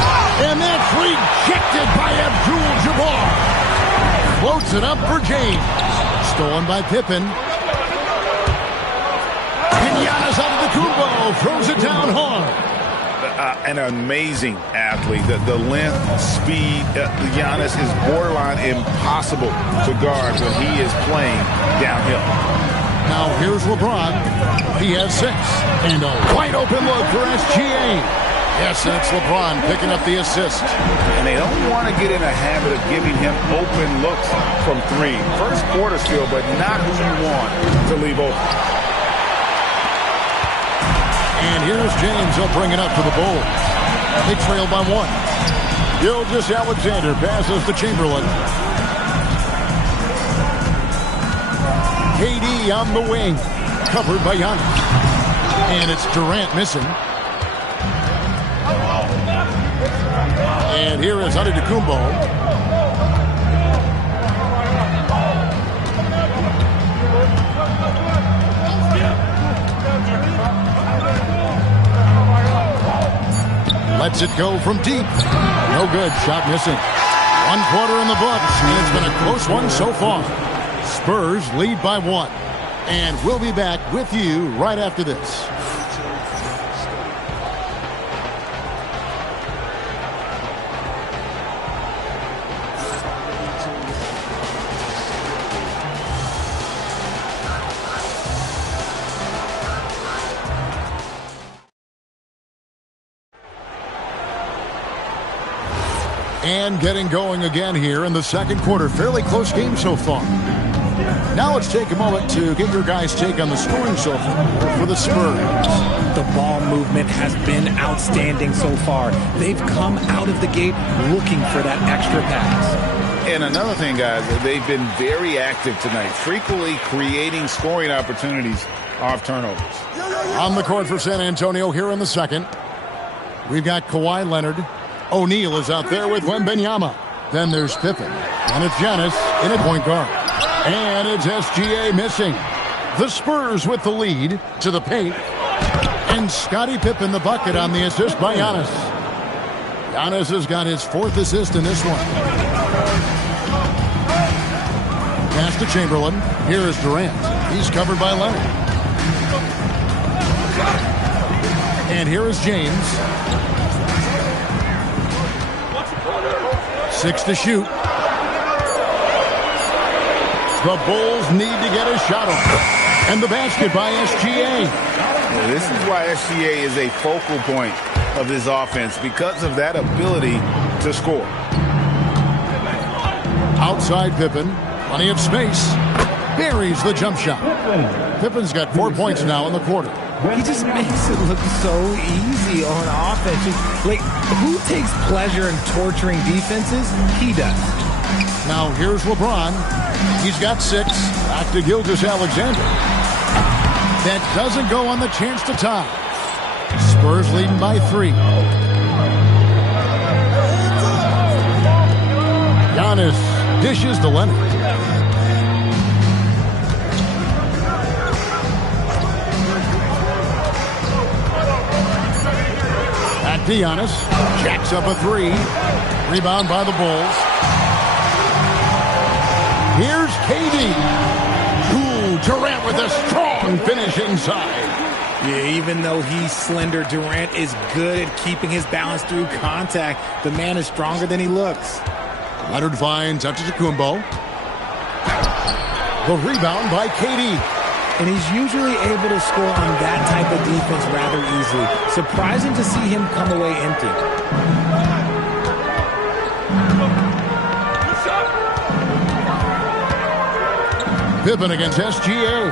And that's rejected by Abdul-Jabbar. Floats it up for James. Stolen by Pippen. And Giannis Antetokounmpo throws it down hard. An amazing athlete. The length, speed, Giannis is borderline impossible to guard when he is playing downhill. Now here's LeBron. He has 6. And a wide open look for SGA. Yes, and it's LeBron picking up the assist. And they don't want to get in a habit of giving him open looks from three. First quarter skill, but not who you want to leave open. And here's James. He'll bring it up to the Bulls. They trail by 1. Gilgeous-Alexander passes to Chamberlain. KD on the wing. Covered by Giannis. And it's Durant missing. And here is Antetokounmpo. Lets it go from deep. No good. Shot missing. 1 quarter in the books. And it's been a close one so far. Spurs lead by 1. And we'll be back with you right after this. And getting going again here in the second quarter. Fairly close game so far. Now let's take a moment to get your guys' take on the scoring so far for the Spurs. The ball movement has been outstanding so far. They've come out of the gate looking for that extra pass. And another thing, guys, they've been very active tonight, frequently creating scoring opportunities off turnovers. On the court for San Antonio here in the second. We've got Kawhi Leonard. O'Neal is out there with Wembanyama. Then there's Pippen. And it's Giannis in at point guard. And it's SGA missing. The Spurs with the lead to the paint. And Scottie Pippen the bucket on the assist by Giannis. Giannis has got his 4th assist in this one. Pass to Chamberlain. Here is Durant. He's covered by Leonard. And here is James. 6 to shoot. The Bulls need to get a shot off. And the basket by SGA. Yeah, this is why SGA is a focal point of this offense, because of that ability to score. Outside Pippen. Plenty of space. Buries the jump shot. Pippen's got 4 points now in the quarter. He just makes it look so easy on offense. Like, who takes pleasure in torturing defenses? He does. Now here's LeBron. He's got 6. Back to Gilgeous-Alexander. That doesn't go on the chance to tie. Spurs leading by 3. Giannis dishes to Leonard. Giannis jacks up a 3. Rebound by the Bulls. Here's KD. Ooh, Durant with a strong finish inside. Yeah, even though he's slender, Durant is good at keeping his balance through contact. The man is stronger than he looks. Leonard finds Antetokounmpo. The rebound by KD. And he's usually able to score on that type of defense rather easily. Surprising to see him come away empty. Pippen against SGA.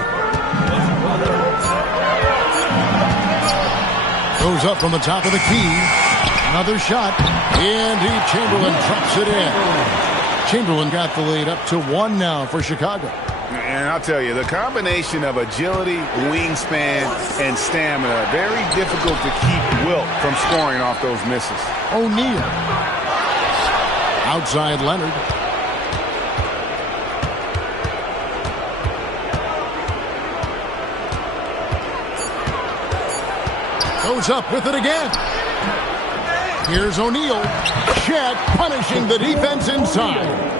Goes up from the top of the key. Another shot. And Chamberlain drops it in. Chamberlain got the lead up to 1 now for Chicago. And I'll tell you, the combination of agility, wingspan, and stamina, very difficult to keep Wilt from scoring off those misses. O'Neal. Outside Leonard. Goes up with it again. Here's O'Neal. Chet punishing the defense inside.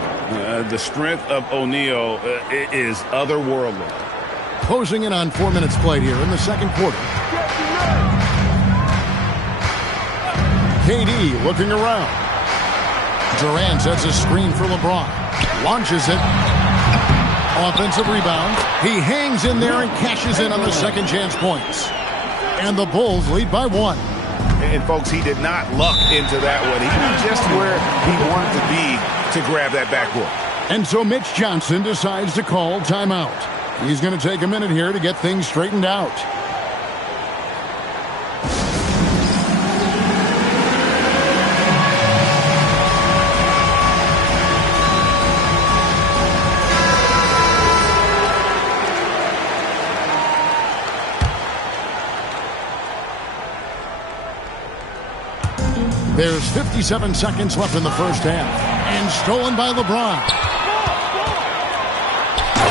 The strength of O'Neal is otherworldly. Closing in on 4 minutes played here in the second quarter. KD looking around. Durant sets a screen for LeBron. Launches it. Offensive rebound. He hangs in there and cashes in on the second chance points. And the Bulls lead by 1. And folks, he did not luck into that one. He was just where he wanted to be to grab that backboard. And so Mitch Johnson decides to call timeout. He's going to take a minute here to get things straightened out. There's 57 seconds left in the first half. And stolen by LeBron.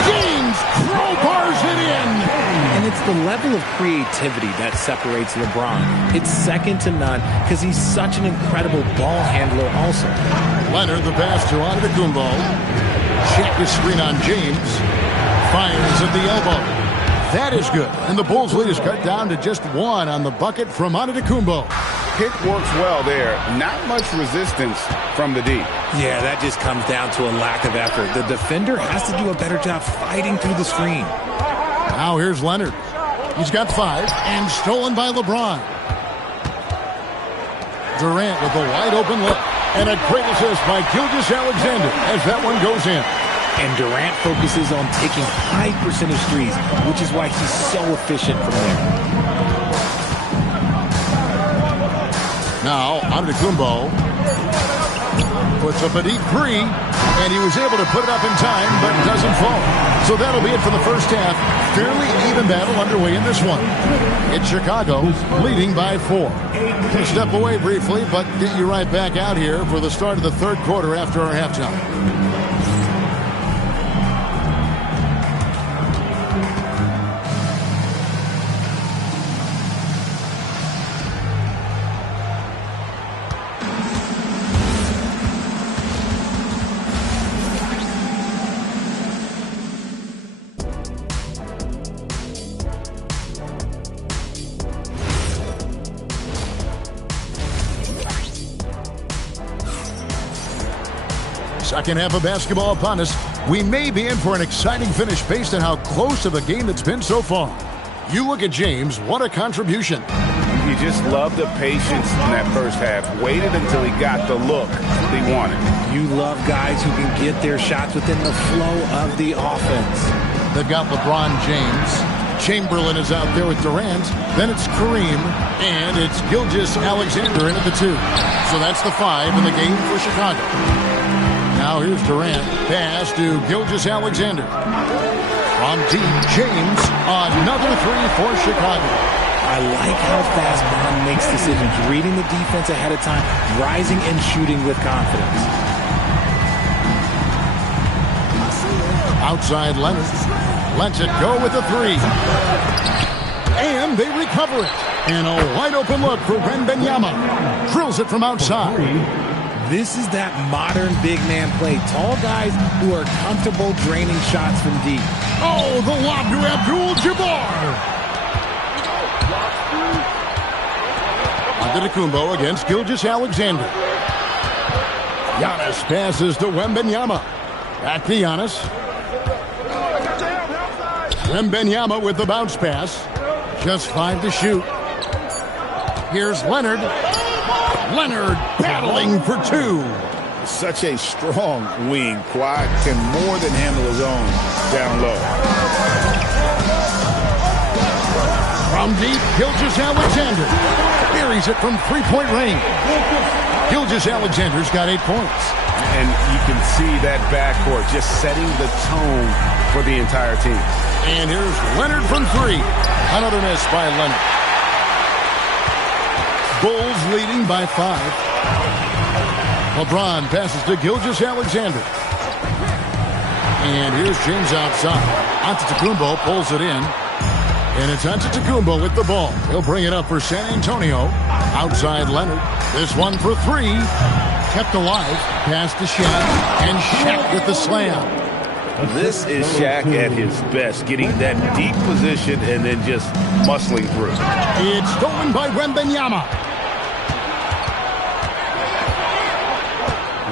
James crowbars it in. And it's the level of creativity that separates LeBron. It's second to none because he's such an incredible ball handler also. Leonard, the pass to Antetokounmpo. Check his screen on James. Fires at the elbow. That is good. And the Bulls' lead is cut down to just one on the bucket from Antetokounmpo. Pick works well there. Not much resistance from the D. Yeah, that just comes down to a lack of effort. The defender has to do a better job fighting through the screen. Now here's Leonard. He's got 5 and stolen by LeBron. Durant with a wide open look. And a great assist by Gilgeous-Alexander as that one goes in. And Durant focuses on taking high percentage threes, which is why he's so efficient from there. Now, Antetokounmpo puts up a deep 3, and he was able to put it up in time, but it doesn't fall. So that'll be it for the first half. Fairly even battle underway in this one. It's Chicago leading by 4. We'll step away briefly, but get you right back out here for the start of the third quarter after our halftime. Second half of basketball upon us. We may be in for an exciting finish based on how close of a game it's been so far. You look at James, what a contribution. You just love the patience in that first half. Waited until he got the look he wanted. You love guys who can get their shots within the flow of the offense. They've got LeBron James. Chamberlain is out there with Durant. Then it's Kareem. And it's Gilgeous-Alexander in at the 2. So that's the 5 in the game for Chicago. Now here's Durant. Pass to Gilgeous-Alexander. From deep, James. Another 3 for Chicago. I like how fast Bond makes decisions, reading the defense ahead of time, rising and shooting with confidence. Outside Leonard. Lets it go with a 3. And they recover it. And a wide open look for Wembanyama. Drills it from outside. This is that modern big man play. Tall guys who are comfortable draining shots from deep. Oh, the lob to Abdul-Jabbar. Antetokounmpo against Gilgeous-Alexander. Giannis passes to Wembanyama. Back to Giannis. Wembanyama with the bounce pass. Just 5 to shoot. Here's Leonard. Leonard battling for 2. Such a strong wing. Kawhi can more than handle his own down low. From deep, Gilgeous-Alexander buries it from 3-point range. Gilgeous-Alexander's got 8 points. And you can see that backcourt just setting the tone for the entire team. And here's Leonard from 3. Another miss by Leonard. Bulls leading by 5. LeBron passes to Gilgeous-Alexander. And here's James outside. Antetokounmpo pulls it in. And it's Antetokounmpo with the ball. He'll bring it up for San Antonio. Outside Leonard. This one for 3. Kept alive. Pass to Shaq. And Shaq with the slam. This is Shaq at his best, getting that deep position and then just muscling through. It's stolen by Wembanyama.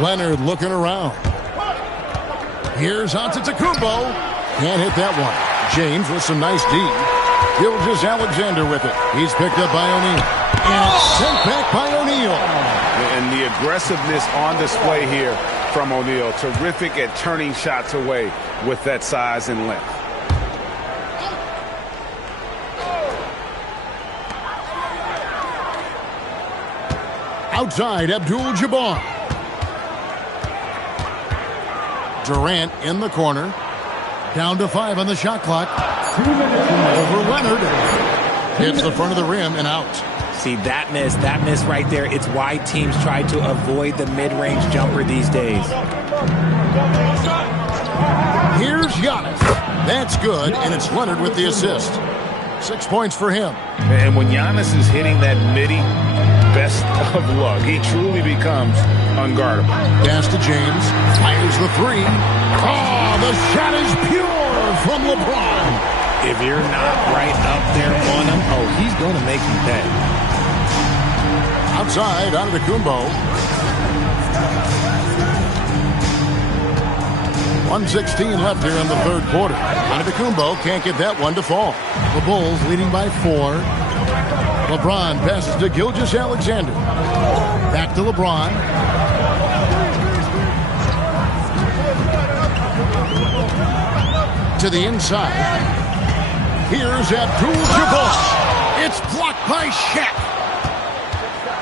Leonard looking around. Here's Antetokounmpo. Can't hit that one. James with some nice D. Gilgeous-Alexander with it. He's picked up by O'Neal. And sent back by O'Neal. And the aggressiveness on display here from O'Neal. Terrific at turning shots away with that size and length. Outside, Abdul-Jabbar. Durant in the corner. Down to 5 on the shot clock. Over Leonard. Hits the front of the rim and out. See, that miss right there, it's why teams try to avoid the mid-range jumper these days. Here's Giannis. That's good, and it's Leonard with the assist. 6 points for him. And when Giannis is hitting that midi, best of luck. He truly becomes unguardable. Pass to James. Fires the 3. Oh, the shot is pure from LeBron. If you're not right up there on him, oh, he's going to make you pay. Outside, Antetokounmpo. 1:16 left here in the third quarter. Antetokounmpo can't get that one to fall. The Bulls leading by 4. LeBron passes to Gilgeous-Alexander. Back to LeBron. To the inside. Here's Abdul-Jabbar. It's blocked by Shaq.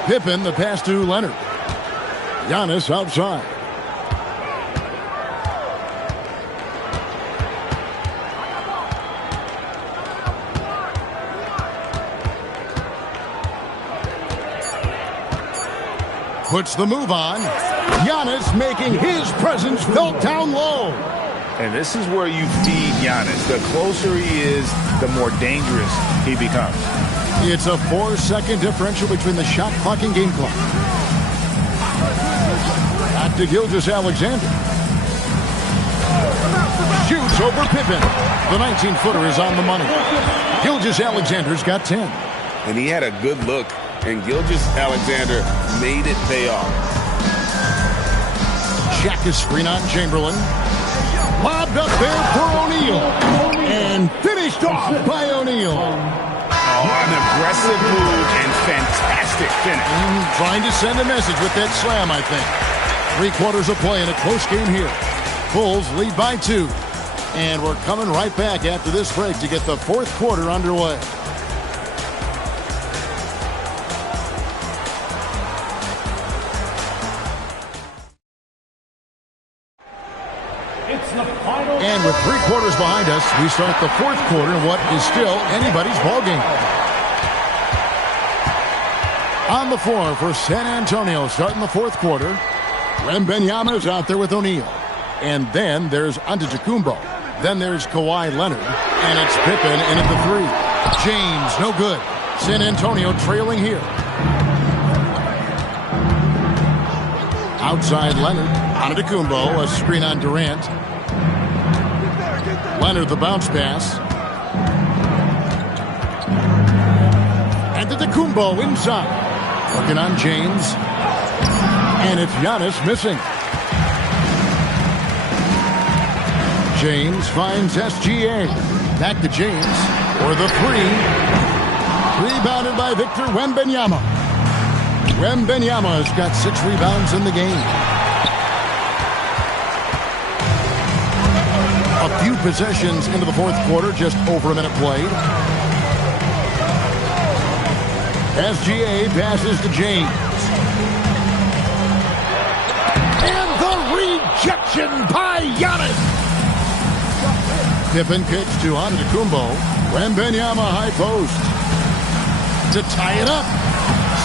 Pippen, the pass to Leonard. Giannis outside. Puts the move on. Giannis making his presence felt down low. And this is where you feed Giannis. The closer he is, the more dangerous he becomes. It's a 4-second differential between the shot clock and game clock. Back to Gilgeous-Alexander. Shoots over Pippen. The 19-footer is on the money. Gilgeous-Alexander's got 10. And he had a good look, and Gilgeous-Alexander made it pay off. Shaq is screen on Chamberlain. Lobbed up there for O'Neal. And finished off by O'Neal. Oh, an aggressive move and fantastic finish. Trying to send a message with that slam, I think. 3 quarters of play in a close game here. Bulls lead by 2. And we're coming right back after this break to get the fourth quarter underway. And with 3 quarters behind us, we start the fourth quarter in what is still anybody's ballgame. On the floor for San Antonio, starting the fourth quarter. Wembanyama is out there with O'Neal. And then there's Antetokounmpo. Then there's Kawhi Leonard. And it's Pippen in at the 3. James, no good. San Antonio trailing here. Outside Leonard. Antetokounmpo, a screen on Durant. Leonard, the bounce pass. Antetokounmpo inside. Working on James. And it's Giannis missing. James finds SGA. Back to James for the 3. Rebounded by Victor Wembanyama. Wembanyama has got 6 rebounds in the game. A few possessions into the fourth quarter, just over a minute played. SGA passes to James. And the rejection by Giannis. Pippen kicks to Antetokounmpo. Wembanyama high post. To tie it up.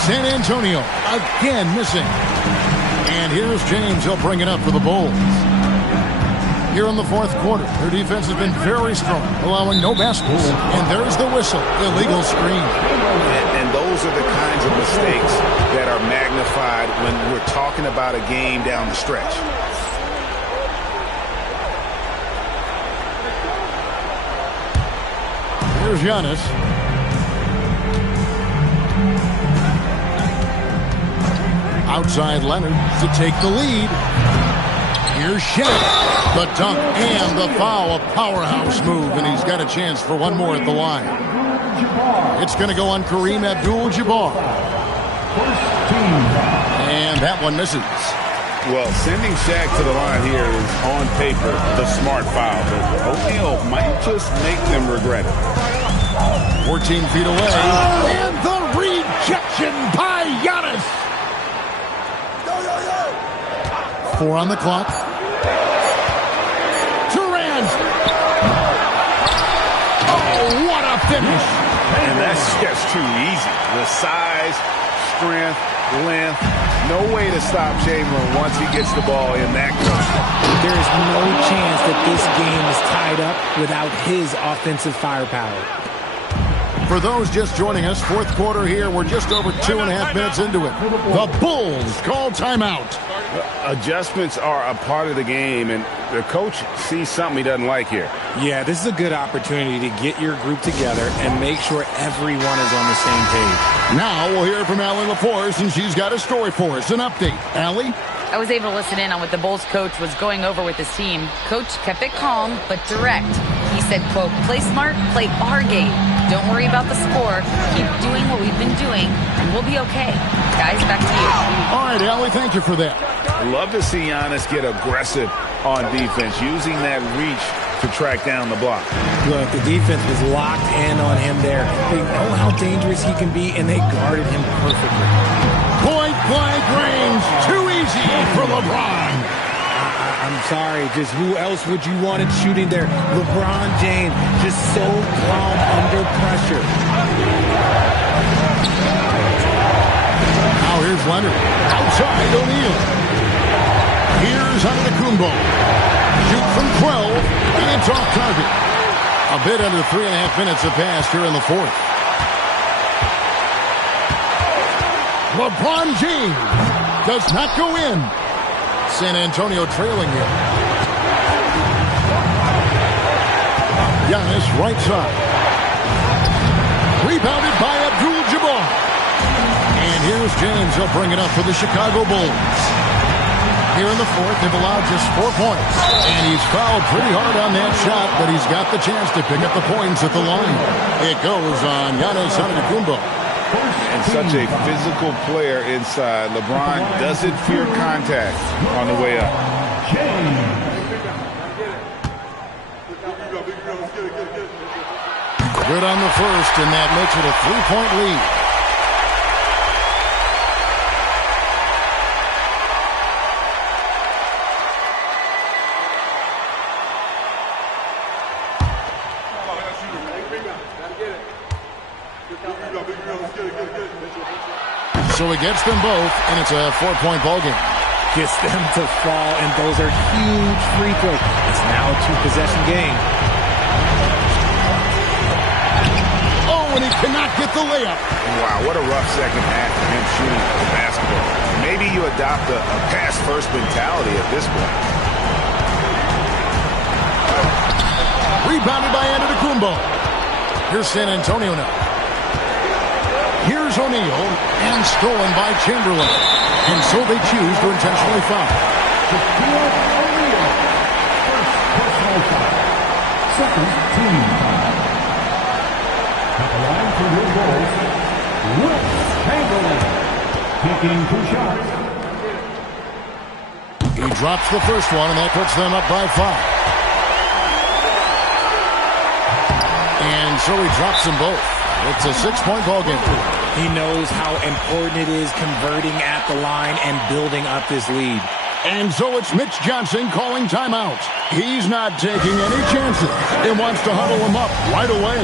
San Antonio again missing. And here's James. He'll bring it up for the Bulls. Here in the fourth quarter, their defense has been very strong, allowing no baskets. And there's the whistle. Illegal screen. And those are the kinds of mistakes that are magnified when we're talking about a game down the stretch. Here's Giannis. Outside Leonard to take the lead. Here's Shaq. The dunk and the foul, a powerhouse move, and he's got a chance for one more at the line. It's going to go on Kareem Abdul-Jabbar. And that one misses. Well, sending Shaq to the line here is on paper the smart foul, but O'Neal might just make them regret it. 14 feet away. And the rejection by Giannis. 4 on the clock. Durant. Oh, what a finish. And that's just too easy. The size, strength, length, no way to stop Chamberlain once he gets the ball in that close. There is no chance that this game is tied up without his offensive firepower. For those just joining us, fourth quarter here. We're just over 2.5 minutes into it. The Bulls call timeout. Adjustments are a part of the game, and the coach sees something he doesn't like here. Yeah, this is a good opportunity to get your group together and make sure everyone is on the same page. Now we'll hear from Allie LaForce, and she's got a story for us. An update. Allie? I was able to listen in on what the Bulls coach was going over with his team. Coach kept it calm, but direct. He said, quote, play smart, play our game. Don't worry about the score. Keep doing what we've been doing, and we'll be okay. Guys, back to you. All right, Allie, thank you for that. Love to see Giannis get aggressive on defense, using that reach to track down the block. Look, the defense was locked in on him there. They know how dangerous he can be, and they guarded him perfectly. Point blank range, too easy for LeBron. I'm sorry, just who else would you want it shooting there? LeBron James, just so calm under pressure. Now here's Leonard. Outside O'Neal. Here's Antetokounmpo. Shoot from 12. And it's off target. A bit under 3.5 minutes have passed here in the fourth. LeBron James does not go in. San Antonio trailing here. Giannis right side. Rebounded by Abdul-Jabbar. And here's James. He'll bring it up for the Chicago Bulls. Here in the fourth, they've allowed just 4 points. And he's fouled pretty hard on that shot, but he's got the chance to pick up the points at the line. It goes on Giannis Antetokounmpo. And such a physical player inside. LeBron doesn't fear contact on the way up. Good on the first, and that makes it a 3-point lead. So he gets them both, and it's a 4-point ball game. Gets them to fall, and those are huge free throws. It's now a 2-possession game. Oh, and he cannot get the layup. Wow, what a rough second half for him shooting the basketball. Maybe you adopt a pass-first mentality at this point. Rebounded by Antetokounmpo. Here's San Antonio now. Here's O'Neal, and stolen by Chamberlain. And so they choose to intentionally foul. Second team foul. At the line for your Bulls, Wilt Chamberlain, taking 2 shots. He drops the first one, and that puts them up by 5. And so he drops them both. It's a 6-point ball game. He knows how important it is converting at the line and building up this lead. And so it's Mitch Johnson calling timeout. He's not taking any chances and wants to huddle him up right away.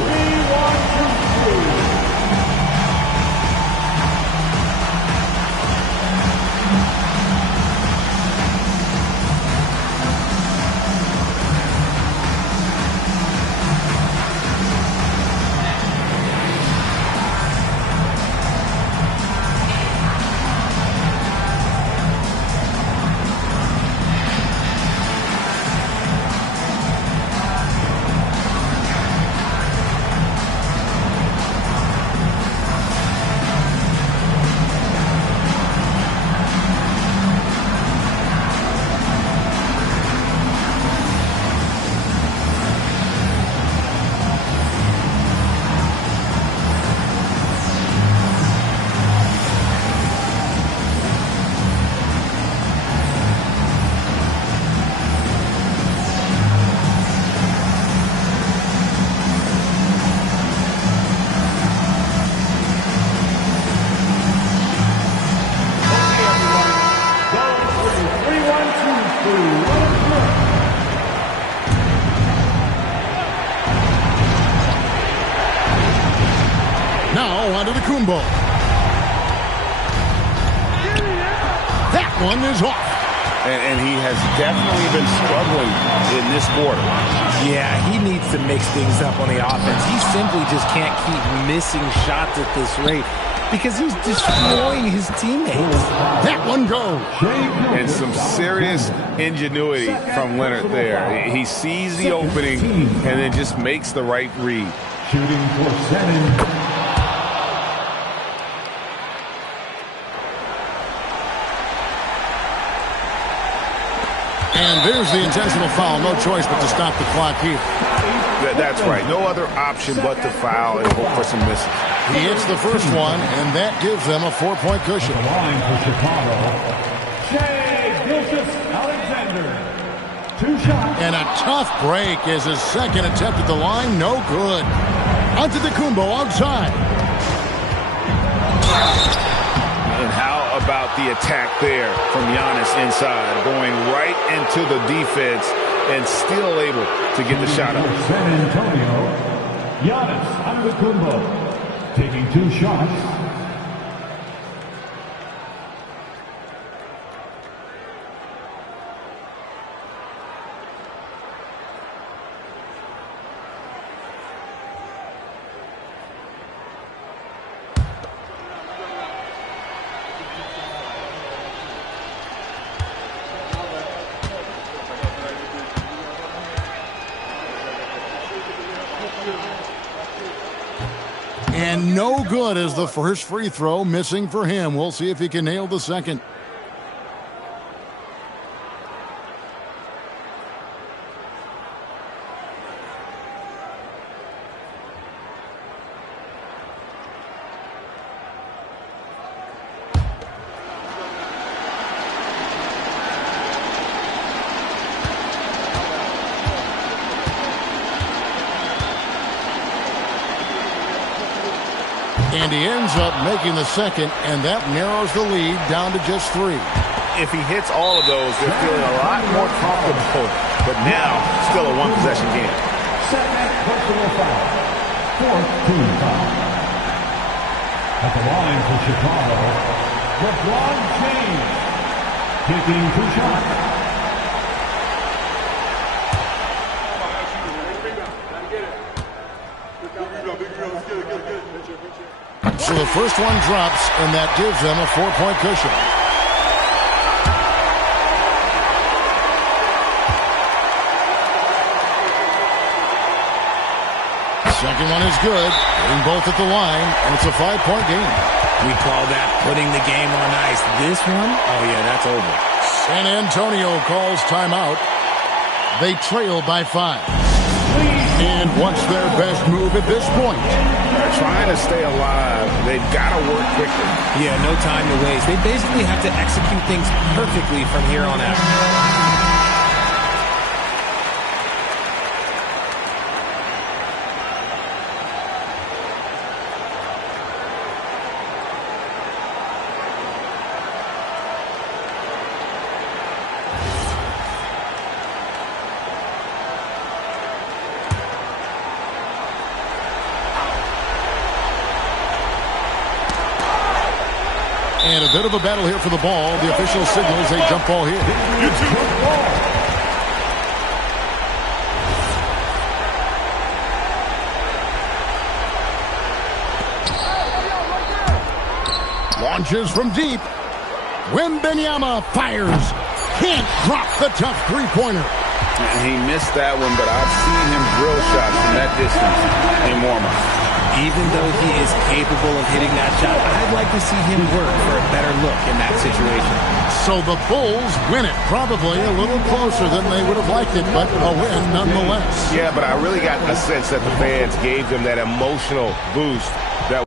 Antetokounmpo. That one is off. And he has definitely been struggling in this quarter. Yeah, he needs to mix things up on the offense. He simply just can't keep missing shots at this rate because he's destroying his teammates. That one goes. And some serious ingenuity from Leonard there. He sees the opening and then just makes the right read. Shooting for San Antonio. And there's the intentional foul. No choice but to stop the clock here. That's right. No other option but to foul and hope for some misses. He hits the first one, and that gives them a 4-point cushion. The line for Chicago. Shai Gilgeous-Alexander. 2 shots. And a tough break is his second attempt at the line. No good. Antetokounmpo outside. And how about the attack there from Giannis inside, going right into the defense and still able to get the shot up. San Antonio, Giannis Antetokounmpo taking 2 shots. And no good as the first free throw, missing for him. We'll see if he can nail the second. And he ends up making the second, and that narrows the lead down to just 3. If he hits all of those, they're feeling a lot more comfortable. But now, still a one-possession game. Second personal foul. 4th team foul. At the line for Chicago, LeBron James taking 2 shots. So the first one drops, and that gives them a 4-point cushion. Second one is good, hitting both at the line, and it's a 5-point game. We call that putting the game on ice. This one, oh yeah, that's over. San Antonio calls timeout. They trail by 5. And what's their best move at this point? They're trying to stay alive. They've got to work quickly. Yeah, no time to waste. They basically have to execute things perfectly from here on out. And a bit of a battle here for the ball. The official signals a jump ball here. Launches from deep. Wembanyama fires. Can't drop the tough three-pointer. He missed that one, but I've seen him drill shots from that distance in warm-up. Even though he is capable of hitting that shot, I'd like to see him work for a better look in that situation. So the Bulls win it. Probably a little closer than they would have liked it, but a win nonetheless. Yeah, but I really got a sense that the fans gave them that emotional boost that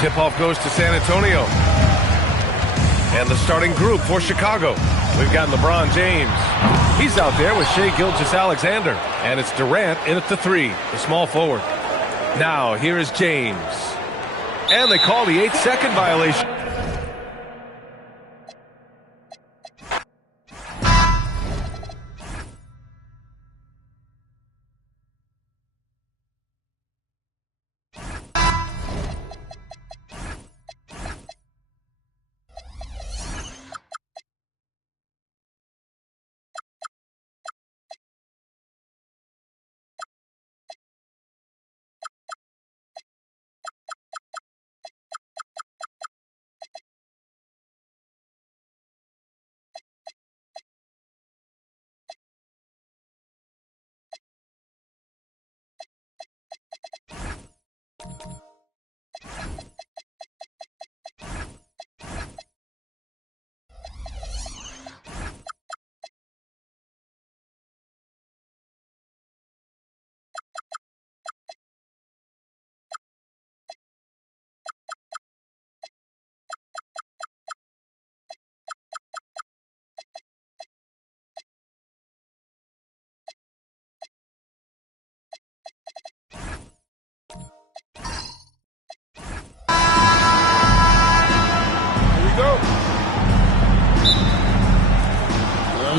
Tip-off goes to San Antonio. And the starting group for Chicago. We've got LeBron James. He's out there with Shai Gilgeous-Alexander. And it's Durant in at the 3, the small forward. Now, here is James. And they call the 8-second violation.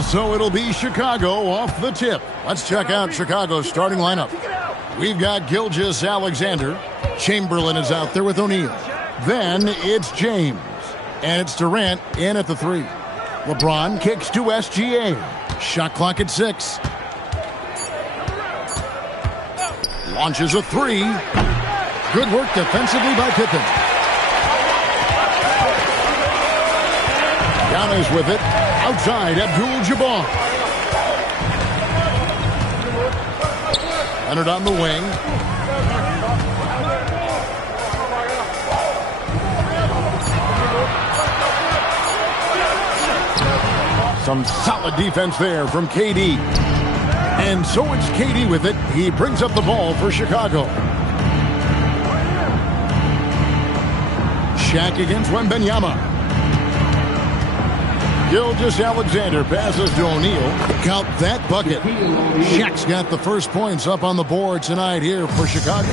So it'll be Chicago off the tip. Let's check out Chicago's starting lineup. We've got Gilgeous-Alexander. Chamberlain is out there with O'Neal. Then it's James. And it's Durant in at the 3. LeBron kicks to SGA. Shot clock at 6. Launches a 3. Good work defensively by Pippen. Giannis with it. Outside, Abdul-Jabbar. Leonard on the wing. Some solid defense there from KD. And so it's KD with it. He brings up the ball for Chicago. Shaq against Wembanyama. Gilgeous-Alexander passes to O'Neal. Count that bucket. Shaq's got the first points up on the board tonight here for Chicago.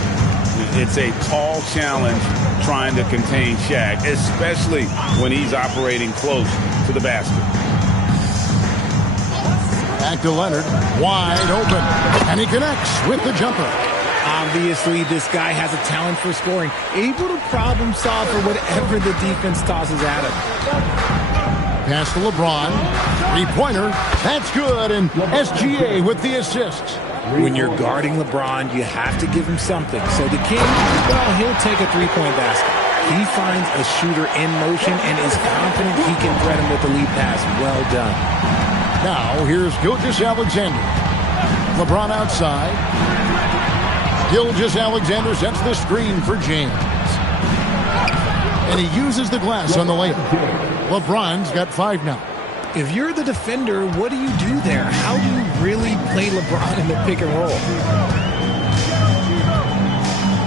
It's a tall challenge trying to contain Shaq, especially when he's operating close to the basket. Back to Leonard. Wide open. And he connects with the jumper. Obviously, this guy has a talent for scoring. Able to problem solve for whatever the defense tosses at him. Pass to LeBron. 3-pointer. That's good. And SGA with the assist. When you're guarding LeBron, you have to give him something. So the King, well, he'll take a 3-point basket. He finds a shooter in motion and is confident he can threat him with the lead pass. Well done. Now, here's Gilgeous-Alexander. LeBron outside. Gilgeous-Alexander sets the screen for James. And he uses the glass on the layup. LeBron's got 5 now. If you're the defender, what do you do there? How do you really play LeBron in the pick and roll?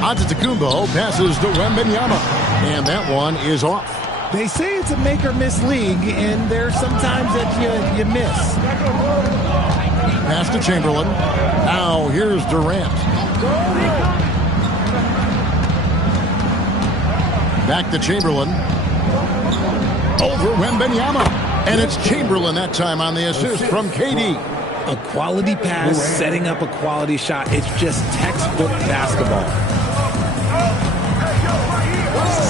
Antetokounmpo passes to Wembanyama. And that one is off. They say it's a make-or-miss league, and there's sometimes that you miss. Pass to Chamberlain. Now here's Durant. Back to Chamberlain. Over Wembanyama. And it's Chamberlain that time on the assist from KD. A quality pass, setting up a quality shot. It's just textbook basketball.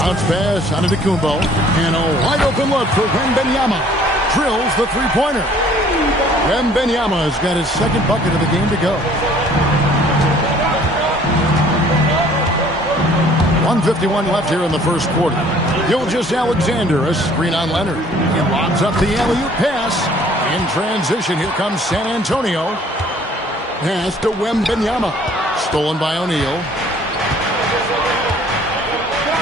Bounce pass onto Antetokounmpo. And a wide open look for Wembanyama. Drills the three-pointer. Wembanyama has got his second bucket of the game to go. 1:51 left here in the first quarter. Gilgeous-Alexander, a screen on Leonard. He lobs up the alley-oop pass. In transition, here comes San Antonio. Pass to Wembanyama. Stolen by O'Neal.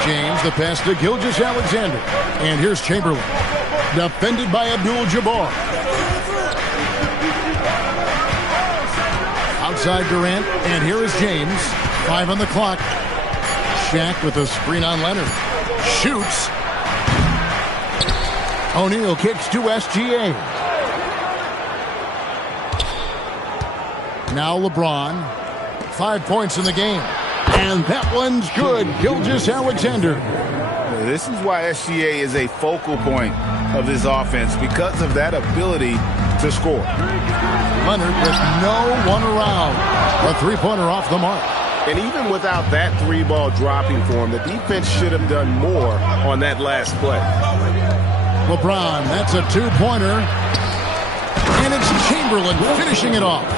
James, the pass to Gilgeous-Alexander. And here's Chamberlain. Defended by Abdul-Jabbar. Outside Durant. And here is James. 5 on the clock. Shaq with a screen on Leonard. Shoots. O'Neal kicks to SGA. Now LeBron. 5 points in the game. And that one's good. Gilgeous-Alexander. This is why SGA is a focal point of this offense, because of that ability to score. Leonard with no one around. A three-pointer off the mark. And even without that three-ball dropping for him, the defense should have done more on that last play. LeBron, that's a two-pointer. And it's Chamberlain finishing it off.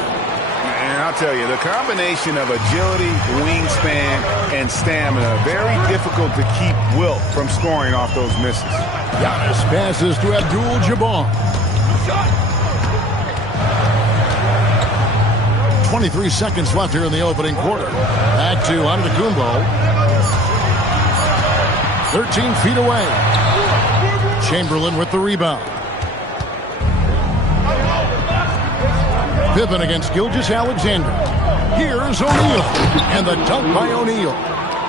And I'll tell you, the combination of agility, wingspan, and stamina, very difficult to keep Wilt from scoring off those misses. Giannis passes to Abdul-Jabbar. 23 seconds left here in the opening quarter. Back to Antetokounmpo. 13 feet away. Chamberlain with the rebound. Pippen against Gilgeous-Alexander. Here's O'Neal. And the dunk by O'Neal.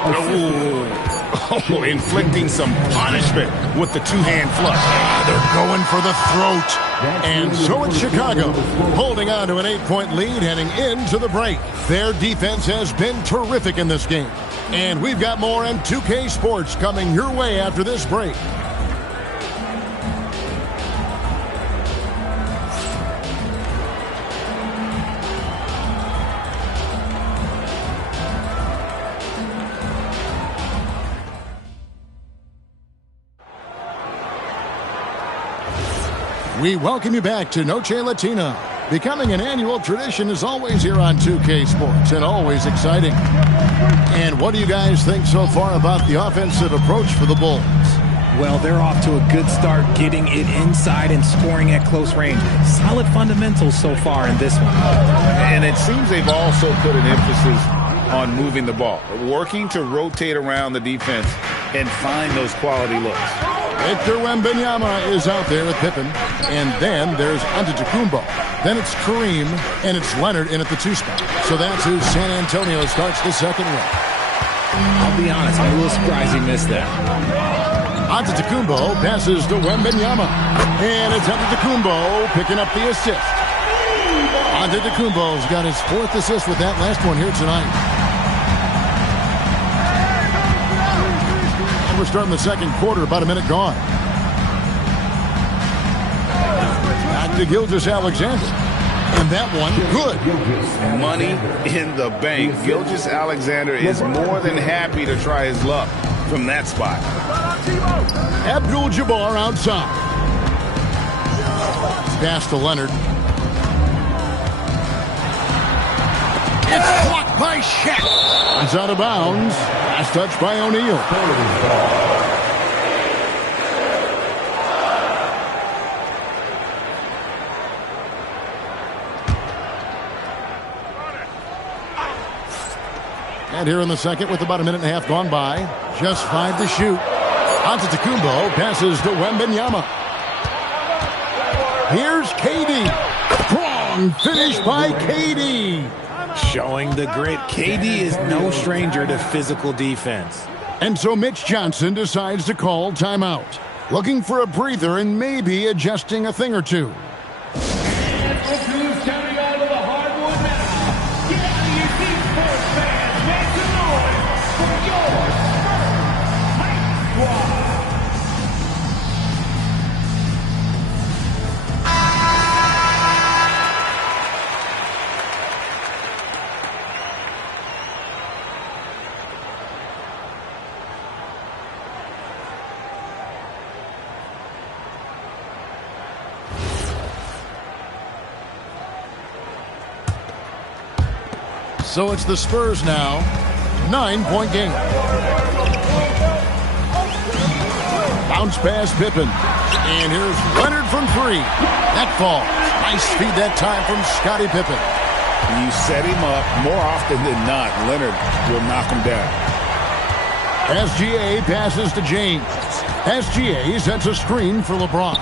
Oh, inflicting some punishment with the two-hand flush. They're going for the throat. And so it's Chicago, holding on to an 8-point lead heading into the break. Their defense has been terrific in this game. And we've got more M2K Sports coming your way after this break. We welcome you back to Noche Latina. Becoming an annual tradition is always here on 2K Sports and always exciting. And what do you guys think so far about the offensive approach for the Bulls? Well, they're off to a good start getting it inside and scoring at close range. Solid fundamentals so far in this one. And it seems they've also put an emphasis on moving the ball, working to rotate around the defense and find those quality looks. Victor Wembanyama is out there with Pippen. And then there's Antetokounmpo. Then it's Kareem, and it's Leonard in at the 2 spot. So that's who San Antonio starts the second one. I'll be honest, I'm a little surprised he missed that. Antetokounmpo passes to Wembanyama. And it's Antetokounmpo picking up the assist. Antetokounmpo's got his 4th assist with that last one here tonight. And we're starting the second quarter, about a minute gone. Back to Gilgeous-Alexander. And that one, good. Money in the bank. Gilgeous-Alexander is more than happy to try his luck from that spot. Abdul-Jabbar outside. Pass to Leonard. It's blocked by Shaq. It's out of bounds. Last touch by O'Neal. And here in the second with about a minute and a half gone by. Just 5 to shoot. Antetokounmpo passes to Wembanyama. Here's KD. Strong finish by KD. Showing the grit. KD is no stranger to physical defense. And so Mitch Johnson decides to call timeout. Looking for a breather and maybe adjusting a thing or two. And look who's coming out of the hardwood now. Get out of your seat, sports fans. Make some noise for your Spurs Hype Squad. So it's the Spurs now. 9-point game. Bounce pass Pippen. And here's Leonard from 3. That falls. Nice feed that time from Scottie Pippen. You set him up more often than not. Leonard will knock him down. SGA passes to James. SGA sets a screen for LeBron.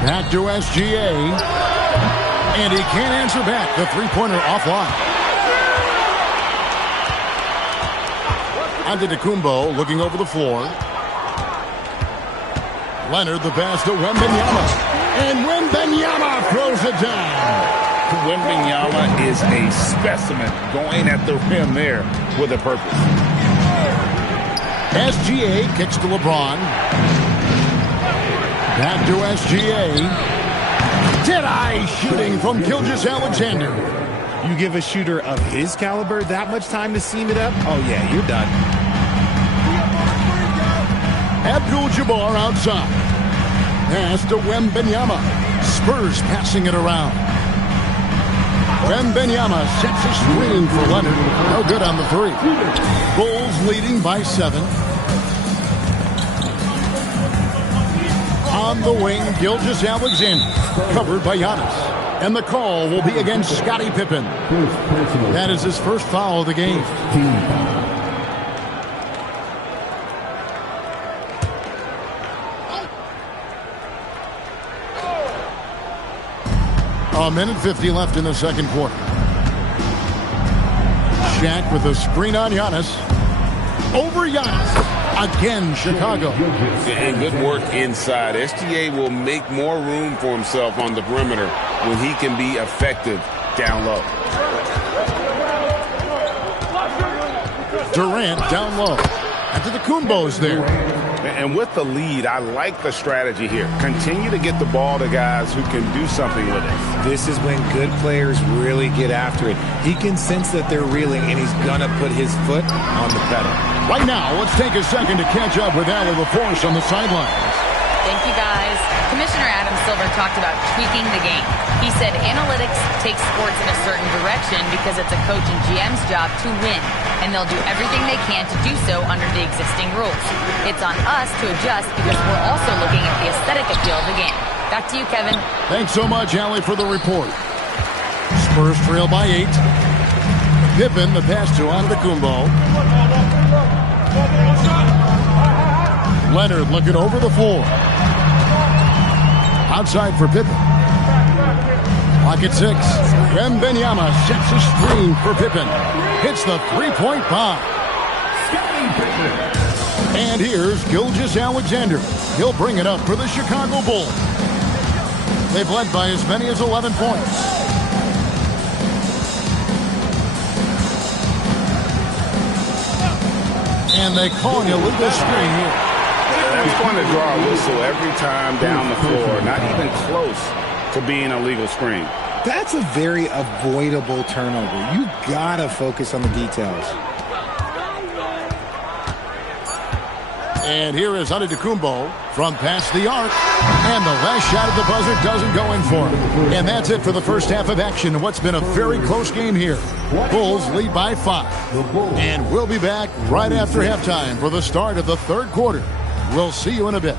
Back to SGA. And he can't answer back. The three-pointer offline. Antetokounmpo looking over the floor. Leonard the pass to Wembanyama. And Wembanyama throws it down. Wembanyama is a specimen going at the rim there with a purpose. SGA kicks to LeBron. Back to SGA. Dead-eye shooting from Gilgeous-Alexander. You give a shooter of his caliber that much time to seam it up? Oh, yeah, you're done. Abdul-Jabbar outside. Pass to Wembanyama. Spurs passing it around. Wembanyama sets a screen for Leonard. No good on the 3. Bulls leading by 7. On the wing, Gilgeous-Alexander. Covered by Giannis. And the call will be against Scottie Pippen. That is his first foul of the game. A minute 50 left in the second quarter. Shaq with a screen on Giannis. Over Giannis. Again, Chicago. And good work inside. SGA will make more room for himself on the perimeter when he can be effective down low. Durant down low. Antetokounmpo's there. And with the lead, I like the strategy here. Continue to get the ball to guys who can do something with it. This is when good players really get after it. He can sense that they're reeling, and he's going to put his foot on the pedal. Right now, let's take a second to catch up with Allie LaForce on the sidelines. Thank you, guys. Commissioner Adam Silver talked about tweaking the game. He said analytics takes sports in a certain direction because it's a coach and GM's job to win, and they'll do everything they can to do so under the existing rules. It's on us to adjust because we're also looking at the aesthetic appeal of the game. Back to you, Kevin. Thanks so much, Allie, for the report. Spurs trail by 8. Pippen, the pass to Antetokounmpo. Leonard looking over the floor. Outside for Pippen. Clock at 6. Wembanyama sets a screen for Pippen. Hits the three-point bomb. And here's Gilgeous-Alexander. He'll bring it up for the Chicago Bulls. They've led by as many as 11 points. And they call an illegal screen here. That's going to draw a whistle every time down the floor. Not even close to being a legal screen. That's a very avoidable turnover. You got to focus on the details. And here is Antetokounmpo from past the arc. And the last shot at the buzzer doesn't go in for him. And that's it for the first half of action in what's been a very close game here. Bulls lead by 5. And we'll be back right after halftime for the start of the third quarter. We'll see you in a bit.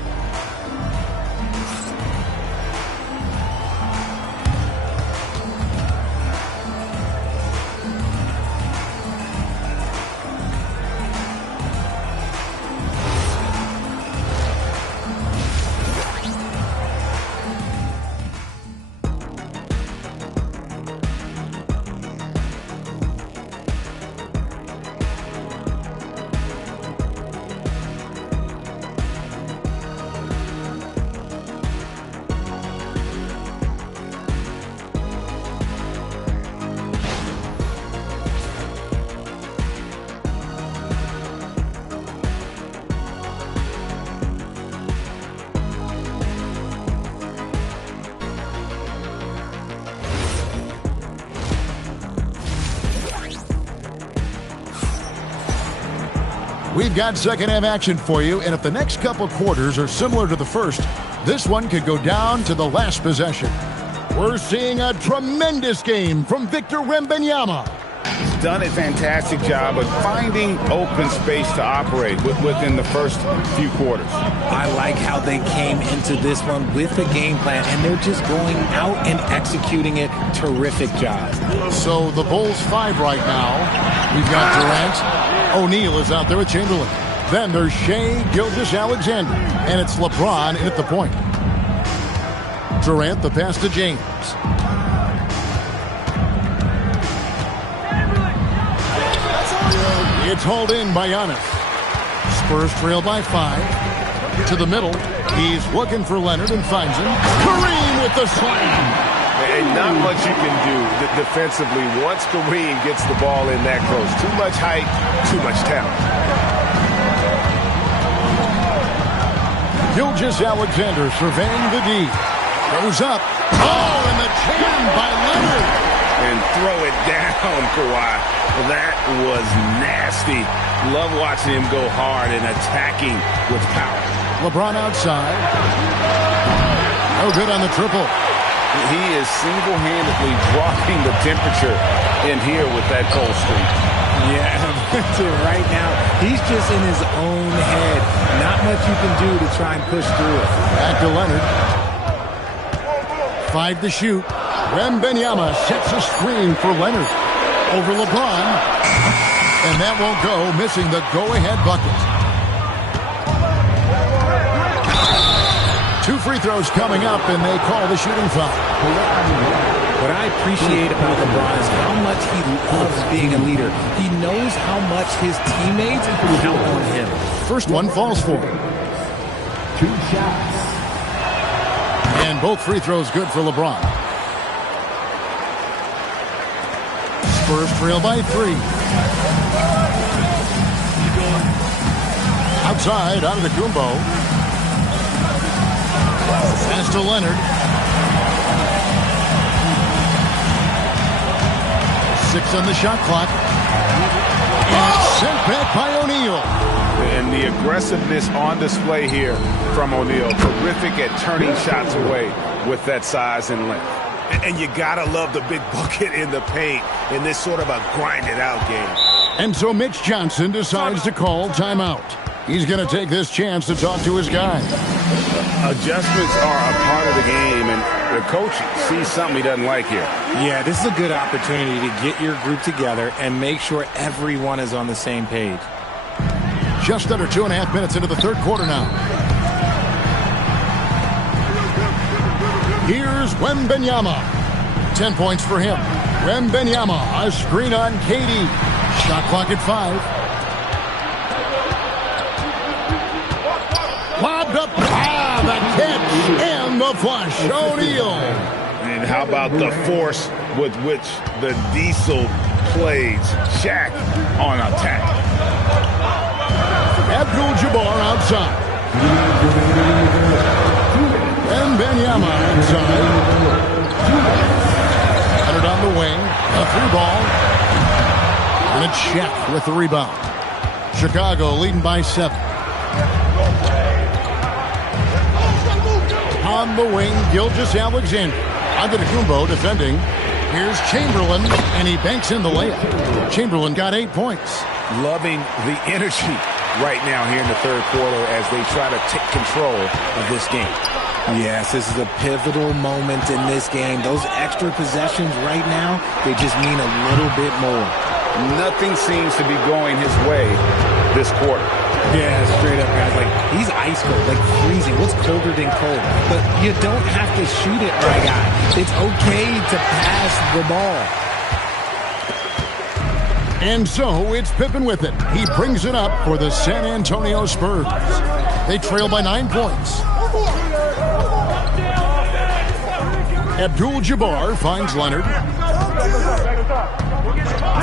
We've got second half action for you, and if the next couple quarters are similar to the first, this one could go down to the last possession. We're seeing a tremendous game from Victor Wembanyama. done a fantastic job of finding open space to operate within the first few quarters. I like how they came into this one with a game plan, and they're just going out and executing it. Terrific job. So the Bulls 5 right now. We've got Durant. O'Neal is out there with Chamberlain. Then there's Shai Gilgeous-Alexander, and it's LeBron in at the point. Durant, the pass to James. It's hauled in by Giannis. Spurs trail by 5. To the middle. He's looking for Leonard and finds him. Kareem with the slam. And not much you can do defensively once Kareem gets the ball in that close. Too much height, too much talent. Gilgeous-Alexander surveying the D. Goes up. Oh, and the jam by Leonard. And throw it down, Kawhi. That was nasty. Love watching him go hard and attacking with power. LeBron outside. No good on the triple. He is single-handedly dropping the temperature in here with that cold streak. Yeah, right now, he's just in his own head. Not much you can do to try and push through it. Back to Leonard. 5 to shoot. Wembanyama sets a screen for Leonard. Over LeBron. And that won't go, missing the go-ahead bucket. 2 free throws coming up, and they call the shooting foul. What I appreciate about LeBron is how much he loves being a leader. He knows how much his teammates count on him. First one falls for him. 2 shots. And both free throws good for LeBron. Spurs trail by 3. Outside, Antetokounmpo. Pass to Leonard. 6 on the shot clock. And it's sent back by O'Neal. And the aggressiveness on display here from O'Neal. Terrific at turning shots away with that size and length. And you gotta love the big bucket in the paint in this sort of a grinded-out game. And so Mitch Johnson decides to call timeout. He's going to take this chance to talk to his guys. Adjustments are a part of the game, and the coach sees something he doesn't like here. Yeah, this is a good opportunity to get your group together and make sure everyone is on the same page. Just under 2.5 minutes into the third quarter now. Here's Wembanyama. 10 points for him. Wembanyama, a screen on KD. Shot clock at 5. Lobbed up. The catch and the flush. O'Neal. And how about the force with which the Diesel plays Shaq on attack? Abdul-Jabbar outside. Wembanyama inside. Leonard on the wing. A 3-ball. And it's Shaq with the rebound. Chicago leading by 7. On the wing, Gilgeous-Alexander. Antetokounmpo defending. Here's Chamberlain, and he banks in the layup. Chamberlain got 8 points. Loving the energy right now here in the third quarter as they try to take control of this game. Yes, this is a pivotal moment in this game. Those extra possessions right now, they just mean a little bit more. Nothing seems to be going his way this quarter. Yeah, straight up, guys. Like, he's ice cold, like freezing. What's colder than cold? But you don't have to shoot it, my guy. It's okay to pass the ball. And so it's Pippen with it. He brings it up for the San Antonio Spurs. They trail by 9 points. Abdul-Jabbar finds Leonard.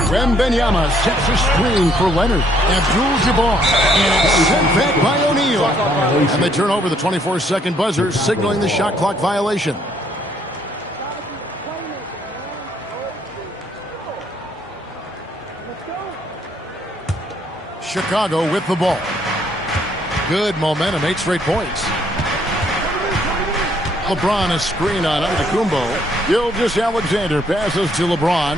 Wembanyama sets a screen for Leonard. Abdul-Jabbar. And it's sent back by O'Neal. And they turn over the 24-second buzzer, signaling the shot clock violation. Chicago with the ball. Good momentum, 8 straight points. LeBron a screen on Antetokounmpo. Gilgeous-Alexander passes to LeBron.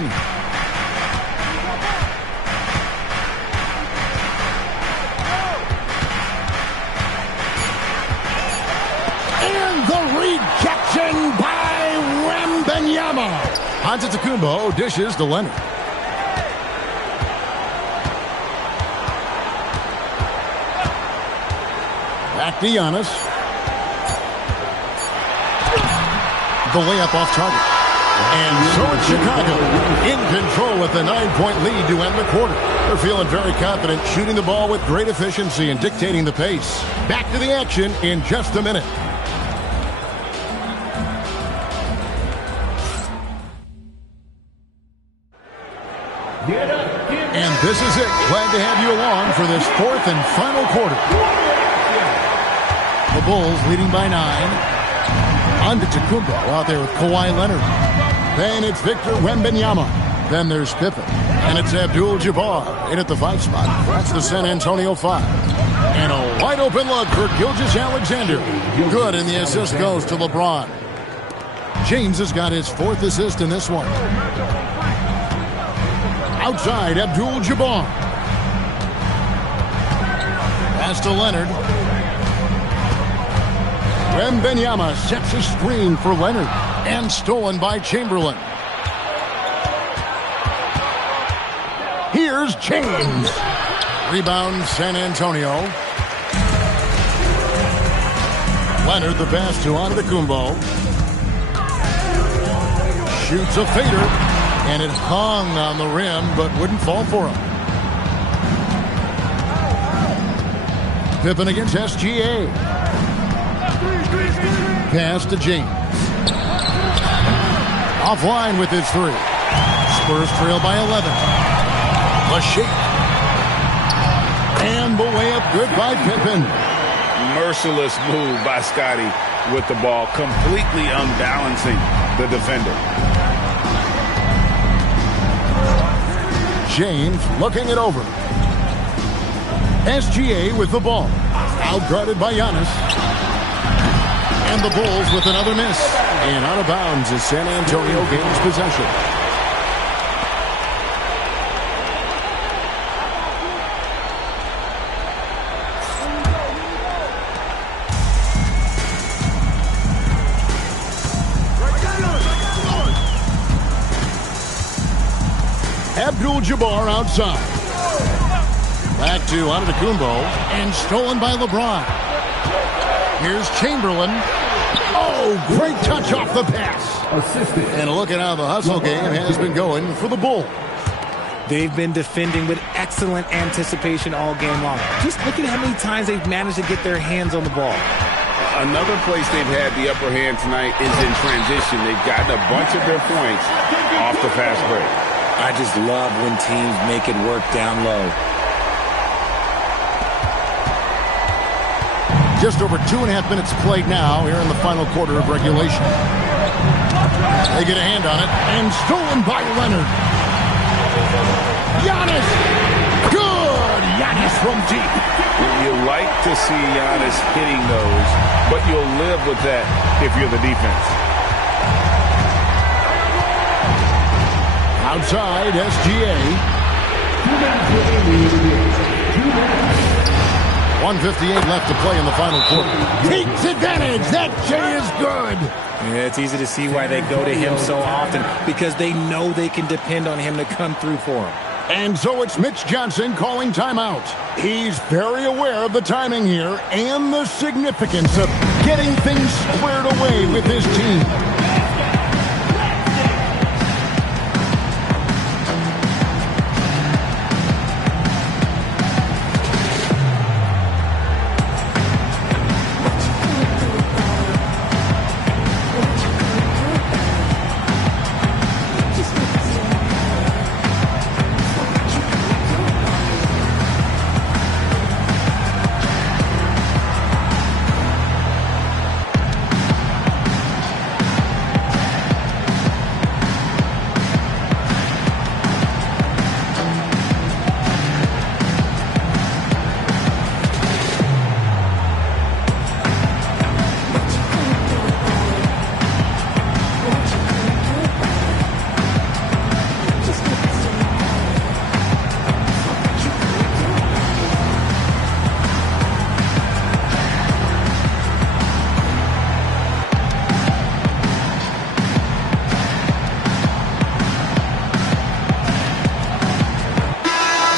Antetokounmpo dishes to Leonard. Back to Giannis. The layup off target. And so it's Chicago in control with a 9-point lead to end the quarter. They're feeling very confident, shooting the ball with great efficiency and dictating the pace. Back to the action in just a minute. And this is it. Glad to have you along for this fourth and final quarter. The Bulls leading by 9. Antetokounmpo out there with Kawhi Leonard. Then it's Victor Wembanyama. Then there's Pippen. And it's Abdul-Jabbar in at the 5 spot. That's the San Antonio 5. And a wide open look for Gilgeous-Alexander. Good, and the assist goes to LeBron. James has got his 4th assist in this one. Outside, Abdul-Jabbar. Pass to Leonard. Wembanyama sets a screen for Leonard and stolen by Chamberlain. Here's James. Rebound San Antonio. Leonard the pass to Antetokounmpo. Shoots a fader, and it hung on the rim but wouldn't fall for him. Pippen against SGA. Pass to James. Offline with his 3. Spurs trail by 11. The shake. And the layup good by Pippen. Merciless move by Scotty with the ball, completely unbalancing the defender. James looking it over. SGA with the ball. Outguarded by Giannis. And the Bulls with another miss. And out of bounds as San Antonio gains possession. Abdul-Jabbar outside. Back to Antetokounmpo. And stolen by LeBron. Here's Chamberlain. Oh, great touch off the pass. And look at how the hustle game has been going for the Bulls. They've been defending with excellent anticipation all game long. Just look at how many times they've managed to get their hands on the ball. Another place they've had the upper hand tonight is in transition. They've gotten a bunch of their points off the fast break. I just love when teams make it work down low. Just over 2.5 minutes played now here in the final quarter of regulation. They get a hand on it, and stolen by Leonard. Giannis! Good! Giannis from deep. You like to see Giannis hitting those, but you'll live with that if you're the defense. Outside, SGA. 1:58 left to play in the final quarter. Takes advantage. That J is good. Yeah, it's easy to see why they go to him so often, because they know they can depend on him to come through for them. And so it's Mitch Johnson calling timeout. He's very aware of the timing here and the significance of getting things squared away with his team.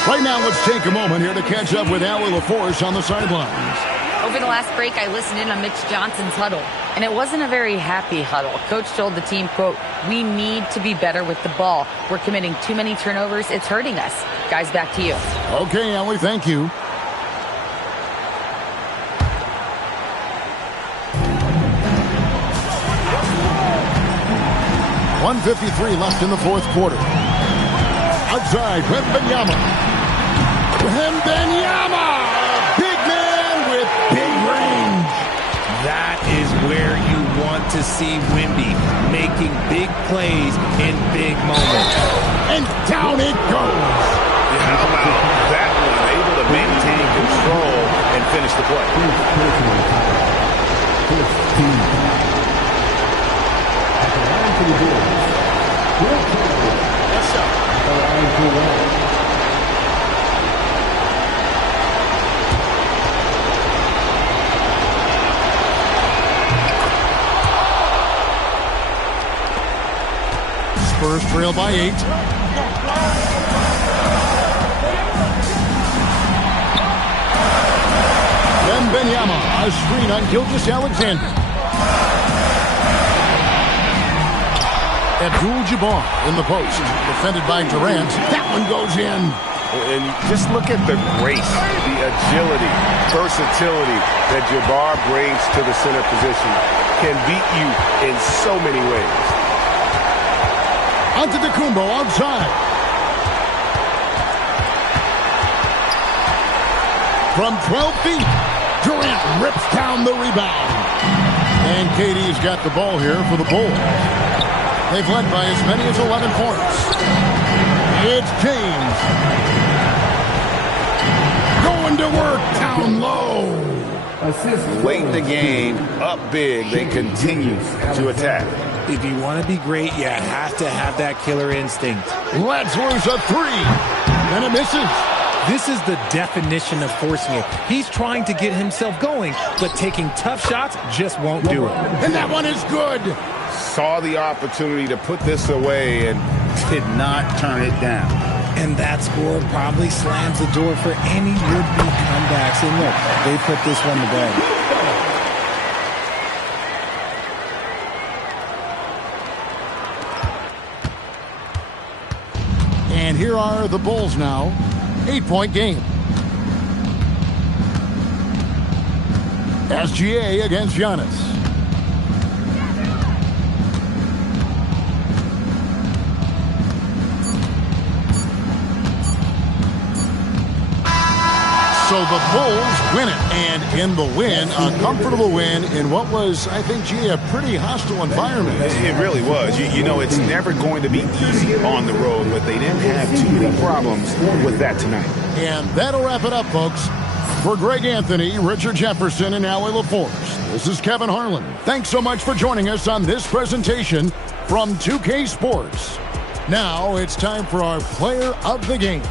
Right now, let's take a moment here to catch up with Allie LaForce on the sidelines. Over the last break, I listened in on Mitch Johnson's huddle, and it wasn't a very happy huddle. Coach told the team, quote, "We need to be better with the ball. We're committing too many turnovers. It's hurting us." Guys, back to you. Okay, Allie, thank you. .153 left in the fourth quarter. Outside, Wembanyama. Wembanyama! Big man with big range. That is where you want to see Wemby, making big plays in big moments. And down it goes. How about that one? Able to maintain control and finish the play. Spurs trail by 8. Wembanyama, a screen on Gilgeous-Alexander. Abdul-Jabbar in the post, defended by Durant. That one goes in. And just look at the grace, the agility, versatility that Jabbar brings to the center position. Can beat you in so many ways. Antetokounmpo outside. From 12 feet, Durant rips down the rebound. And KD's got the ball here for the Bulls. They've led by as many as 11 points. It's James. Going to work down low. Late in the game, up big, they continue to attack. If you want to be great, you have to have that killer instinct. Lets loose a three. And it misses. This is the definition of forcing it. He's trying to get himself going, but taking tough shots just won't do it. And that one is good. Saw the opportunity to put this away and did not turn it down. And that score probably slams the door for any would-be comebacks. And look, they put this one to bed. And here are the Bulls now. 8-point game. SGA against Giannis. So the Bulls win it, and in the win, a comfortable win in what was, I think, a pretty hostile environment. It really was. You know, it's never going to be easy on the road, but they didn't have too many problems with that tonight. And that'll wrap it up, folks. For Greg Anthony, Richard Jefferson, and Allie LaForce, this is Kevin Harlan. Thanks so much for joining us on this presentation from 2K Sports. Now it's time for our Player of the Game.